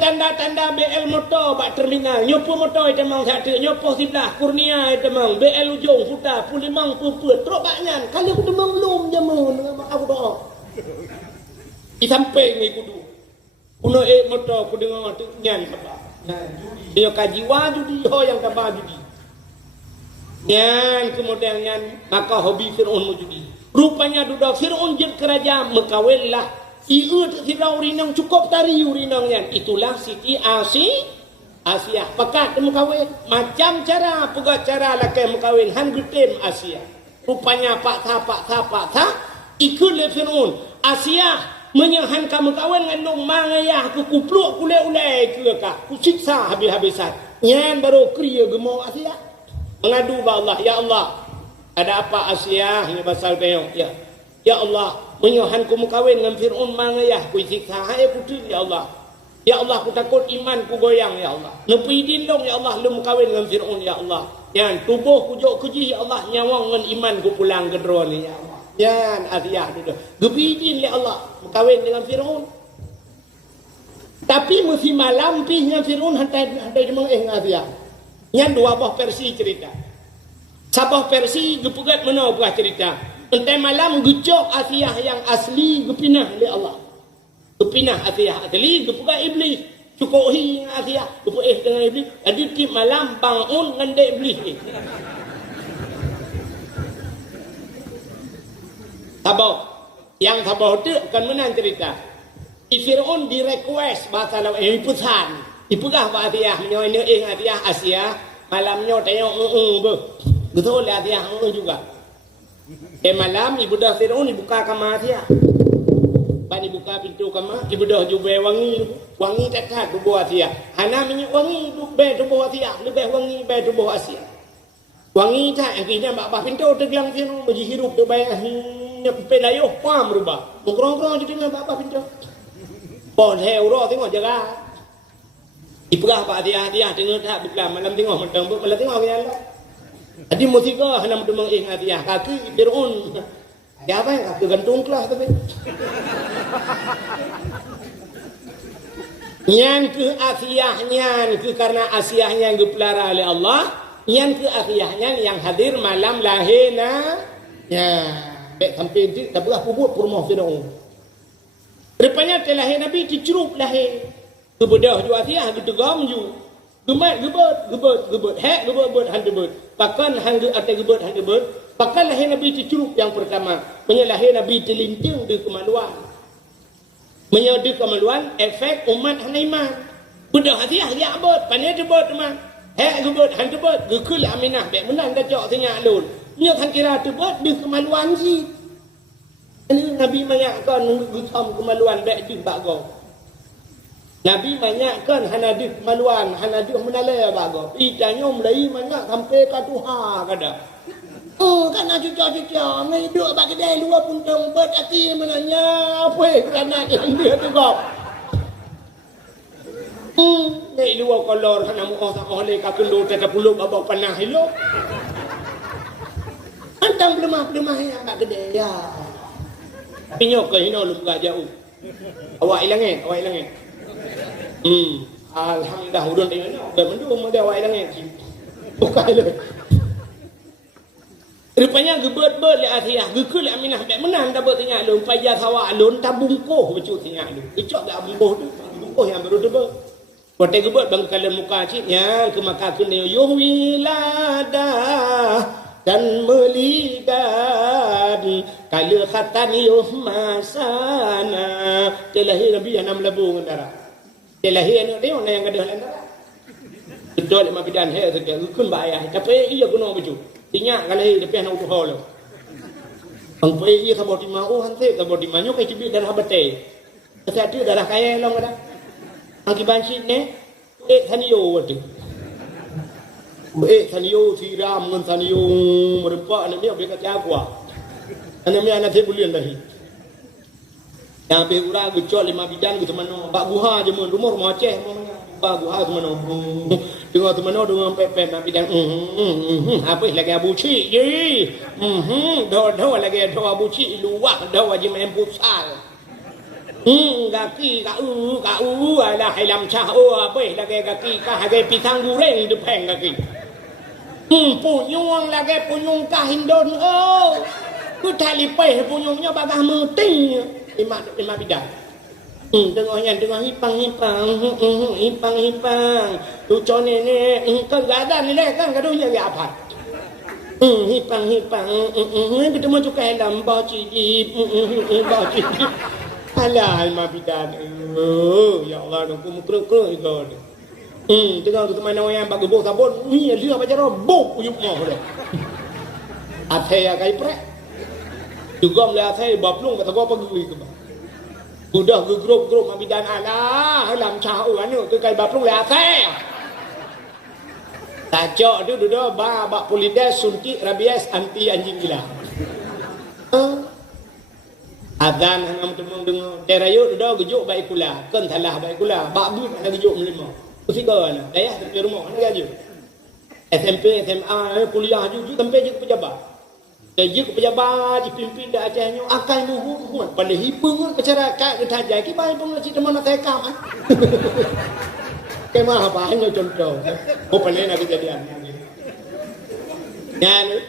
tanda-tanda BL motor bak terminal nyopo motor itu memang satu nyopo sebelah kurnia itu memang BL ujung futa pulimang puput teruk baknya kalau aku demang belum jamun aku doa di samping ni kudu kuno motor aku dengar tu nyan apa nah judi dia kaji judi yang kabar judi. Dan kemudian maka hobi Fir'aun menjudi. Rupanya duda Fir'aun jid kerajaan mekawinlah iut Fir'aun rinang cukup tari rinangnya. Itulah Siti Asia. Pakat mekawin macam cara pegat cara lakai mekawin han gutim Asia. Rupanya pak tha ikut le Fir'aun Asia menyahan kamu kawan dengan long mangayah aku kupluk kulai-ulai ke kak ku siksa habis-habisan nyan baru kriya gemau Asia mengadu ke Allah ya Allah ada apa Asia ini pasal tengok ya Allah menyahan kamu kawan dengan Fir'aun mangayah ku siksa hai putri ya Allah ya Allah ku takut iman ku goyang ya Allah nepi dindong ya Allah lu kawin dengan Fir'aun ya Allah nyan tubuh ku jok keji ya Allah nyawang dengan iman ku pulang ke drone ya Allah yan Asia tu gebidin ya Allah kawin dengan Fir'aun tapi musim malam pihnya Fir'aun hantai demang Asia nyan dua buah versi cerita sabah versi gepegat mana buah cerita entai malam gejok Asia yang asli gepinah oleh Allah gepinah Asia asli gepegat iblis cukup hi Asia gepegat dengan iblis jadi tip malam bangun dengan iblis ni Sabah yang Sabah tu kan menang cerita Fir'aun di request bahasa lawan pesan dipegah pak Asia menyonya Asia malamnya tengok betul lah Asia juga malam ibu dah Fir'aun dibuka kamar Asia bani buka pintu kamar ibu dah jubah wangi tak tubuh Asia hana minyak wangi tubuh Asia lebih wangi tubuh Asia wangi tak akhirnya bak pintu tergelang Fir'aun berhirup tu bayar pelayuh pam rubah mengkrong-krong jadi dengan apa pintu pon hero tengok jaga ipegah pak dia tengok tak bukan malam tengok mentang malam tengok ya Allah jadi musika hana demang dia kaki Fir'aun ya apa kaki gantung kelas tapi nyan ke Asia nyan ke karena Asia yang dipelihara oleh Allah nyan ke Asia yang hadir malam lahirna ya sampai dia tak berapa buat rumah Fir'aun. Rupanya telah Nabi dicerup lahir. Kebedah ju Asia gitu gam ju. Gemat gebet. Hek gebet han gebet. Pakan hang ate gebet han gebet. Pakan lahir Nabi dicerup yang pertama. Menyalahir Nabi dilinting di kemaluan. Menyadi kemaluan efek umat han iman. Bedah Asia ya abot panai gebet teman. Hek gebet han gebet. Gekul Aminah bek menang dah jok tengah alun. Nya kan kira tu buat di kemaluan si. Ini Nabi banyakkan gutam kemaluan baik di bago. Nabi banyakkan hana di kemaluan, hana di menalai bago. Itanya mulai banyak sampai ke Tuhan kada. Kan nak cuca-cuca, ngai duk bagi dia luar pun tempat hati menanya apa kerana dia tu kau. Ngai luar kolor hana mu tak oleh ka kendo tetap puluk abang panah hello. Antang belemah yang tak gede ya. Pinyok ke hino lu buka jauh. Awak ilangin. Alhamdulillah udun tengok. Dah mendung ada awak ilangin. Buka lu. Rupanya gebet-bet le Asia, gekul Aminah bek menang dapat tengok lu. Payah sawak alun tabungkoh becut tengok lu. Kecok dak bungkoh tu. Bungkoh yang baru debet. Potai gebet bangkalan muka cipnya ke maka kene yo wiladah dan melihat kala khatan yuh masana telahir Nabi yang melabung antara telahir ni orang yang gadah antara betul mak bidan he tu kun bayar tapi ia guna baju tinyak kala he depan nak uhol bang pe ia kaboti mau hante kaboti manyo kai tibi dan habate satu darah kaya long ada akiban si ne thaniyo tu thaniyo tiram ngan thaniyo merepak nak dia beka cakwa ana mi ana te bulian dah yang pe urang gecok 5 bidan gitu mano bak guha je mun rumah Aceh bak guha tu mano dengar tu mano dengan pepe mak bidan apa lagi abu cik je do lagi do abu cik luah do je main futsal kaki ka ala hilam cah apa lagi kaki ka hagai pisang goreng depeng kaki punyung lagi punyung kahindon ku tali peh punyungnya bagah meting lima bidan tengoknya tengok hipang tu cone ne kan gada ni le kan gadunya ya apa hipang kita mau cukai dalam baci alah lima bidan ya Allah aku mukruk itu tengok tu mana yang bagi bau sabun ni dia baca bau uyuk mau dah ataya kai pre Juga melihat saya baplung kata gua pergi ke bah. Udah grup abidan ala halam cau anu tu kai baplung lihat saya. Tajok tu duduk bak polides suntik rabies anti anjing gila. Azan hangam temung dengar derayu duduk gejuk baik kula, kan talah baik kula, bak bu nak gejuk melima. Usikah lah, dayah tepi rumah mana gaji. SMP, SMA, kuliah juga sampai je ke pejabat. Dia ke pejabat, je pimpin dah acahnya, akan muhur, pada hibung masyarakat ke tajai, ki baik pun cerita mana tekam ah. Kemah apa hanya contoh. Oh paling nak kejadian. Yang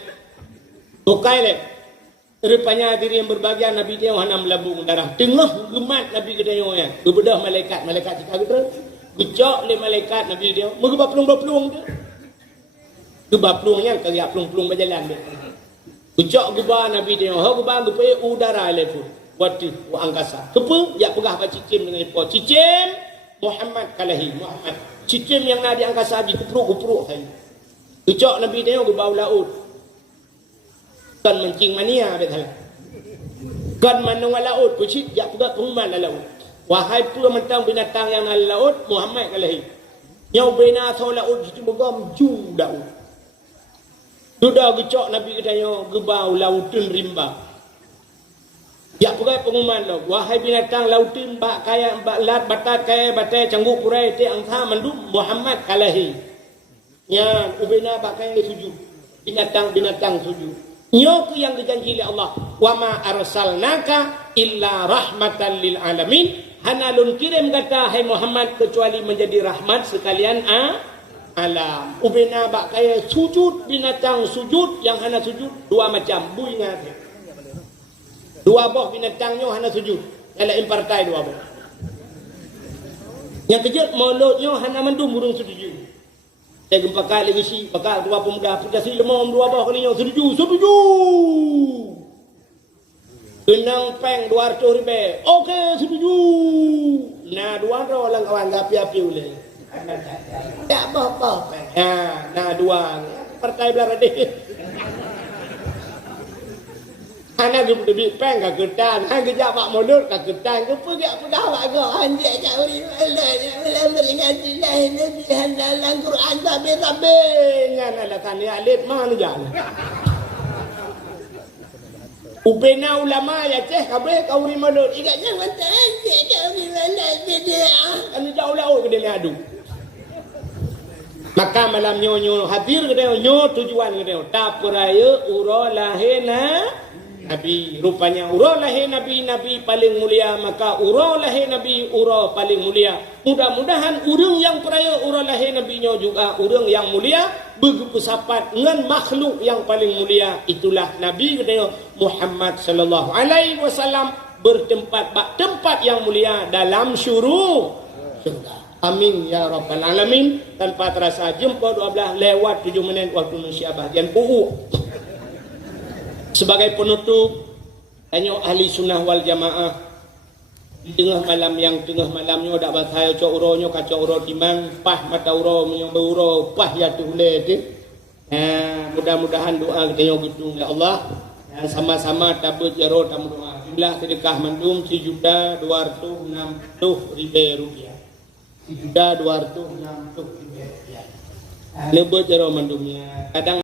bukai le. Rupanya diri yang berbahagia Nabi dia hana melambung darah. Tengah gemat Nabi kedayong ya. Bebedah malaikat kita gitu. Gejak le malaikat Nabi dia. Merubah-pelung dia. Gebap-pelungnya kaya pelung-pelung berjalan dia. Gejak gebah Nabi dia. Ha gebah gepai udara le pun. Waktu angkasa. Kepa ya pegah baca cicim dengan ipo. Cicim Muhammad kalahi Muhammad. Cicim yang ada di angkasa habis kupruk saya. Gejak Nabi dia gebau laut. Kan mencing mania betul. Kan manung laut kucik ya pegak pengman laut. Wahai pula mentang binatang yang dalam laut Muhammad kalahi. Nyau bina so laut situ begam ju daud. Sudah gejak Nabi katanya gebau lautun rimba. Ya pegak pengumuman lo. Wahai binatang lautun bak kaya bak lat batat kaya batai cangguk kurai te angsa mandum Muhammad kalahi. Nya ubena bak kaya sujud. Binatang sujud. Nyoku yang dijanji oleh Allah, wa ma arsalnaka illa rahmatan lil alamin. Hanalun kirim kata hai Muhammad kecuali menjadi rahmat sekalian alam. Ubena bak kaya sujud binatang sujud yang hana sujud dua macam. Bu ingat. Dua boh binatangnya hana sujud. Kalau impartai dua boh. Yang kejut mulutnya hana mendum burung sujud. Saya gempa kali isi, bakal dua pemuda, sudah si lemah dua bawah kalinya, setuju. Kenang peng 200 ribu, oke setuju. Nah 200 orang kawan api boleh. Tak apa-apa. Nah 2, partai belar deh. Anak lebih peng kagetan, kerja pak mulut kagetan, pergi apa dah pak kau, anjek kau ni malah meringat lain pilihan dalam Quran tapi ngan alasan ya alit mana jalan. Upena ulama ya ceh kabeh kau ni mulut, ikatnya mata anjek kau ni malah beda. Anu jauh laut ke dia adu. Maka malam nyo hadir ke dia nyo tujuan ke dia, tak peraya uro lahena Nabi. Rupanya urau lahir Nabi paling mulia, maka urau lahir Nabi urau paling mulia. Mudah-mudahan urang yang peraya urau lahir Nabi nya juga urang yang mulia, berkesapat dengan makhluk yang paling mulia. Itulah Nabi kita Muhammad sallallahu alaihi wasallam tempat yang mulia dalam syurga. Amin ya rabbal alamin. Tanpa terasa jumpa 12 lewat 7 menit waktu manusia bahagian puhu. Sebagai penutup, hanya ahli sunnah wal jamaah di tengah malamnya dak bahaya cok uronyo kacau uro timang pah mata uro menyong uro pah ya tu le tu. Mudah-mudahan doa kita yang gitu ya Allah. Sama-sama tabut jaro tamu doa. Jumlah sedekah mandum 1.260.000 rupiah. 1.260.000 rupiah. Lebut jaro mandumnya. Kadang